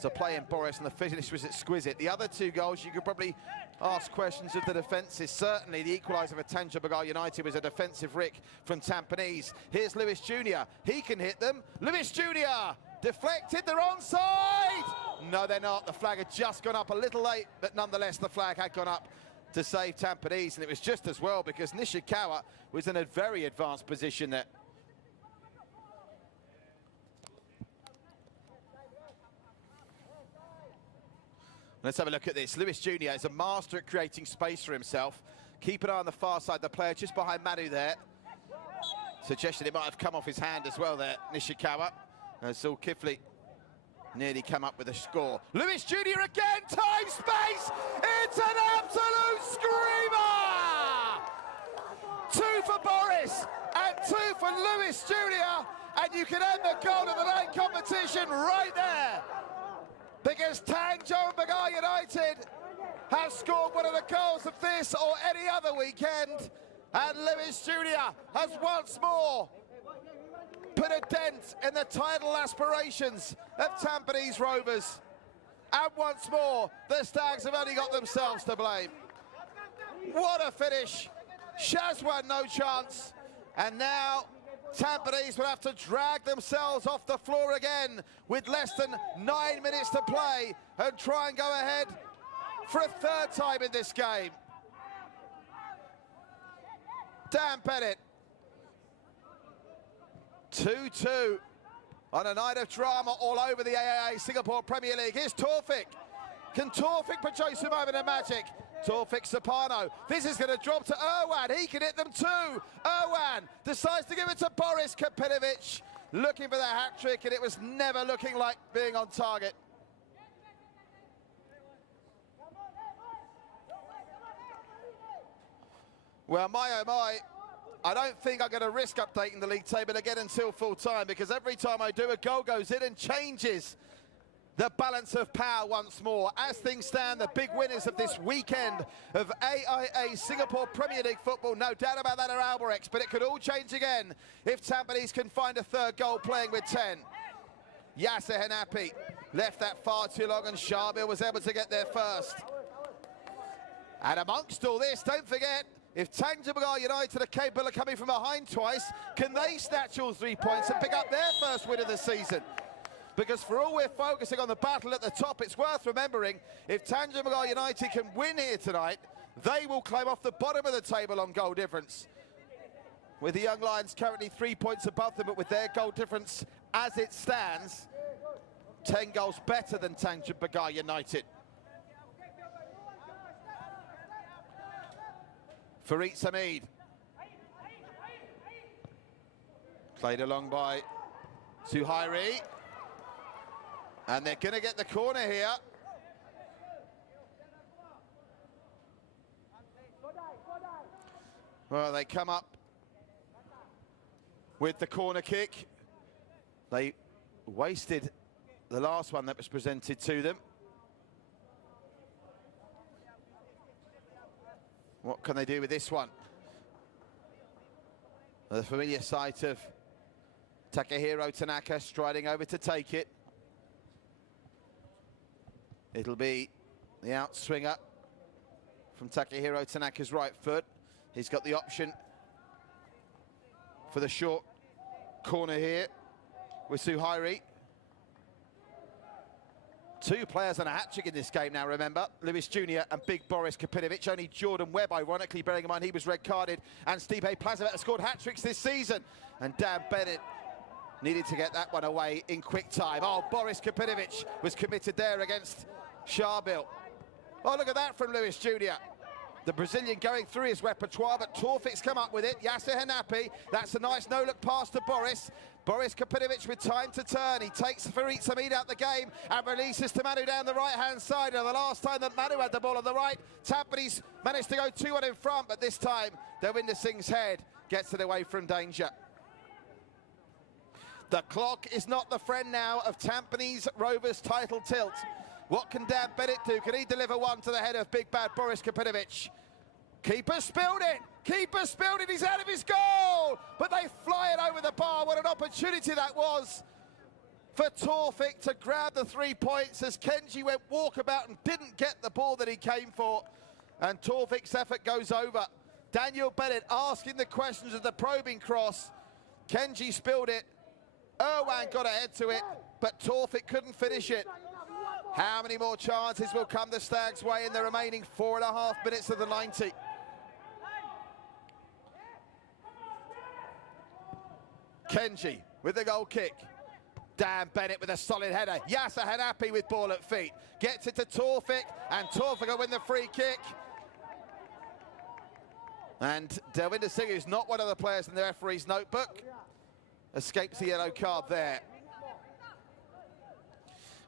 to play in Boris, and the finish was exquisite. The other two goals, you could probably ask questions of the defences. Certainly the equaliser for Tanjong Pagar United was a defensive rick from Tampines. Here's Lewis Jr. He can hit them. Lewis Jr. deflected, they're onside! No, they're not. The flag had just gone up a little late, but nonetheless the flag had gone up to save Tampines, and it was just as well because Nishikawa was in a very advanced position there. Let's have a look at this. Lewis Jr. is a master at creating space for himself. Keep an eye on the far side, the player just behind Manu there. Suggestion it might have come off his hand as well there, Nishikawa. Zul Kifli nearly come up with a score. Lewis Jr. again, time, space! It's an absolute screamer! 2 for Boris and 2 for Lewis Jr. And you can end the goal of the night competition right there. Because Tanjong Pagar United have scored one of the goals of this or any other weekend. And Lewis Jr. has once more put a dent in the title aspirations of Tampines Rovers. And once more, the Stags have only got themselves to blame. What a finish. Shazwan, no chance. And now Tampines will have to drag themselves off the floor again with less than 9 minutes to play and try and go ahead for a third time in this game. Dan Bennett. 2-2 on a night of drama all over the AIA Singapore Premier League. Here's Taufik. Can Taufik produce a moment of magic? Taufik Sapano. This is going to drop to Irwan. He can hit them too. Irwan decides to give it to Boris Kapinovic. Looking for the hat-trick, and it was never looking like being on target. Well, my oh my, I don't think I'm going to risk updating the league table again until full time, because every time I do, a goal goes in and changes the balance of power once more. As things stand, the big winners of this weekend of AIA Singapore Premier League football, no doubt about that, are Albirex, but it could all change again if Tampines can find a third goal playing with 10. Yasser Henapi left that far too long, and Shabil was able to get there first. And amongst all this, don't forget, if Tanjong Pagar United are capable of coming from behind twice, can they snatch all 3 points and pick up their first win of the season? Because for all we're focusing on the battle at the top, it's worth remembering, if Tanjong Pagar United can win here tonight, they will climb off the bottom of the table on goal difference. With the Young Lions currently 3 points above them, but with their goal difference as it stands, 10 goals better than Tanjong Pagar United. Farid Samid. Played along by Suhairi. And they're going to get the corner here. Well, they come up with the corner kick. They wasted the last one that was presented to them. What can they do with this one? The familiar sight of Takehiro Tanaka striding over to take it. It'll be the outswinger from Takehiro Tanaka's right foot. He's got the option for the short corner here with Suhairi. 2 players on a hat-trick in this game now, remember. Lewis Jr. and big Boris Kapinovic. Only Jordan Webb, ironically, bearing in mind he was red-carded, and Stipe Plazovic have scored hat-tricks this season. And Dan Bennett needed to get that one away in quick time. Oh, Boris Kapinovic was committed there against Shabil. Oh, look at that from Lewis Jr. The Brazilian going through his repertoire, but Taufik's come up with it. Yasser Henapi, that's a nice no-look pass to Boris. Boris Kapinovic with time to turn. He takes Farid Samid out the game and releases to Manu down the right-hand side. Now, the last time that Manu had the ball on the right, Tampines managed to go 2-1 in front, but this time, Dewinder Singh's head gets it away from danger. The clock is not the friend now of Tampines Rovers' title tilt. What can Dan Bennett do? Can he deliver one to the head of big bad Boris Kapinovic? Keeper spilled it. Keeper spilled it. He's out of his goal. goal, but they fly it over the bar. What an opportunity that was for Taufik to grab the 3 points as Kenji went walkabout and didn't get the ball that he came for. And Taufik's effort goes over. Daniel Bennett asking the questions of the probing cross. Kenji spilled it. Irwan got ahead to it, but Taufik couldn't finish it. How many more chances will come the Stags' way in the remaining 4.5 minutes of the 90? Kenji with the goal kick. Dan Bennett with a solid header. Yasser Hanapi with ball at feet. Gets it to Taufik, and Taufik will win the free kick. And Delvinder Singh, who's not one of the players in the referee's notebook, escapes the yellow card there.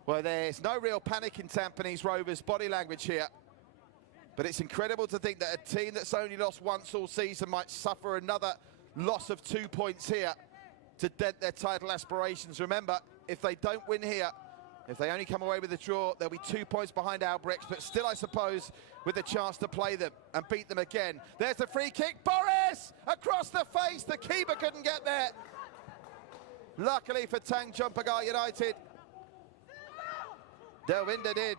Well, there's no real panic in Tampines Rovers' body language here. But it's incredible to think that a team that's only lost once all season might suffer another loss of 2 points here to dent their title aspirations. Remember, if they don't win here, if they only come away with a draw, they'll be 2 points behind Albrechts, but still, I suppose, with a chance to play them and beat them again. There's the free kick. Boris! Across the face. The keeper couldn't get there. Luckily for Tanjong Pagar United, Delvinder did.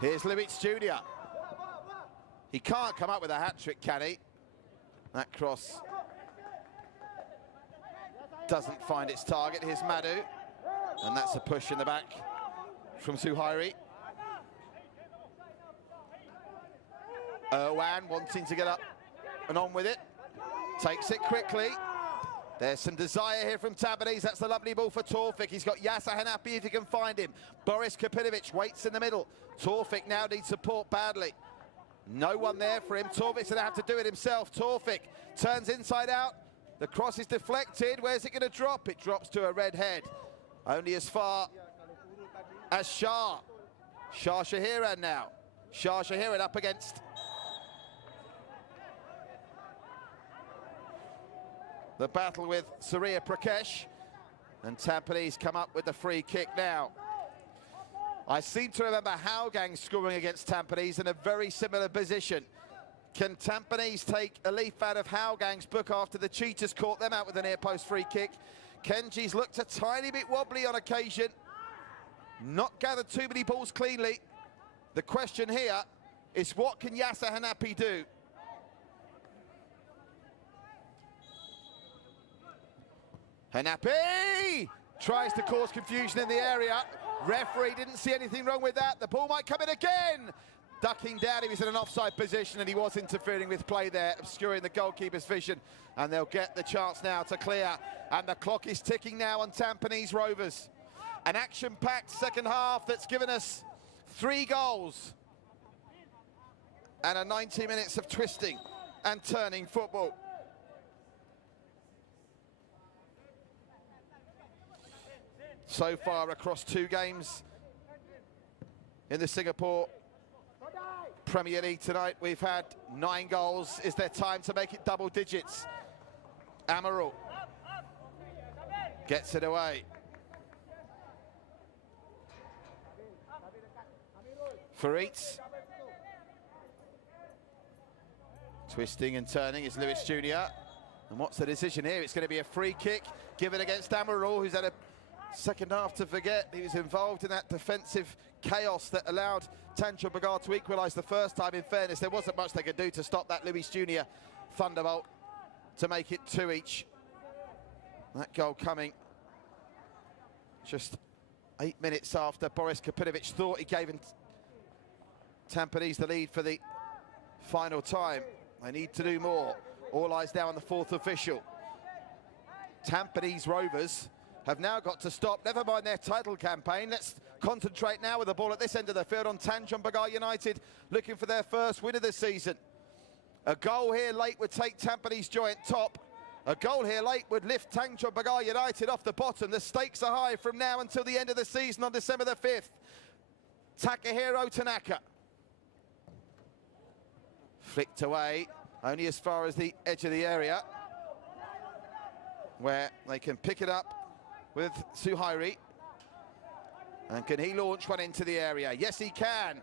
Here's Lewis Jr. He can't come up with a hat-trick, can he? That cross doesn't find its target. Here's Madhu, and that's a push in the back from Suhairi. Irwan wanting to get up and on with it. Takes it quickly. There's some desire here from Tampines. That's the lovely ball for Taufik. He's got Yasser Hanapi if he can find him. Boris Kapinovic waits in the middle. Taufik now needs support badly. No one there for him. Taufik's going to have to do it himself. Taufik turns inside out. The cross is deflected. Where's it going to drop? It drops to a red head. Only as far as Shah. Shah Shahiran now. Shah Shahiran up against the battle with Surya Prakesh. And Tampines come up with the free kick now. I seem to remember Hougang scoring against Tampines in a very similar position. Can Tampines take a leaf out of Hougang's book after the Cheetahs caught them out with an near post free kick? Kenji's looked a tiny bit wobbly on occasion. Not gathered too many balls cleanly. The question here is, what can Yasser Hanapi do? Hanapi tries to cause confusion in the area. Referee didn't see anything wrong with that. The ball might come in again. Ducking down, he was in an offside position and he was interfering with play there, obscuring the goalkeeper's vision. And they'll get the chance now to clear. And the clock is ticking now on Tampines Rovers. An action-packed second half that's given us 3 goals. And a 90 minutes of twisting and turning football. So far across 2 games in the Singapore Premier League tonight, we've had 9 goals. Is there time to make it double digits? Amaral gets it away. Faritz. Twisting and turning is Lewis Jr. And what's the decision here? It's going to be a free kick given against Amaral, who's had a second half to forget. He was involved in that defensive chaos that allowed Tanjong Pagar to equalise the first time. In fairness, there wasn't much they could do to stop that Lewis Jr. thunderbolt to make it 2 each. That goal coming just 8 minutes after Boris Kapinovic thought he gave Tampines the lead for the final time. They need to do more. All eyes now on the 4th official. Tampines Rovers have now got to stop, never mind their title campaign. Let's concentrate now with the ball at this end of the field on Tanjong Pagar United, looking for their first win of the season. A goal here late would take Tampines Joint top. A goal here late would lift Tanjong Pagar United off the bottom. The stakes are high from now until the end of the season on December the 5th. Takahiro Tanaka. Flicked away, only as far as the edge of the area, where they can pick it up with Suhairi. And can he launch one into the area? Yes, he can.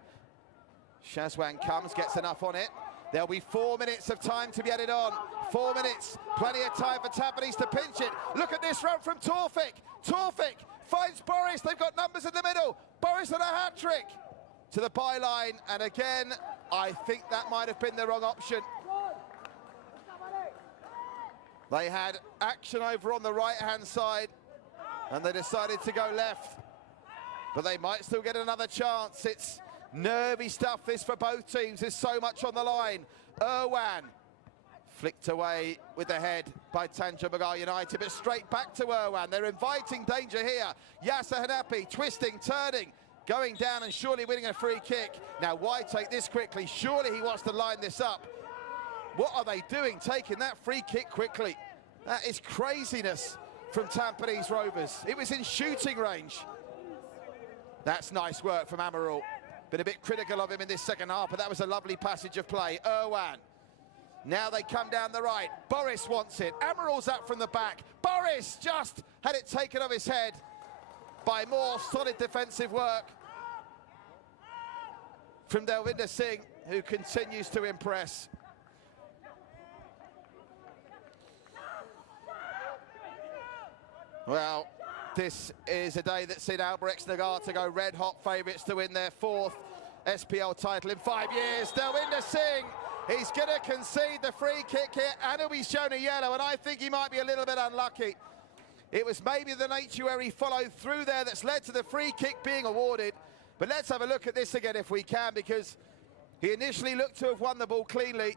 Shazwan comes, gets enough on it. There'll be 4 minutes of time to be added on. 4 minutes, plenty of time for Tampines to pinch it. Look at this run from Torfik. Torfik finds Boris. They've got numbers in the middle. Boris on a hat-trick to the byline. And again, I think that might have been the wrong option. They had action over on the right-hand side, and they decided to go left. But they might still get another chance. It's nervy stuff, this, for both teams. There's so much on the line. Irwan flicked away with the head by Tanjong Pagar United, but straight back to Irwan. They're inviting danger here. Yasser Hanapi twisting, turning, going down and surely winning a free kick. Now, why take this quickly? Surely he wants to line this up. What are they doing, taking that free kick quickly? That is craziness from Tampines Rovers. It was in shooting range. That's nice work from Amaral. Been a bit critical of him in this second half, but that was a lovely passage of play. Irwan. Now they come down the right. Boris wants it. Amaral's up from the back. Boris just had it taken off his head by more solid defensive work from Delvinder Singh, who continues to impress. Well, this is a day that's seen Albirex Nagar to go red-hot favourites to win their 4th SPL title in 5 years. Delvinder Singh, he's going to concede the free kick here, and he'll be shown a yellow, and I think he might be a little bit unlucky. It was maybe the nature where he followed through there that's led to the free kick being awarded. But let's have a look at this again if we can, because he initially looked to have won the ball cleanly.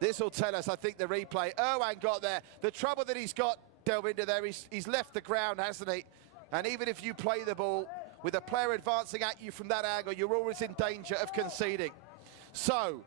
This will tell us, I think, the replay. Irwan got there. The trouble that he's got, Delvinder, there, he's left the ground, hasn't he? And even if you play the ball with a player advancing at you from that angle, you're always in danger of conceding. So,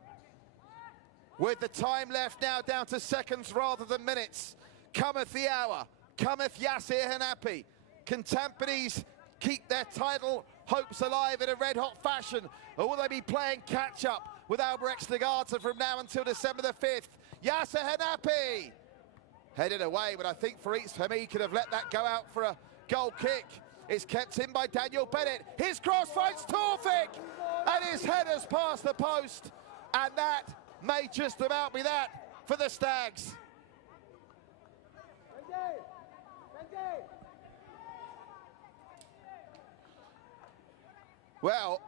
with the time left now down to seconds rather than minutes, cometh the hour, cometh Yasser Hanapi. Can Tampines keep their title hopes alive in a red-hot fashion, or will they be playing catch-up with Albirex Nagar from now until December the 5th? Yasser Hanapi headed away, but I think Farid Fahmy could have let that go out for a goal kick. It's kept in by Daniel Bennett. His cross finds Torfik, and his header's past the post, and that may just about be that for the Stags. Well,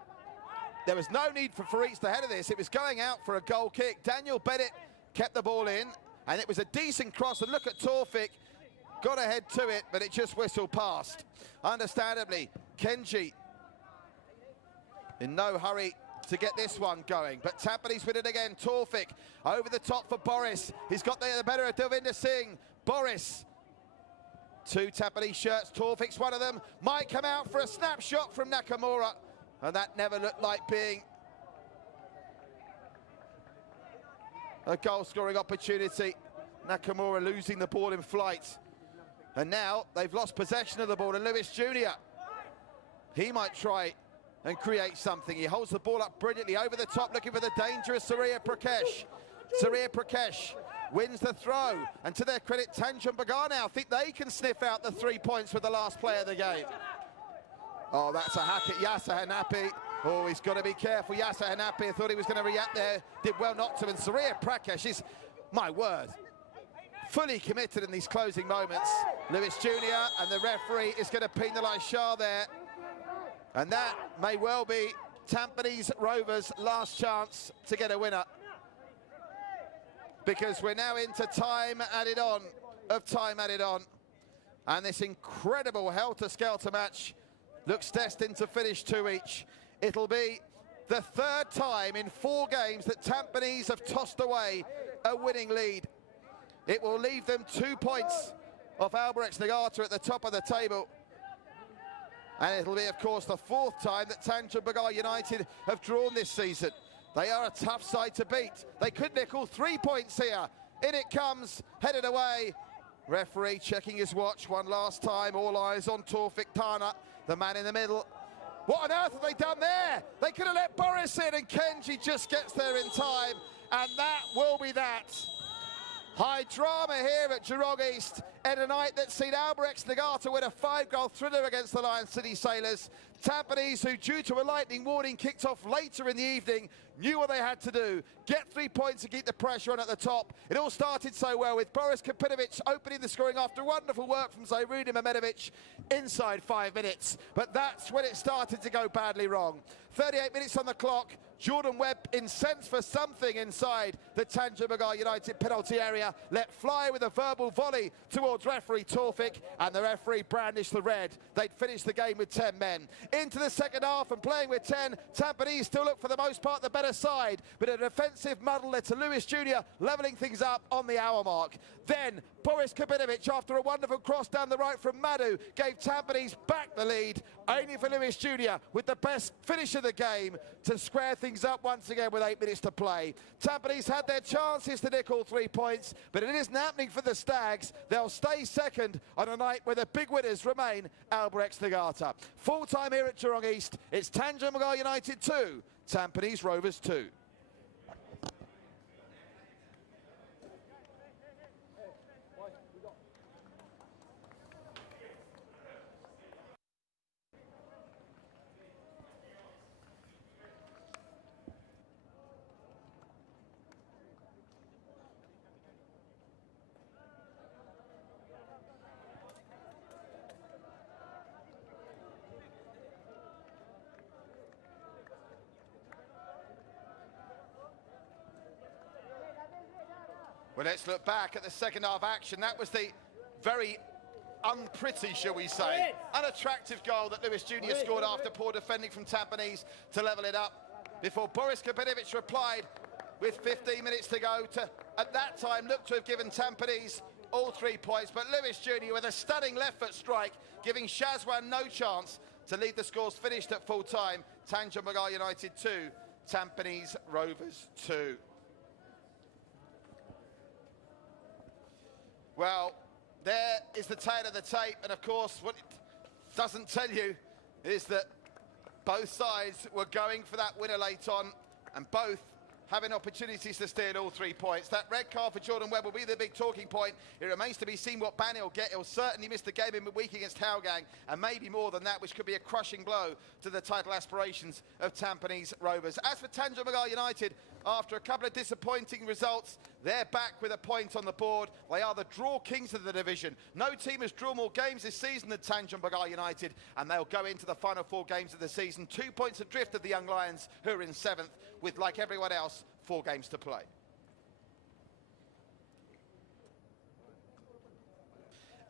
there was no need for Farid to head of this. It was going out for a goal kick. Daniel Bennett kept the ball in, and it was a decent cross. And look at Torfik, got ahead to it, but it just whistled past. Understandably, Kenji in no hurry to get this one going, but Tampines win it again. Torfik over the top for Boris. He's got the better of Delvinder Singh. Boris, 2 Tampines shirts. Torfik's one of them. Might come out for a snapshot from Nakamura, and that never looked like being a goal-scoring opportunity. Nakamura losing the ball in flight. And now they've lost possession of the ball, and Lewis Jr., he might try and create something. He holds the ball up brilliantly over the top, looking for the dangerous Surya Prakesh. Surya Prakesh wins the throw, and to their credit, Tanjong Pagar now think they can sniff out the 3 points with the last play of the game. Oh, that's a hack at Yasser Hanapi. Oh, he's got to be careful. Yasser Hanapi, I thought he was going to react there. Did well not to. And Surya Prakesh is, my word, fully committed in these closing moments. Lewis Jr. and the referee is going to penalise Shah there. And that may well be Tampines Rovers' last chance to get a winner, because we're now into time added on, and this incredible helter-skelter match looks destined to finish 2 each. It'll be the 3rd time in 4 games that Tampines have tossed away a winning lead. It will leave them 2 points off Albirex Nagar at the top of the table. And it'll be, of course, the 4th time that Tanjong Pagar United have drawn this season. They are a tough side to beat. They could nickel 3 points here. In it comes, headed away. Referee checking his watch one last time. All eyes on Torfik Tana, the man in the middle. What on earth have they done there? They could have let Boris in, and Kenji just gets there in time. And that will be that. High drama here at Jurong East. And a night that's seen Albrecht Nagata win a 5-goal thriller against the Lion City Sailors. Tampines, who due to a lightning warning kicked off later in the evening, knew what they had to do. Get 3 points and keep the pressure on at the top. It all started so well with Boris Kapinovic opening the scoring after wonderful work from Zairudin Mamedovich inside 5 minutes. But that's when it started to go badly wrong. 38 minutes on the clock. Jordan Webb, incensed for something inside the Tanjong Pagar United penalty area, let fly with a verbal volley towards referee Torfik, and the referee brandished the red. They'd finished the game with 10 men. Into the second half and playing with 10, Tampines still look for the most part the better side, but a defensive muddle led to Lewis Jr. levelling things up on the hour mark. Then Boris Kapinovic, after a wonderful cross down the right from Madu, gave Tampines back the lead, only for Lewis Jr. with the best finish of the game to square things up once again with 8 minutes to play. Tampines had their chances to nick all 3 points, but it isn't happening for the Stags. They'll stay second on a night where the big winners remain Albrecht Nagata. Full time here at Geelong East, it's Tanjong Pagar United 2, Tampines Rovers 2. Well, let's look back at the second half action. That was the very unpretty, shall we say, unattractive goal that Lewis Jr. scored after poor defending from Tampines to level it up before Boris Kapinovic replied with 15 minutes to go to, at that time, look to have given Tampines all 3 points. But Lewis Jr. with a stunning left foot strike, giving Shazwan no chance to lead the scores finished at full time. Tanjong Pagar United 2, Tampines Rovers 2. Well, there is the tail of the tape, and of course what it doesn't tell you is that both sides were going for that winner late on, and both having opportunities to steal all 3 points. That red card for Jordan Webb will be the big talking point. It remains to be seen what ban he'll get. He'll certainly miss the game in midweek against Hougang, and maybe more than that, which could be a crushing blow to the title aspirations of Tampines Rovers. As for Tanjong Pagar United, after a couple of disappointing results, they're back with a point on the board. They are the draw kings of the division. No team has drawn more games this season than Tanjong Pagar United, and they'll go into the final 4 games of the season 2 points adrift of the Young Lions, who are in 7th, with, like everyone else, 4 games to play.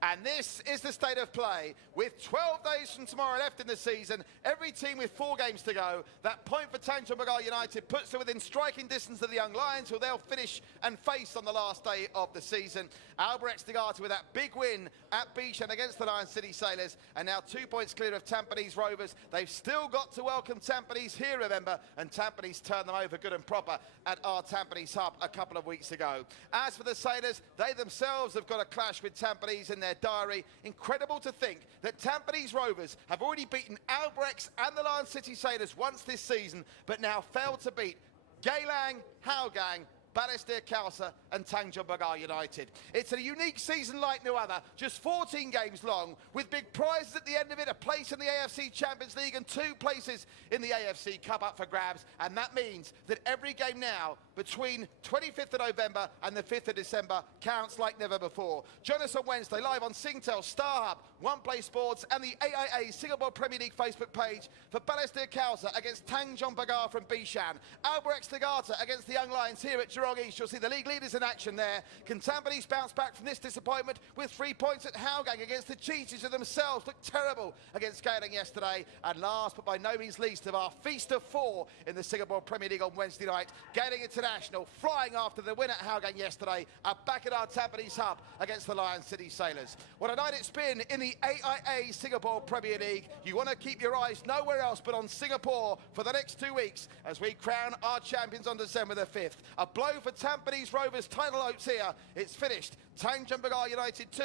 And this is the state of play. With 12 days from tomorrow left in the season, every team with 4 games to go, that point for Tanjong Pagar United puts them within striking distance of the Young Lions, who they'll finish and face on the last day of the season. Albrecht Nagata with that big win at Bishan against the Lion City Sailors, and now 2 points clear of Tampines Rovers. They've still got to welcome Tampines here, remember, and Tampines turned them over good and proper at our Tampines hub a couple of weeks ago. As for the Sailors, they themselves have got a clash with Tampines in their diary. Incredible to think that Tampines Rovers have already beaten Albrechts and the Lion City Sailors once this season, but now failed to beat Geylang, Hougang, Balestier Khalsa and Tanjong Pagar United. It's a unique season like no other, just 14 games long, with big prizes at the end of it, a place in the AFC Champions League and 2 places in the AFC Cup up for grabs, and that means that every game now between 25th of November and the 5th of December counts like never before. Join us on Wednesday live on Singtel, StarHub, One Play Sports and the AIA Singapore Premier League Facebook page for Balestier Khalsa against Tanjong Pagar from Bishan, Albrecht Nagata against the Young Lions here at Geelong East. You'll see the league leaders in action there. Can Tampines bounce back from this disappointment with 3 points at Hougang against the Cheetahs, who themselves looked terrible against Geylang yesterday? And last but by no means least of our feast of 4 in the Singapore Premier League on Wednesday night, Geylang International flying after the win at Hougang yesterday are back at our Tampines hub against the Lion City Sailors. What a night it's been in the AIA Singapore Premier League. You want to keep your eyes nowhere else but on Singapore for the next 2 weeks as we crown our champions on December the 5th. A blow for Tampines Rovers title hopes here. It's finished. Tanjong Pagar United 2,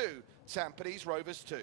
Tampines Rovers 2.